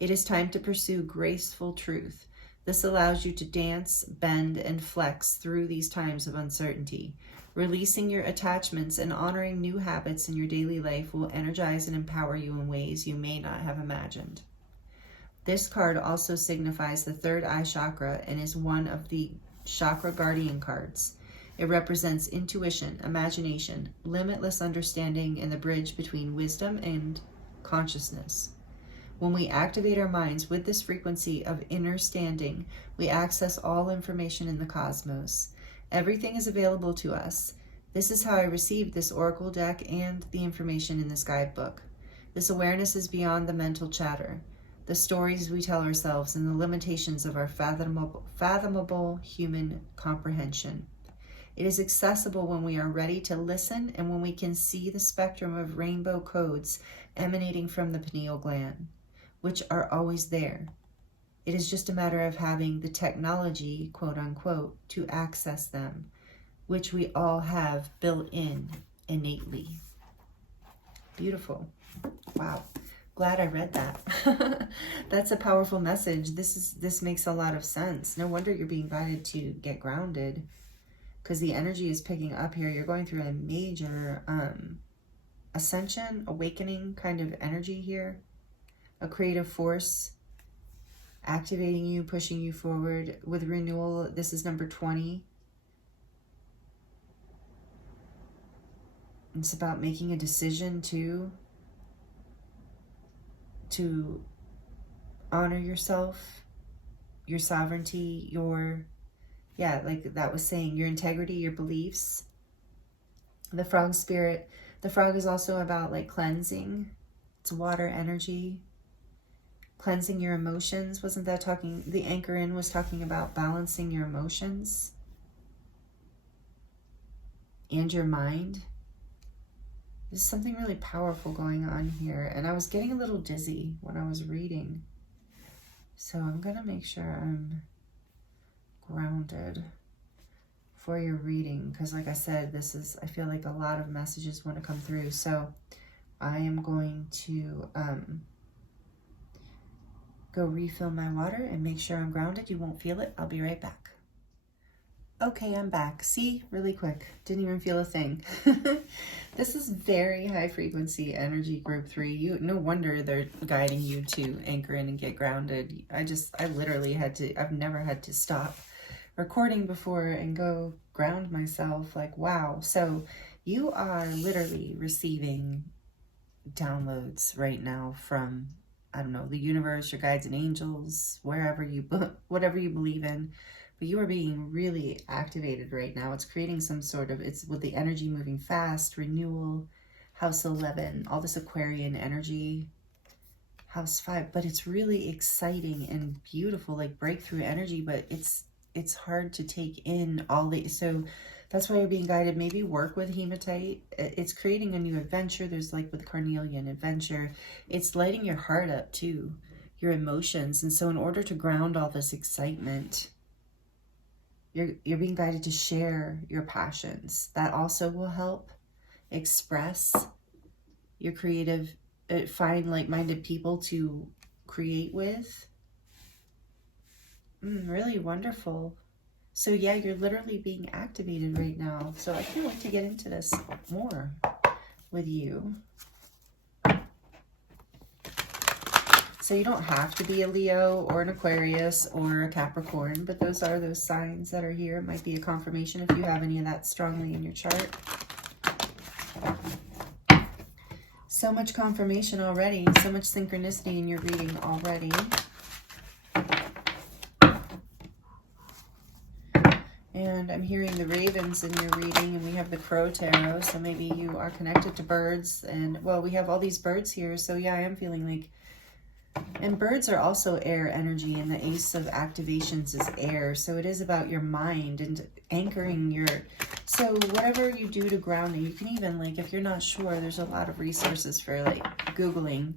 It is time to pursue graceful truth. This allows you to dance, bend, and flex through these times of uncertainty. Releasing your attachments and honoring new habits in your daily life will energize and empower you in ways you may not have imagined. This card also signifies the third eye chakra and is one of the chakra guardian cards. It represents intuition, imagination, limitless understanding, and the bridge between wisdom and consciousness. When we activate our minds with this frequency of inner standing, we access all information in the cosmos. Everything is available to us. This is how I received this oracle deck and the information in this guidebook. This awareness is beyond the mental chatter, the stories we tell ourselves, and the limitations of our fathomable human comprehension. It is accessible when we are ready to listen and when we can see the spectrum of rainbow codes emanating from the pineal gland, which are always there. It is just a matter of having the technology, quote unquote, to access them, which we all have built in innately. Beautiful. Wow. Glad I read that. That's a powerful message. This makes a lot of sense. No wonder you're being guided to get grounded, because the energy is picking up here. You're going through a major ascension, awakening kind of energy here. A creative force activating you, pushing you forward with renewal. This is number 20. It's about making a decision to honor yourself, your sovereignty, like that was saying, your integrity, your beliefs. The frog spirit. The frog is also about like cleansing. It's water energy. Cleansing your emotions. Wasn't that talking, the anchor in was talking about balancing your emotions and your mind. There's something really powerful going on here. And I was getting a little dizzy when I was reading. So I'm going to make sure I'm grounded for your reading. Because like I said, I feel like a lot of messages want to come through. So I am going to go refill my water and make sure I'm grounded. You won't feel it. I'll be right back. Okay, I'm back. See, really quick. Didn't even feel a thing. This is very high frequency energy group 3. No wonder they're guiding you to anchor in and get grounded. I literally I've never had to stop recording before and go ground myself. Like, wow. So you are literally receiving downloads right now from, I don't know, the universe, your guides and angels, whatever you believe in. But you are being really activated right now. It's creating some sort of, it's with the energy moving fast, renewal, house 11, all this Aquarian energy, house 5. But it's really exciting and beautiful, like breakthrough energy. But it's hard to take in all the, so That's why you're being guided. Maybe work with hematite. It's creating a new adventure. There's like with Carnelian adventure. It's lighting your heart up too, your emotions. And so in order to ground all this excitement, you're being guided to share your passions. That also will help express your creative, find like-minded people to create with. Really wonderful. So yeah, you're literally being activated right now. So I can't wait to get into this more with you. So you don't have to be a Leo or an Aquarius or a Capricorn, but those are those signs that are here. It might be a confirmation if you have any of that strongly in your chart. So much confirmation already. So much synchronicity in your reading already. And I'm hearing the ravens in your reading, and we have the crow tarot. So maybe you are connected to birds. And well, we have all these birds here. So yeah, I am feeling like, and birds are also air energy, and the ace of activations is air. So it is about your mind and anchoring your, so whatever you do to grounding, you can even like, if you're not sure, there's a lot of resources for like Googling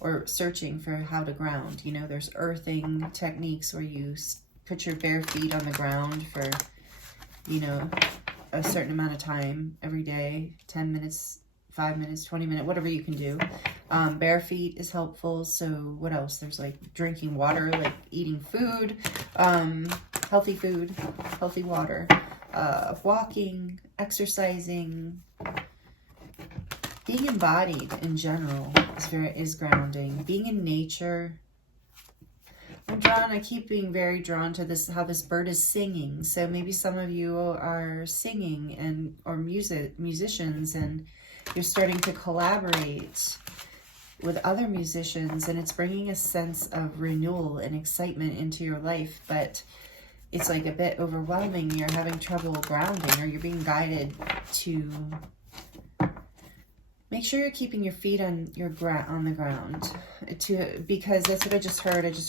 or searching for how to ground. You know, there's earthing techniques where you put your bare feet on the ground for, you know, a certain amount of time every day, 10 minutes, 5 minutes, 20 minutes, whatever you can do. Bare feet is helpful. So what else? There's like drinking water, like eating food, healthy food, healthy water, walking, exercising, being embodied in general is grounding. Being in nature. I keep being very drawn to this, how this bird is singing. So maybe some of you are singing and or musicians, and you're starting to collaborate with other musicians, and it's bringing a sense of renewal and excitement into your life, but it's like a bit overwhelming. You're having trouble grounding, or you're being guided to make sure you're keeping your feet on your on the ground, because that's what I just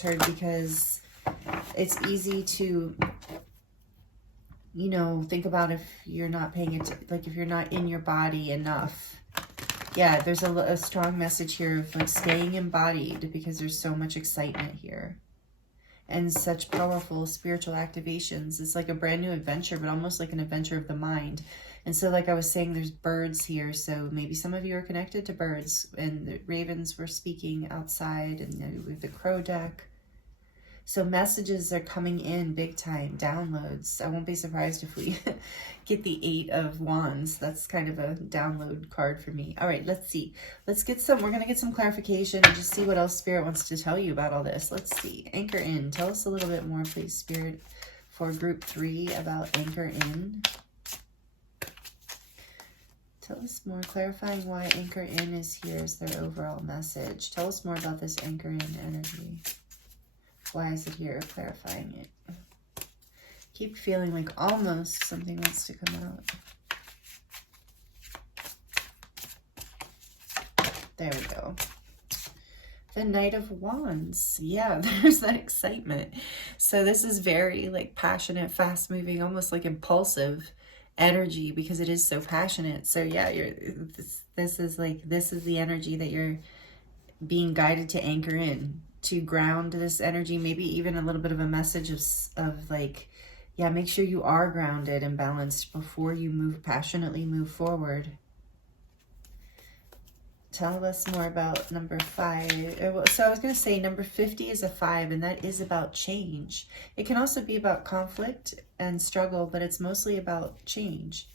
heard. Because it's easy to, you know, think about if you're not paying it, like if you're not in your body enough. Yeah, there's a strong message here of like staying embodied, because there's so much excitement here and such powerful spiritual activations. It's like a brand new adventure, but almost like an adventure of the mind. And so like I was saying, there's birds here. So maybe some of you are connected to birds, and the ravens were speaking outside, and we have the crow deck. So messages are coming in big time, downloads. I won't be surprised if we get the 8 of Wands. That's kind of a download card for me. All right, let's see. We're going to get some clarification and just see what else Spirit wants to tell you about all this. Let's see. Anchor in. Tell us a little bit more, please, Spirit, for group 3 about anchor in. Tell us more, clarifying why anchor in is here as their overall message. Tell us more about this anchor in energy. Why is it here? Clarifying it. Keep feeling like almost something wants to come out. There we go. The Knight of Wands. Yeah, there's that excitement. So this is very like passionate, fast moving, almost like impulsive energy, because it is so passionate. So yeah, this is the energy that you're being guided to anchor in, to ground this energy. Maybe even a little bit of a message of like, yeah, make sure you are grounded and balanced before you passionately move forward. Tell us more about number 5. So I was going to say number 50 is a 5, and that is about change. It can also be about conflict and struggle, but it's mostly about change,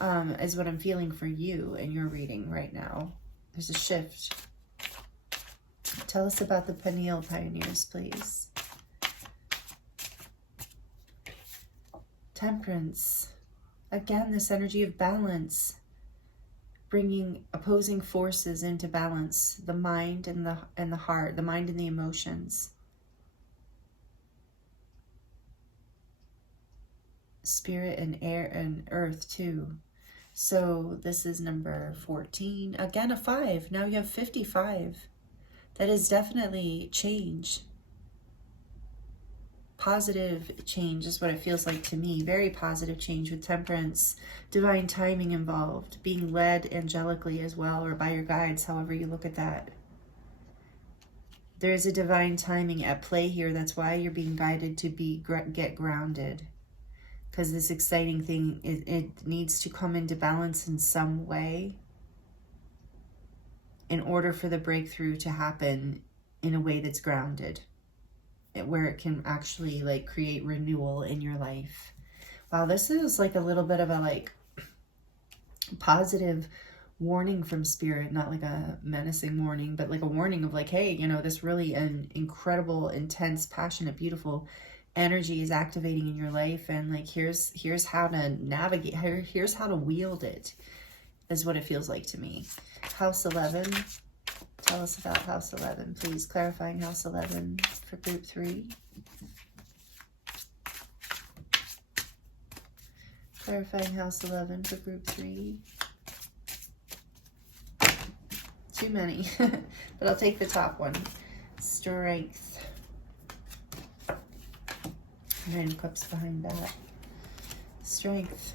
is what I'm feeling for you in your reading right now. There's a shift. Tell us about the pineal pioneers, please. Temperance. Again, this energy of balance, bringing opposing forces into balance, the mind and the heart, the mind and the emotions. Spirit and air and earth too. So this is number 14. Again, a 5. Now you have 55. That is definitely change. positive change is what it feels like to me. Very positive change with temperance, divine timing involved, being led angelically as well, or by your guides, however you look at that. There is a divine timing at play here. That's why you're being guided to get grounded. Because this exciting thing, it needs to come into balance in some way in order for the breakthrough to happen in a way that's grounded, where it can actually like create renewal in your life. Wow, this is like a little bit of a like positive warning from spirit, not like a menacing warning, but like a warning of like, hey, you know, this really an incredible, intense, passionate, beautiful energy is activating in your life, and like here's how to navigate, here's how to wield it, is what it feels like to me. House 11, tell us about House 11, please. Clarifying House 11 for group 3. Clarifying House 11 for group 3. Too many, but I'll take the top one. Strength. Nine of Cups behind that. Strength.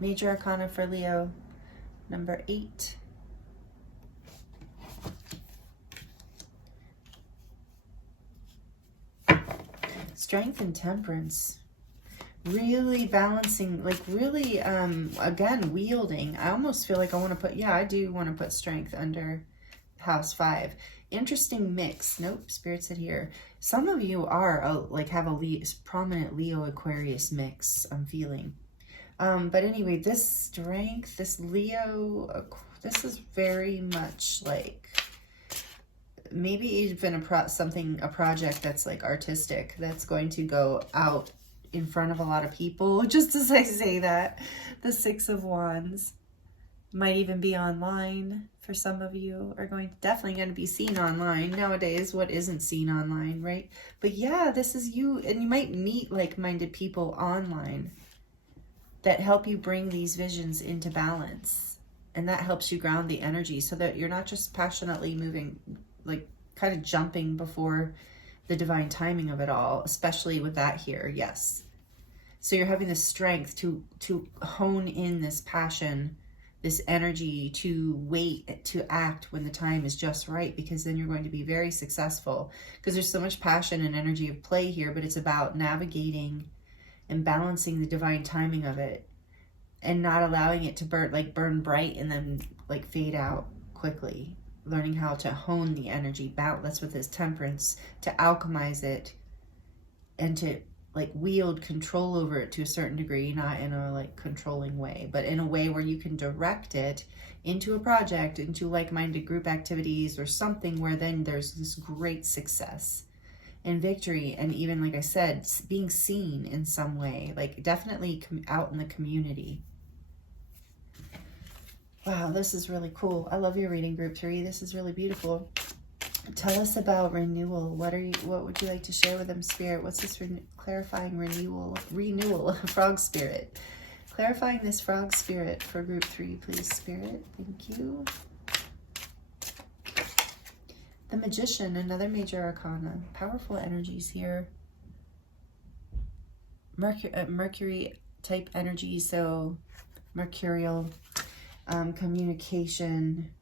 Major Arcana for Leo, number 8. Strength and temperance. Really balancing, like really, again, wielding. I almost feel like I want to put, yeah, I do want to put strength under House 5. Interesting mix. Nope, Spirit said here. Some of you are like have a prominent Leo Aquarius mix, I'm feeling. But anyway, this strength, this Leo, this is very much like maybe even a project that's like artistic, that's going to go out in front of a lot of people. Just as I say that, the 6 of Wands might even be online. For some of you are definitely going to be seen online nowadays. What isn't seen online, right? But yeah, this is you, and you might meet like-minded people online that help you bring these visions into balance, and that helps you ground the energy so that you're not just passionately moving, like kind of jumping before the divine timing of it all, especially with that here. Yes, so you're having the strength to hone in this passion, this energy, to wait, to act when the time is just right, because then you're going to be very successful, because there's so much passion and energy of play here, but it's about navigating and balancing the divine timing of it, and not allowing it to burn bright and then like fade out quickly. Learning how to hone the energy, that's with this temperance, to alchemize it and to like wield control over it to a certain degree, not in a like controlling way, but in a way where you can direct it into a project, into like-minded group activities or something, where then there's this great success and victory, and even, like I said, being seen in some way, like definitely out in the community. Wow, this is really cool. I love your reading, group 3. This is really beautiful. Tell us about renewal. What would you like to share with them, Spirit? What's this clarifying renewal, frog spirit? Clarifying this frog spirit for group 3, please, Spirit. Thank you. The Magician, another major arcana. Powerful energies here. Mercury type energy, so mercurial, communication.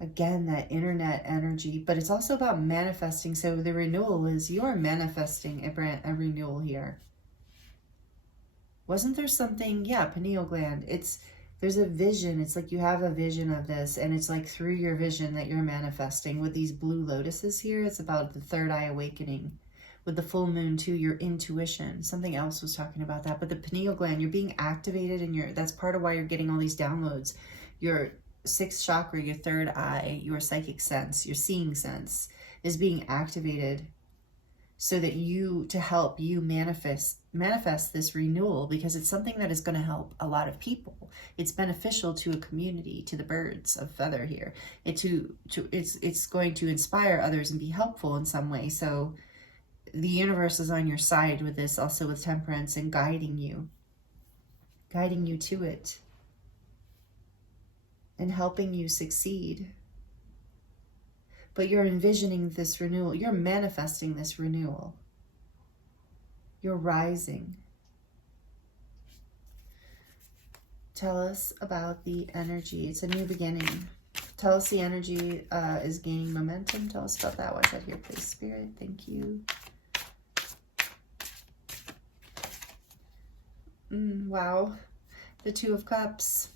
Again, that internet energy, but it's also about manifesting. So the renewal is you're manifesting a renewal here. Wasn't there something? Yeah, pineal gland. There's a vision. It's like you have a vision of this, and it's like through your vision that you're manifesting. With these blue lotuses here, it's about the third eye awakening. With the full moon too, your intuition. Something else was talking about that, but the pineal gland, you're being activated, and that's part of why you're getting all these downloads. Your 6th chakra, your third eye, your psychic sense, your seeing sense is being activated so that to help you manifest this renewal, because it's something that is going to help a lot of people. It's beneficial to a community, to the birds of feather here. It's going to inspire others and be helpful in some way. So the universe is on your side with this, also with temperance, and guiding you to it, and helping you succeed. but you're envisioning this renewal. You're manifesting this renewal. You're rising. Tell us about the energy. It's a new beginning. Tell us the energy is gaining momentum. Tell us about that. Watch out here, please, Spirit. Thank you. Wow. The Two of Cups.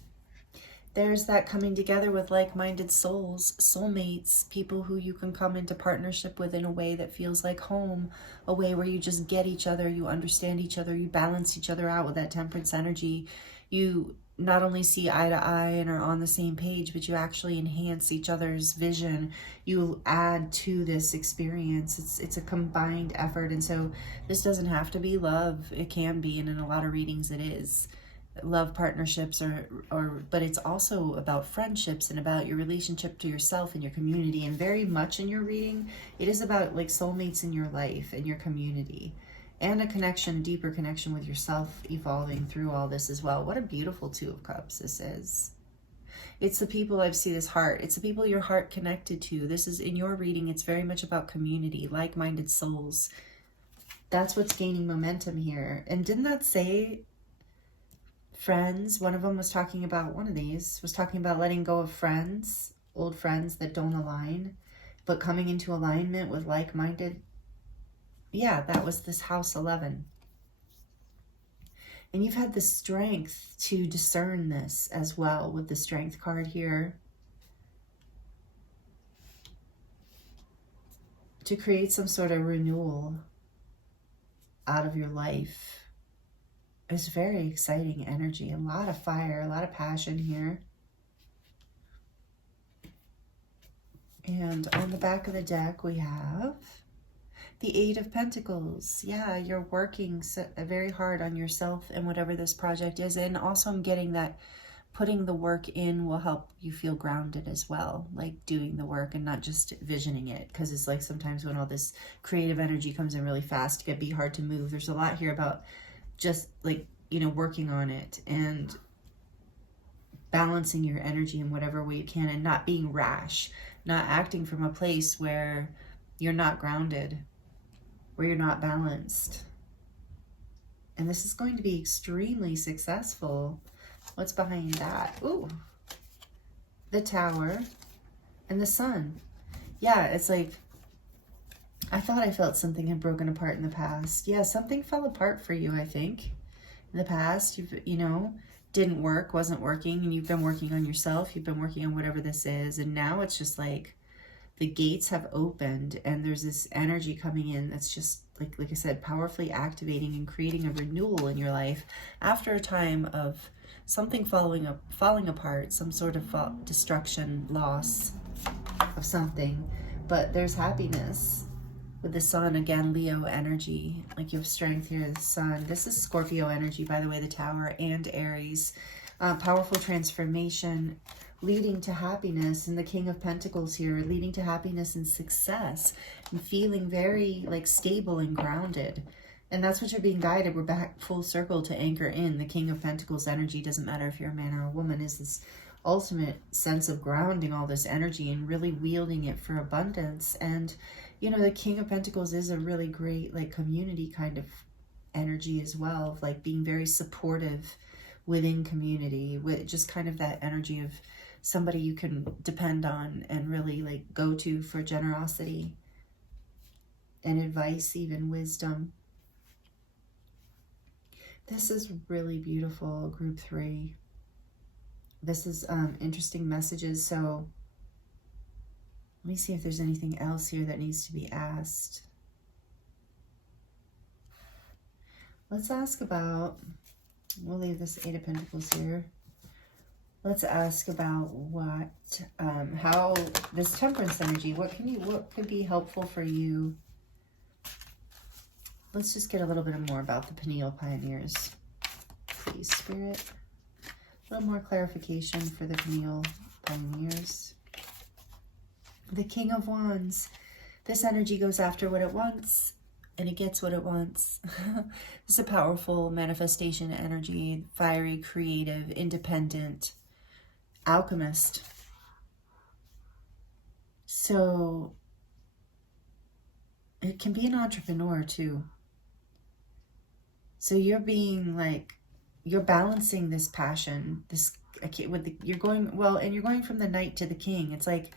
There's that coming together with like-minded souls, soulmates, people who you can come into partnership with in a way that feels like home, a way where you just get each other, you understand each other, you balance each other out with that temperance energy. You not only see eye to eye and are on the same page, but you actually enhance each other's vision. You add to this experience. It's a combined effort. And so this doesn't have to be love. It can be, and in a lot of readings it is. Love partnerships but it's also about friendships and about your relationship to yourself and your community, and very much in your reading it is about like soulmates in your life and your community, and a connection, deeper connection with yourself, evolving through all this as well. What a beautiful Two of Cups this is. It's the people, I see this heart, it's the people your heart connected to. This is in your reading, it's very much about community, like-minded souls. That's what's gaining momentum here. And didn't that say friends? One of them was talking about, one of these was talking about letting go of friends, old friends that don't align, but coming into alignment with like-minded. Yeah, that was this house 11. And you've had the strength to discern this as well with the Strength card here, to create some sort of renewal out of your life. It's very exciting energy, a lot of fire, a lot of passion here. And on the back of the deck, we have the Eight of Pentacles. Yeah, you're working very hard on yourself and whatever this project is. And also I'm getting that putting the work in will help you feel grounded as well, like doing the work and not just visioning it. Because it's like sometimes when all this creative energy comes in really fast, it can be hard to move. There's a lot here about just like, you know, working on it and balancing your energy in whatever way you can, and not being rash, not acting from a place where you're not grounded, where you're not balanced. And this is going to be extremely successful. What's behind that? Ooh, the Tower and the Sun. Yeah, it's like, I thought I felt something had broken apart in the past. Yeah, something fell apart for you, I think. In the past, you know, didn't work, wasn't working, and you've been working on yourself. You've been working on whatever this is. And now it's just like the gates have opened and there's this energy coming in that's just, like I said, powerfully activating and creating a renewal in your life after a time of something falling apart, some sort of destruction, loss of something. But there's happiness. With the Sun, again, Leo energy, like you have strength here, the Sun. This is Scorpio energy, by the way, the Tower, and Aries. Powerful transformation leading to happiness, and the King of Pentacles here, leading to happiness and success, and feeling very like stable and grounded. And that's what you're being guided. We're back full circle to anchor in. The King of Pentacles energy, doesn't matter if you're a man or a woman, is this ultimate sense of grounding all this energy and really wielding it for abundance. And you know, the King of Pentacles is a really great like community kind of energy as well, of like being very supportive within community, with just kind of that energy of somebody you can depend on and really like go to for generosity and advice, even wisdom. This is really beautiful, group 3. This is interesting messages. So let me see if there's anything else here that needs to be asked. Let's ask about, we'll leave this Eight of Pentacles here. Let's ask about what, how this Temperance energy, what could be helpful for you? Let's just get a little bit more about the Pineal Pioneers, please, Spirit. A little more clarification for the Pineal Pioneers. The King of Wands. This energy goes after what it wants, and it gets what it wants. It's a powerful manifestation energy, fiery, creative, independent, alchemist. So it can be an entrepreneur too. So you're being like, you're balancing this passion, you're going, well, and you're going from the knight to the king. It's like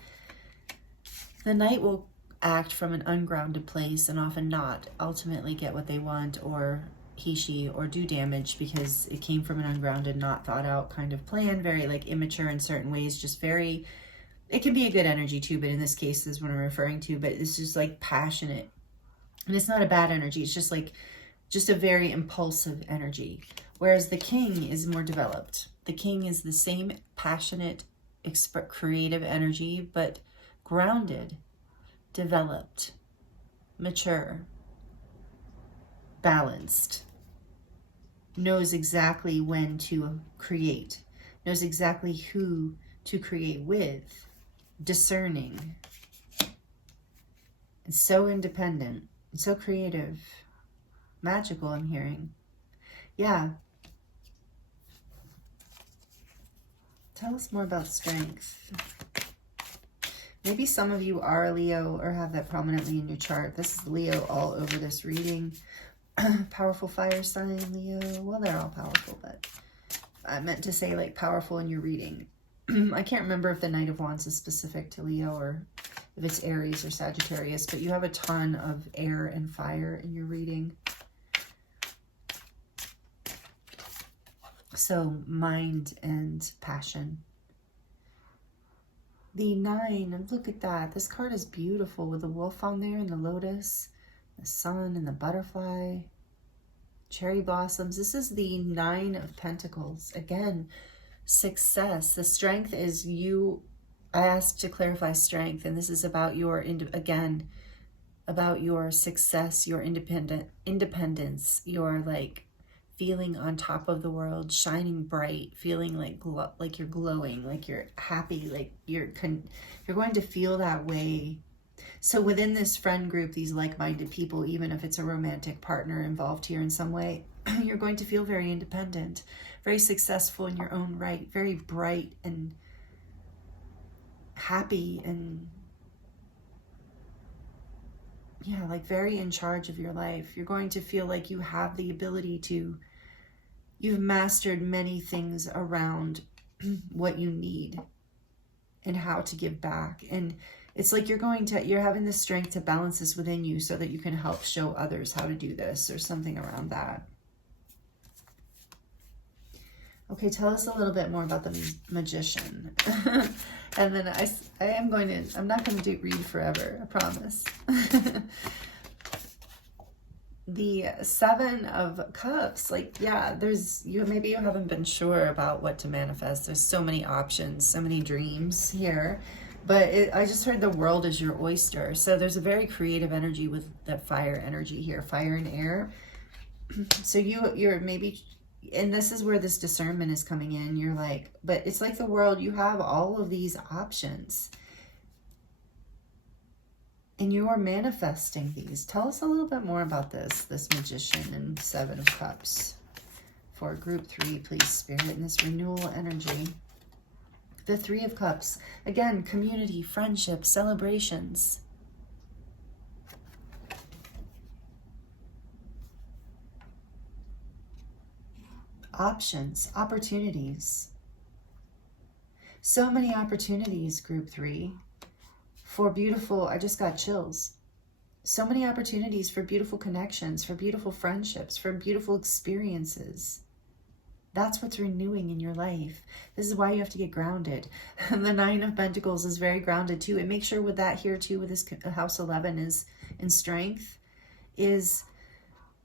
the knight will act from an ungrounded place and often not ultimately get what they want, or she, or do damage because it came from an ungrounded, not thought out kind of plan, very like immature in certain ways, just very, it can be a good energy too, but in this case is what I'm referring to, but it's just like passionate. And it's not a bad energy, it's just like, just a very impulsive energy. Whereas the king is more developed. The king is the same passionate, creative energy, but grounded, developed, mature, balanced, knows exactly when to create, knows exactly who to create with, discerning, and so independent, and so creative, magical, I'm hearing. Yeah. Tell us more about strength. Maybe some of you are a Leo or have that prominently in your chart. This is Leo all over this reading. Powerful fire sign, Leo. Well, they're all powerful, but I meant to say like powerful in your reading. I can't remember if the Knight of Wands is specific to Leo or if it's Aries or Sagittarius, but you have a ton of air and fire in your reading. So mind and passion. The 9, look at that. This card is beautiful with the wolf on there and the lotus, the sun and the butterfly, cherry blossoms. This is the 9 of Pentacles. Again, success. The strength is you. I asked to clarify strength, and this is about your, again, about your success, your independence, your like feeling on top of the world, shining bright, feeling like you're glowing, like you're happy, like you're going to feel that way. So within this friend group, these like-minded people, even if it's a romantic partner involved here in some way, you're going to feel very independent, very successful in your own right, very bright and happy, and yeah, like very in charge of your life. You're going to feel like you have the ability to, you've mastered many things around what you need and how to give back. And it's like you're having the strength to balance this within you so that you can help show others how to do this or something around that. Okay, tell us a little bit more about the magician. And then I'm not going to read forever, I promise. The 7 of Cups, like, yeah, maybe you haven't been sure about what to manifest. There's so many options, so many dreams here. But I just heard the world is your oyster. So there's a very creative energy with that fire energy here, fire and air. So you're maybe, and this is where this discernment is coming in. You're like, but it's like the world, you have all of these options. And you are manifesting these. Tell us a little bit more about this magician and 7 of Cups. For group 3, please, Spirit, in this renewal energy. The 3 of Cups. Again, community, friendship, celebrations. Options, opportunities. So many opportunities, group 3. For beautiful, I just got chills. So many opportunities for beautiful connections, for beautiful friendships, for beautiful experiences. That's what's renewing in your life. This is why you have to get grounded. The 9 of Pentacles is very grounded too. And make sure with that here too, with this house 11 is in strength, is,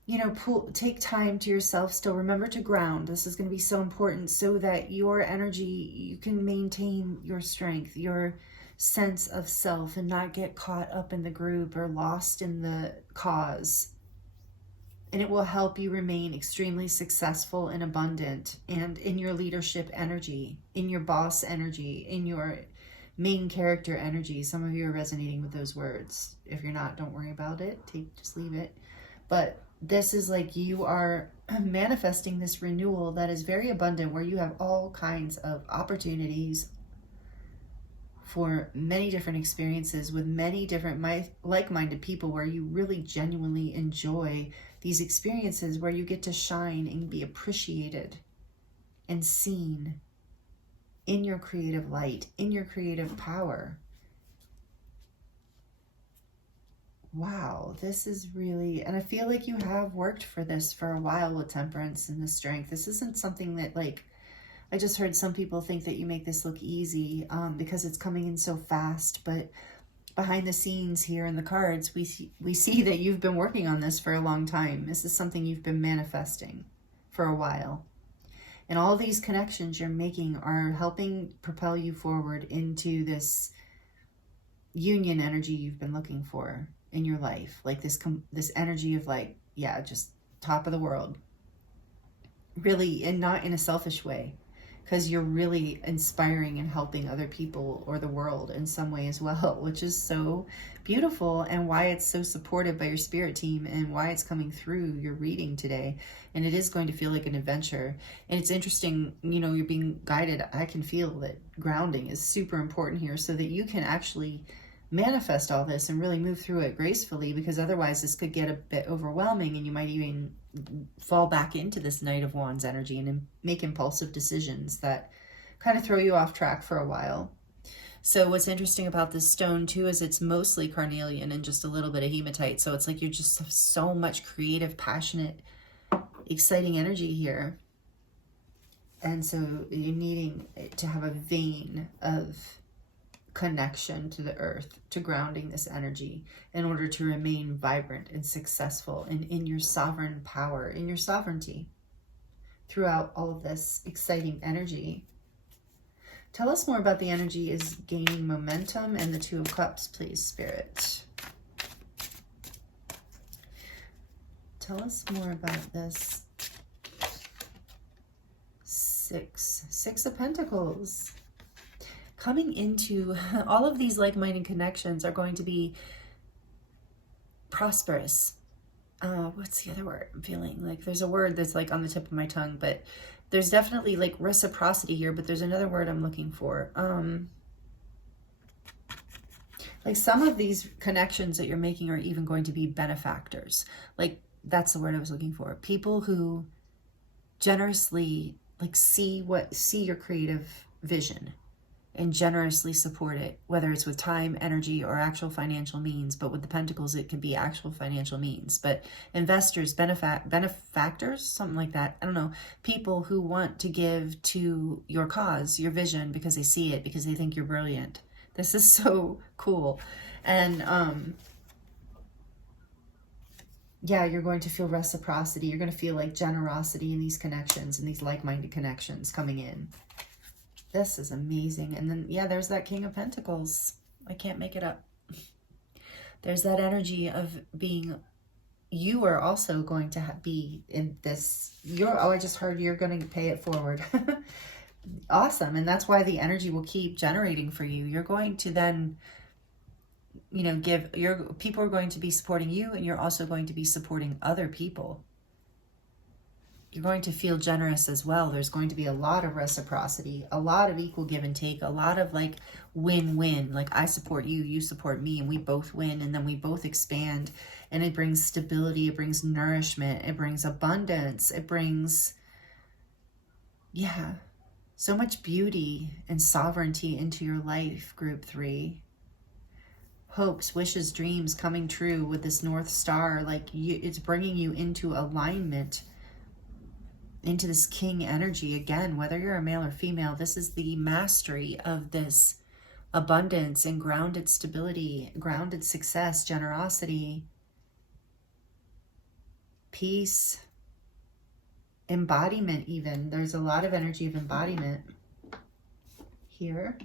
you know, take time to yourself still. Remember to ground. This is going to be so important so that your energy, you can maintain your strength, your sense of self, and not get caught up in the group or lost in the cause. And it will help you remain extremely successful and abundant, and in your leadership energy, in your boss energy, in your main character energy. Some of you are resonating with those words. If you're not, don't worry about it. Just leave it. But this is like you are manifesting this renewal that is very abundant, where you have all kinds of opportunities, for many different experiences with many different like-minded people, where you really genuinely enjoy these experiences, where you get to shine and be appreciated and seen in your creative light, in your creative power. Wow, this is really, and I feel like you have worked for this for a while with Temperance and the Strength. This isn't something that, like, I just heard some people think that you make this look easy because it's coming in so fast, but behind the scenes here in the cards, we see that you've been working on this for a long time. This is something you've been manifesting for a while. And all these connections you're making are helping propel you forward into this union energy you've been looking for in your life. Like this energy of, like, yeah, just top of the world. Really, and not in a selfish way, because you're really inspiring and helping other people or the world in some way as well, which is so beautiful, and why it's so supported by your spirit team, and why it's coming through your reading today. And it is going to feel like an adventure. And it's interesting, you know, you're being guided. I can feel that grounding is super important here, so that you can actually manifest all this and really move through it gracefully, because otherwise this could get a bit overwhelming, and you might even fall back into this Knight of Wands energy and make impulsive decisions that kind of throw you off track for a while. So what's interesting about this stone too is it's mostly carnelian and just a little bit of hematite. So it's like you just have so much creative, passionate, exciting energy here. And so you're needing to have a vein of connection to the earth, to grounding this energy in order to remain vibrant and successful and in your sovereign power, in your sovereignty throughout all of this exciting energy. Tell us more about the energy is gaining momentum and the Two of Cups, please, Spirit. Tell us more about this. Six of Pentacles. Coming into all of these like-minded connections are going to be prosperous. What's the other word I'm feeling? Like there's a word that's like on the tip of my tongue, but there's definitely like reciprocity here, but there's another word I'm looking for. Like some of these connections that you're making are even going to be benefactors. Like that's the word I was looking for. People who generously like see your creative vision and generously support it, whether it's with time, energy, or actual financial means. But with the Pentacles, it can be actual financial means. But investors, benefactors, something like that. I don't know. People who want to give to your cause, your vision, because they see it, because they think you're brilliant. This is so cool. And yeah, you're going to feel reciprocity. You're going to feel like generosity in these connections and these like-minded connections coming in. This is amazing. And then, yeah, there's that King of Pentacles. I can't make it up. There's that energy of being, you are also going to be in this, I just heard you're going to pay it forward. Awesome. And that's why the energy will keep generating for you. You're going to then, you know, people are going to be supporting you, and you're also going to be supporting other people. You're going to feel generous as well. There's going to be a lot of reciprocity, a lot of equal give and take, a lot of like win-win. Like I support you, you support me, and we both win, and then we both expand. And it brings stability, it brings nourishment, it brings abundance, it brings, yeah, so much beauty and sovereignty into your life, Group 3. Hopes, wishes, dreams coming true with this North Star. Like it's bringing you into alignment, into this king energy. Again, whether you're a male or female, this is the mastery of this abundance and grounded stability, grounded success, generosity, peace, embodiment even. There's a lot of energy of embodiment here.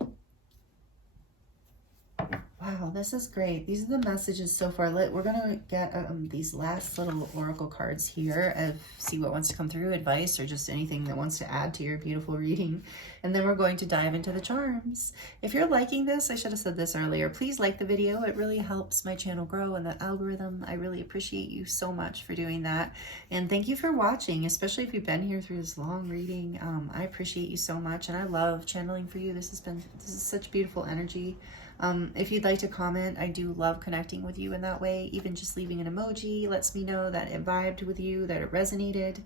Wow, Wow, this is great. These are the messages so far. We're going to get these last little oracle cards here of see what wants to come through, advice, or just anything that wants to add to your beautiful reading. And then we're going to dive into the charms. If you're liking this, I should have said this earlier, please like the video. It really helps my channel grow and the algorithm. I really appreciate you so much for doing that. And thank you for watching, especially if you've been here through this long reading. I appreciate you so much, and I love channeling for you. This is such beautiful energy. If you'd like to comment, I do love connecting with you in that way. Even just leaving an emoji lets me know that it vibed with you, that it resonated,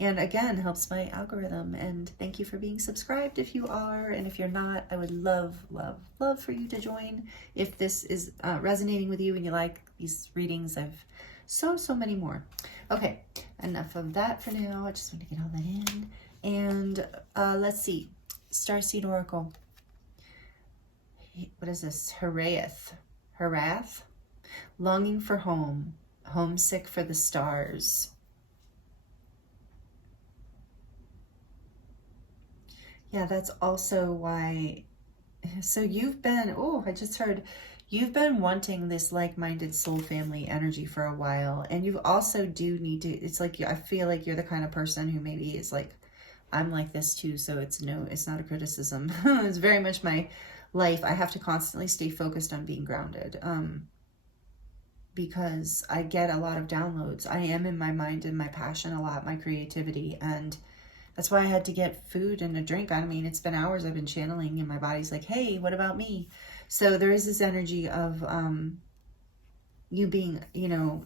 and again, helps my algorithm. And thank you for being subscribed if you are, and if you're not, I would love, love, love for you to join. If this is resonating with you and you like these readings, I've so many more. Okay, enough of that for now. I just want to get all that in. And let's see, Starseed Oracle. What is this? Harath? Longing for home, homesick for the stars. Yeah, that's also why. So you've been, oh, I just heard, you've been wanting this like-minded soul family energy for a while. And you also do need to, it's like, I feel like you're the kind of person who maybe is like, I'm like this too. So it's not a criticism. It's very much my life. I have to constantly stay focused on being grounded because I get a lot of downloads. I am in my mind and my passion a lot, my creativity, and that's why I had to get food and a drink. I mean, it's been hours I've been channeling and my body's like, hey, what about me? So there is this energy of you being,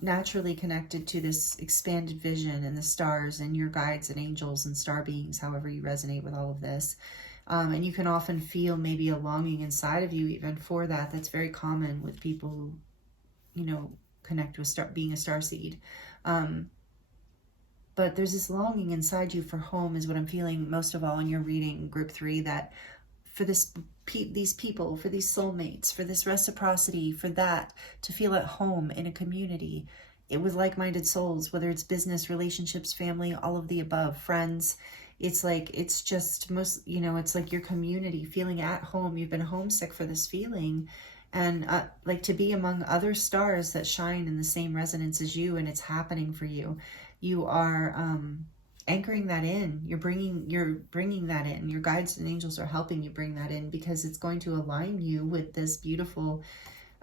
naturally connected to this expanded vision and the stars and your guides and angels and star beings, however you resonate with all of this. And you can often feel maybe a longing inside of you even for that. That's very common with people who, connect with being a starseed. But there's this longing inside you for home is what I'm feeling most of all in your reading, group 3, that for these people, for these soulmates, for this reciprocity, for that, to feel at home in a community, it with like-minded souls, whether it's business, relationships, family, all of the above, friends. It's like, it's just most, it's like your community, feeling at home. You've been homesick for this feeling, and like to be among other stars that shine in the same resonance as you, and it's happening for you. You are anchoring that in. You're bringing that in. Your guides and angels are helping you bring that in because it's going to align you with this beautiful,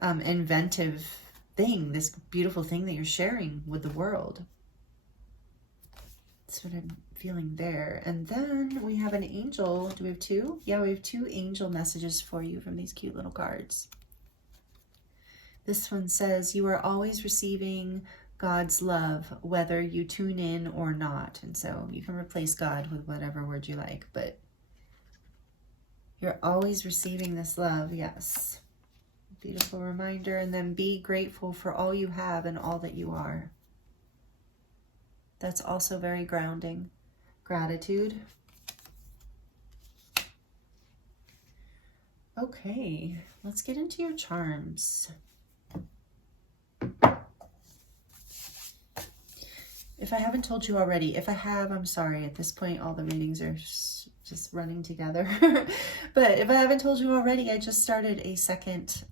inventive thing, this beautiful thing that you're sharing with the world. That's what I'm feeling there. And then we have an angel. Do we have 2? Yeah, we have 2 angel messages for you from these cute little cards. This one says, you are always receiving God's love, whether you tune in or not. And so you can replace God with whatever word you like, but you're always receiving this love. Yes. Beautiful reminder. And then be grateful for all you have and all that you are. That's also very grounding. Gratitude. Okay, let's get into your charms. If I haven't told you already, if I have, I'm sorry. At this point, all the readings are just running together. But if I haven't told you already, I just started a second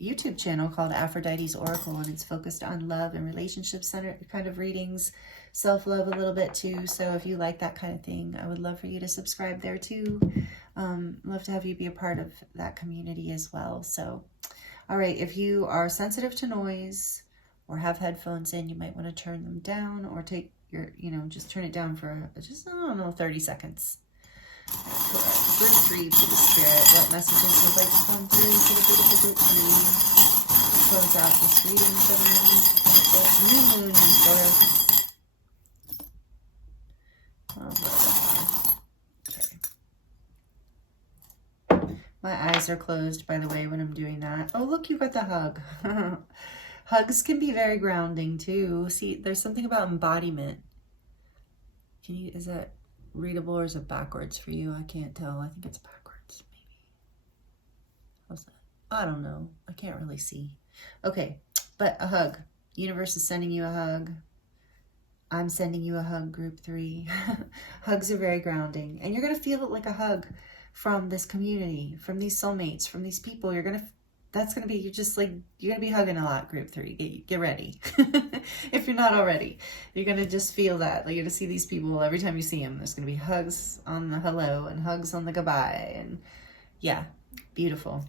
YouTube channel called Aphrodite's Oracle, and it's focused on love and relationship-centered kind of readings, self-love a little bit too. So if you like that kind of thing, I would love for you to subscribe there too. Love to have you be a part of that community as well. So, all right, if you are sensitive to noise or have headphones in, you might want to turn them down or take your, just turn it down for just, I don't know, 30 seconds. Group 3 for the spirit. What messages would like to come through for the beautiful group 3? Close out this reading for them. New moon in Taurus. Okay. My eyes are closed, by the way, when I'm doing that. Oh, look, you got the hug. Hugs can be very grounding too. See, there's something about embodiment. Is that readable or is it backwards for you? I can't tell. I think it's backwards, maybe. How's that? I don't know. I can't really see. Okay, but a hug. Universe is sending you a hug. I'm sending you a hug, group 3. Hugs are very grounding. And you're going to feel it like a hug from this community, from these soulmates, from these people. You're going to that's going to be, you're going to be hugging a lot, group 3. Get ready. If you're not already, you're going to just feel that. Like, you're going to see these people every time you see them. There's going to be hugs on the hello and hugs on the goodbye. And yeah, beautiful.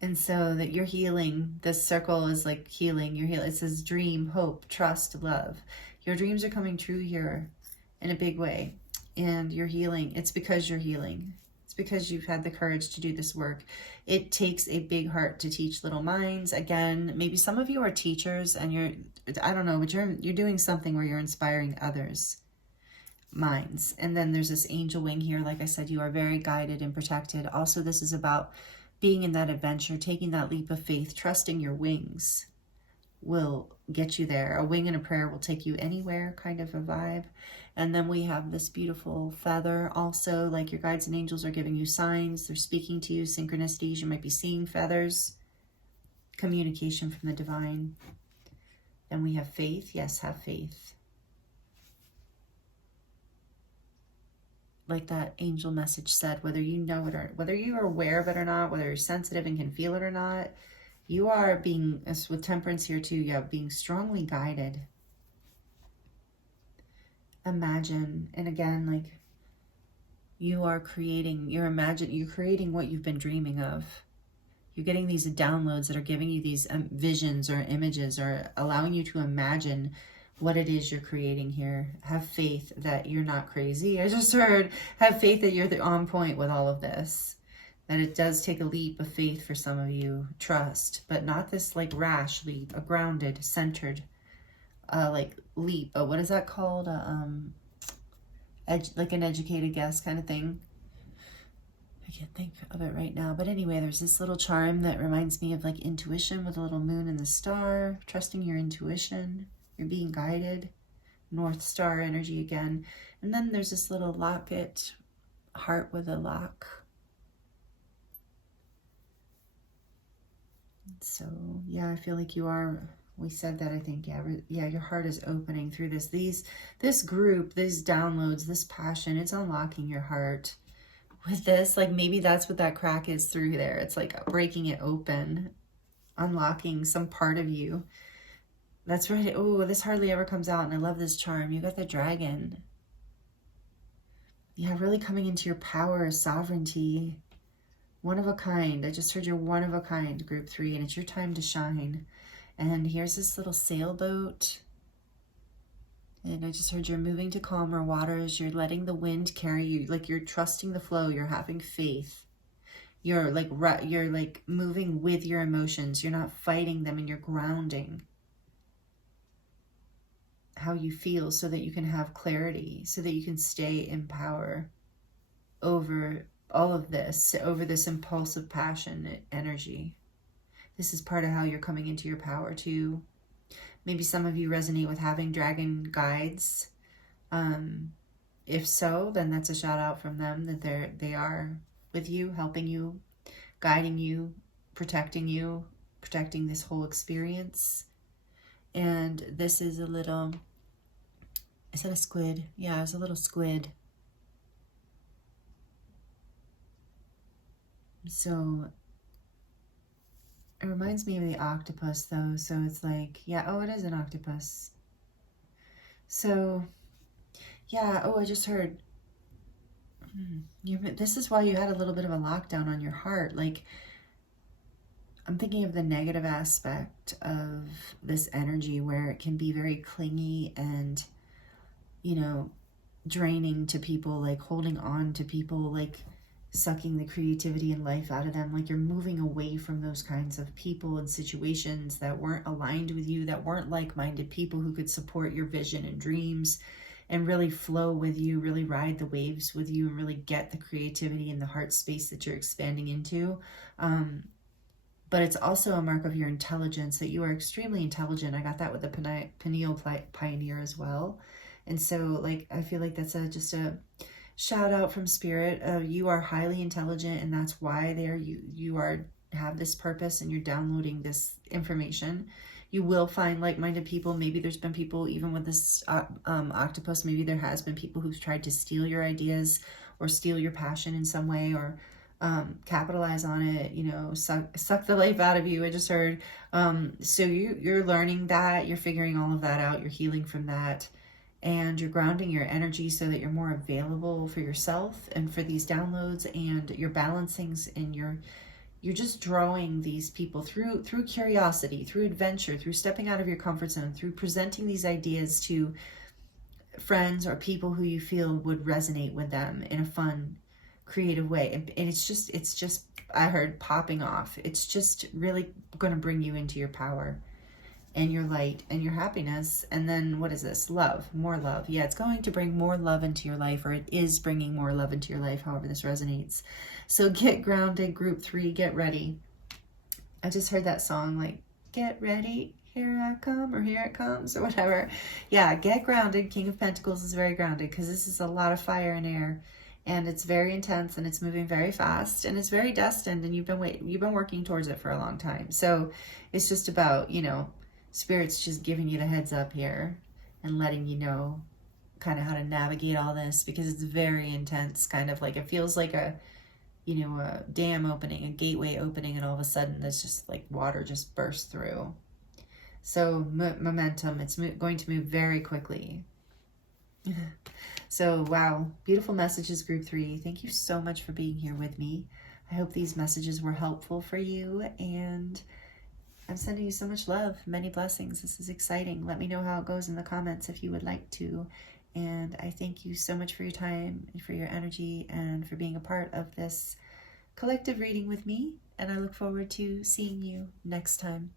And so that you're healing, this circle is like healing. You're healing. It says dream, hope, trust, love. Your dreams are coming true here in a big way. And you're healing. It's because you're healing. It's because you've had the courage to do this work. It takes a big heart to teach little minds. Again, maybe some of you are teachers and I don't know, but you're doing something where you're inspiring others' minds. And then there's this angel wing here. Like I said, you are very guided and protected. Also, this is about being in that adventure, taking that leap of faith, trusting your wings will get you there. A wing and a prayer will take you anywhere, kind of a vibe. And then we have this beautiful feather also, like your guides and angels are giving you signs. They're speaking to you, synchronicities. You might be seeing feathers, communication from the divine. Then we have faith. Yes, have faith. Like that angel message said, whether you know it or whether you are aware of it or not, whether you're sensitive and can feel it or not, you are being, with temperance here too, yeah, being strongly guided. Imagine, and again, like you are creating, you're creating what you've been dreaming of. You're getting these downloads that are giving you these visions or images or allowing you to imagine what it is you're creating here. Have faith that you're not crazy. I just heard, have faith that you're on point with all of this. That it does take a leap of faith for some of you. Trust, but not this like rash leap, a grounded, centered, like leap. What is that called? Like an educated guess kind of thing. I can't think of it right now. But anyway, there's this little charm that reminds me of like intuition with a little moon and the star. Trusting your intuition. You're being guided. North Star energy again. And then there's this little locket, heart with a lock. So, yeah, I feel like you are, we said that, I think, yeah, your heart is opening through this. This group, these downloads, this passion, it's unlocking your heart. With this, like maybe that's what that crack is through there. It's like breaking it open, unlocking some part of you. That's right. Oh, this hardly ever comes out, and I love this charm. You got the dragon. Yeah, really coming into your power, sovereignty. One of a kind. I just heard you're one of a kind, group 3, and it's your time to shine. And here's this little sailboat. And I just heard you're moving to calmer waters. You're letting the wind carry you. Like you're trusting the flow. You're having faith. You're like moving with your emotions. You're not fighting them, and you're grounding how you feel so that you can have clarity, so that you can stay in power over all of this, over this impulsive passion energy. This is part of how you're coming into your power too. Maybe some of you resonate with having dragon guides. If so, then that's a shout out from them, that they are with you, helping you, guiding you, protecting this whole experience. And this is a little, is that a squid? Yeah, it's a little squid. So it reminds me of the octopus though. So it's like, yeah, oh, it is an octopus. So yeah, oh, I just heard, this is why you had a little bit of a lockdown on your heart. Like, I'm thinking of the negative aspect of this energy where it can be very clingy and, you know, draining to people, like holding on to people, like sucking the creativity and life out of them. Like you're moving away from those kinds of people and situations that weren't aligned with you, that weren't like-minded people who could support your vision and dreams and really flow with you, really ride the waves with you, and really get the creativity and the heart space that you're expanding into. But it's also a mark of your intelligence, that you are extremely intelligent. I got that with the pineal pioneer as well. And so, like, I feel like that's just a shout out from spirit. You are highly intelligent, and that's why you have this purpose, and you're downloading this information. You will find like-minded people. Maybe there's been people, even with this octopus, maybe there has been people who've tried to steal your ideas or steal your passion in some way, or capitalize on it, you know, suck the life out of you. I just heard. So you're learning that, you're figuring all of that out, you're healing from that, and you're grounding your energy so that you're more available for yourself and for these downloads, and your balancings, and you're just drawing these people through curiosity, through adventure, through stepping out of your comfort zone, through presenting these ideas to friends or people who you feel would resonate with them in a fun, creative way. And it's just, I heard, popping off. It's just really going to bring you into your power and your light and your happiness. And then what is this? Love, more love. Yeah, it's going to bring more love into your life, or it is bringing more love into your life, however this resonates. So get grounded, group 3, get ready. I just heard that song, like, get ready, here I come, or here it comes, or whatever. Yeah, get grounded. King of Pentacles is very grounded, because this is a lot of fire and air, and it's very intense, and it's moving very fast, and it's very destined, and you've been working towards it for a long time. So it's just about, you know, Spirit's just giving you the heads up here and letting you know kind of how to navigate all this, because it's very intense. Kind of like, it feels like a, you know, a dam opening, a gateway opening, and all of a sudden there's just like water just bursts through. So momentum, it's going to move very quickly. So, wow, beautiful messages, group 3. Thank you so much for being here with me. I hope these messages were helpful for you, and I'm sending you so much love, many blessings. This is exciting. Let me know how it goes in the comments if you would like to. And I thank you so much for your time and for your energy and for being a part of this collective reading with me. And I look forward to seeing you next time.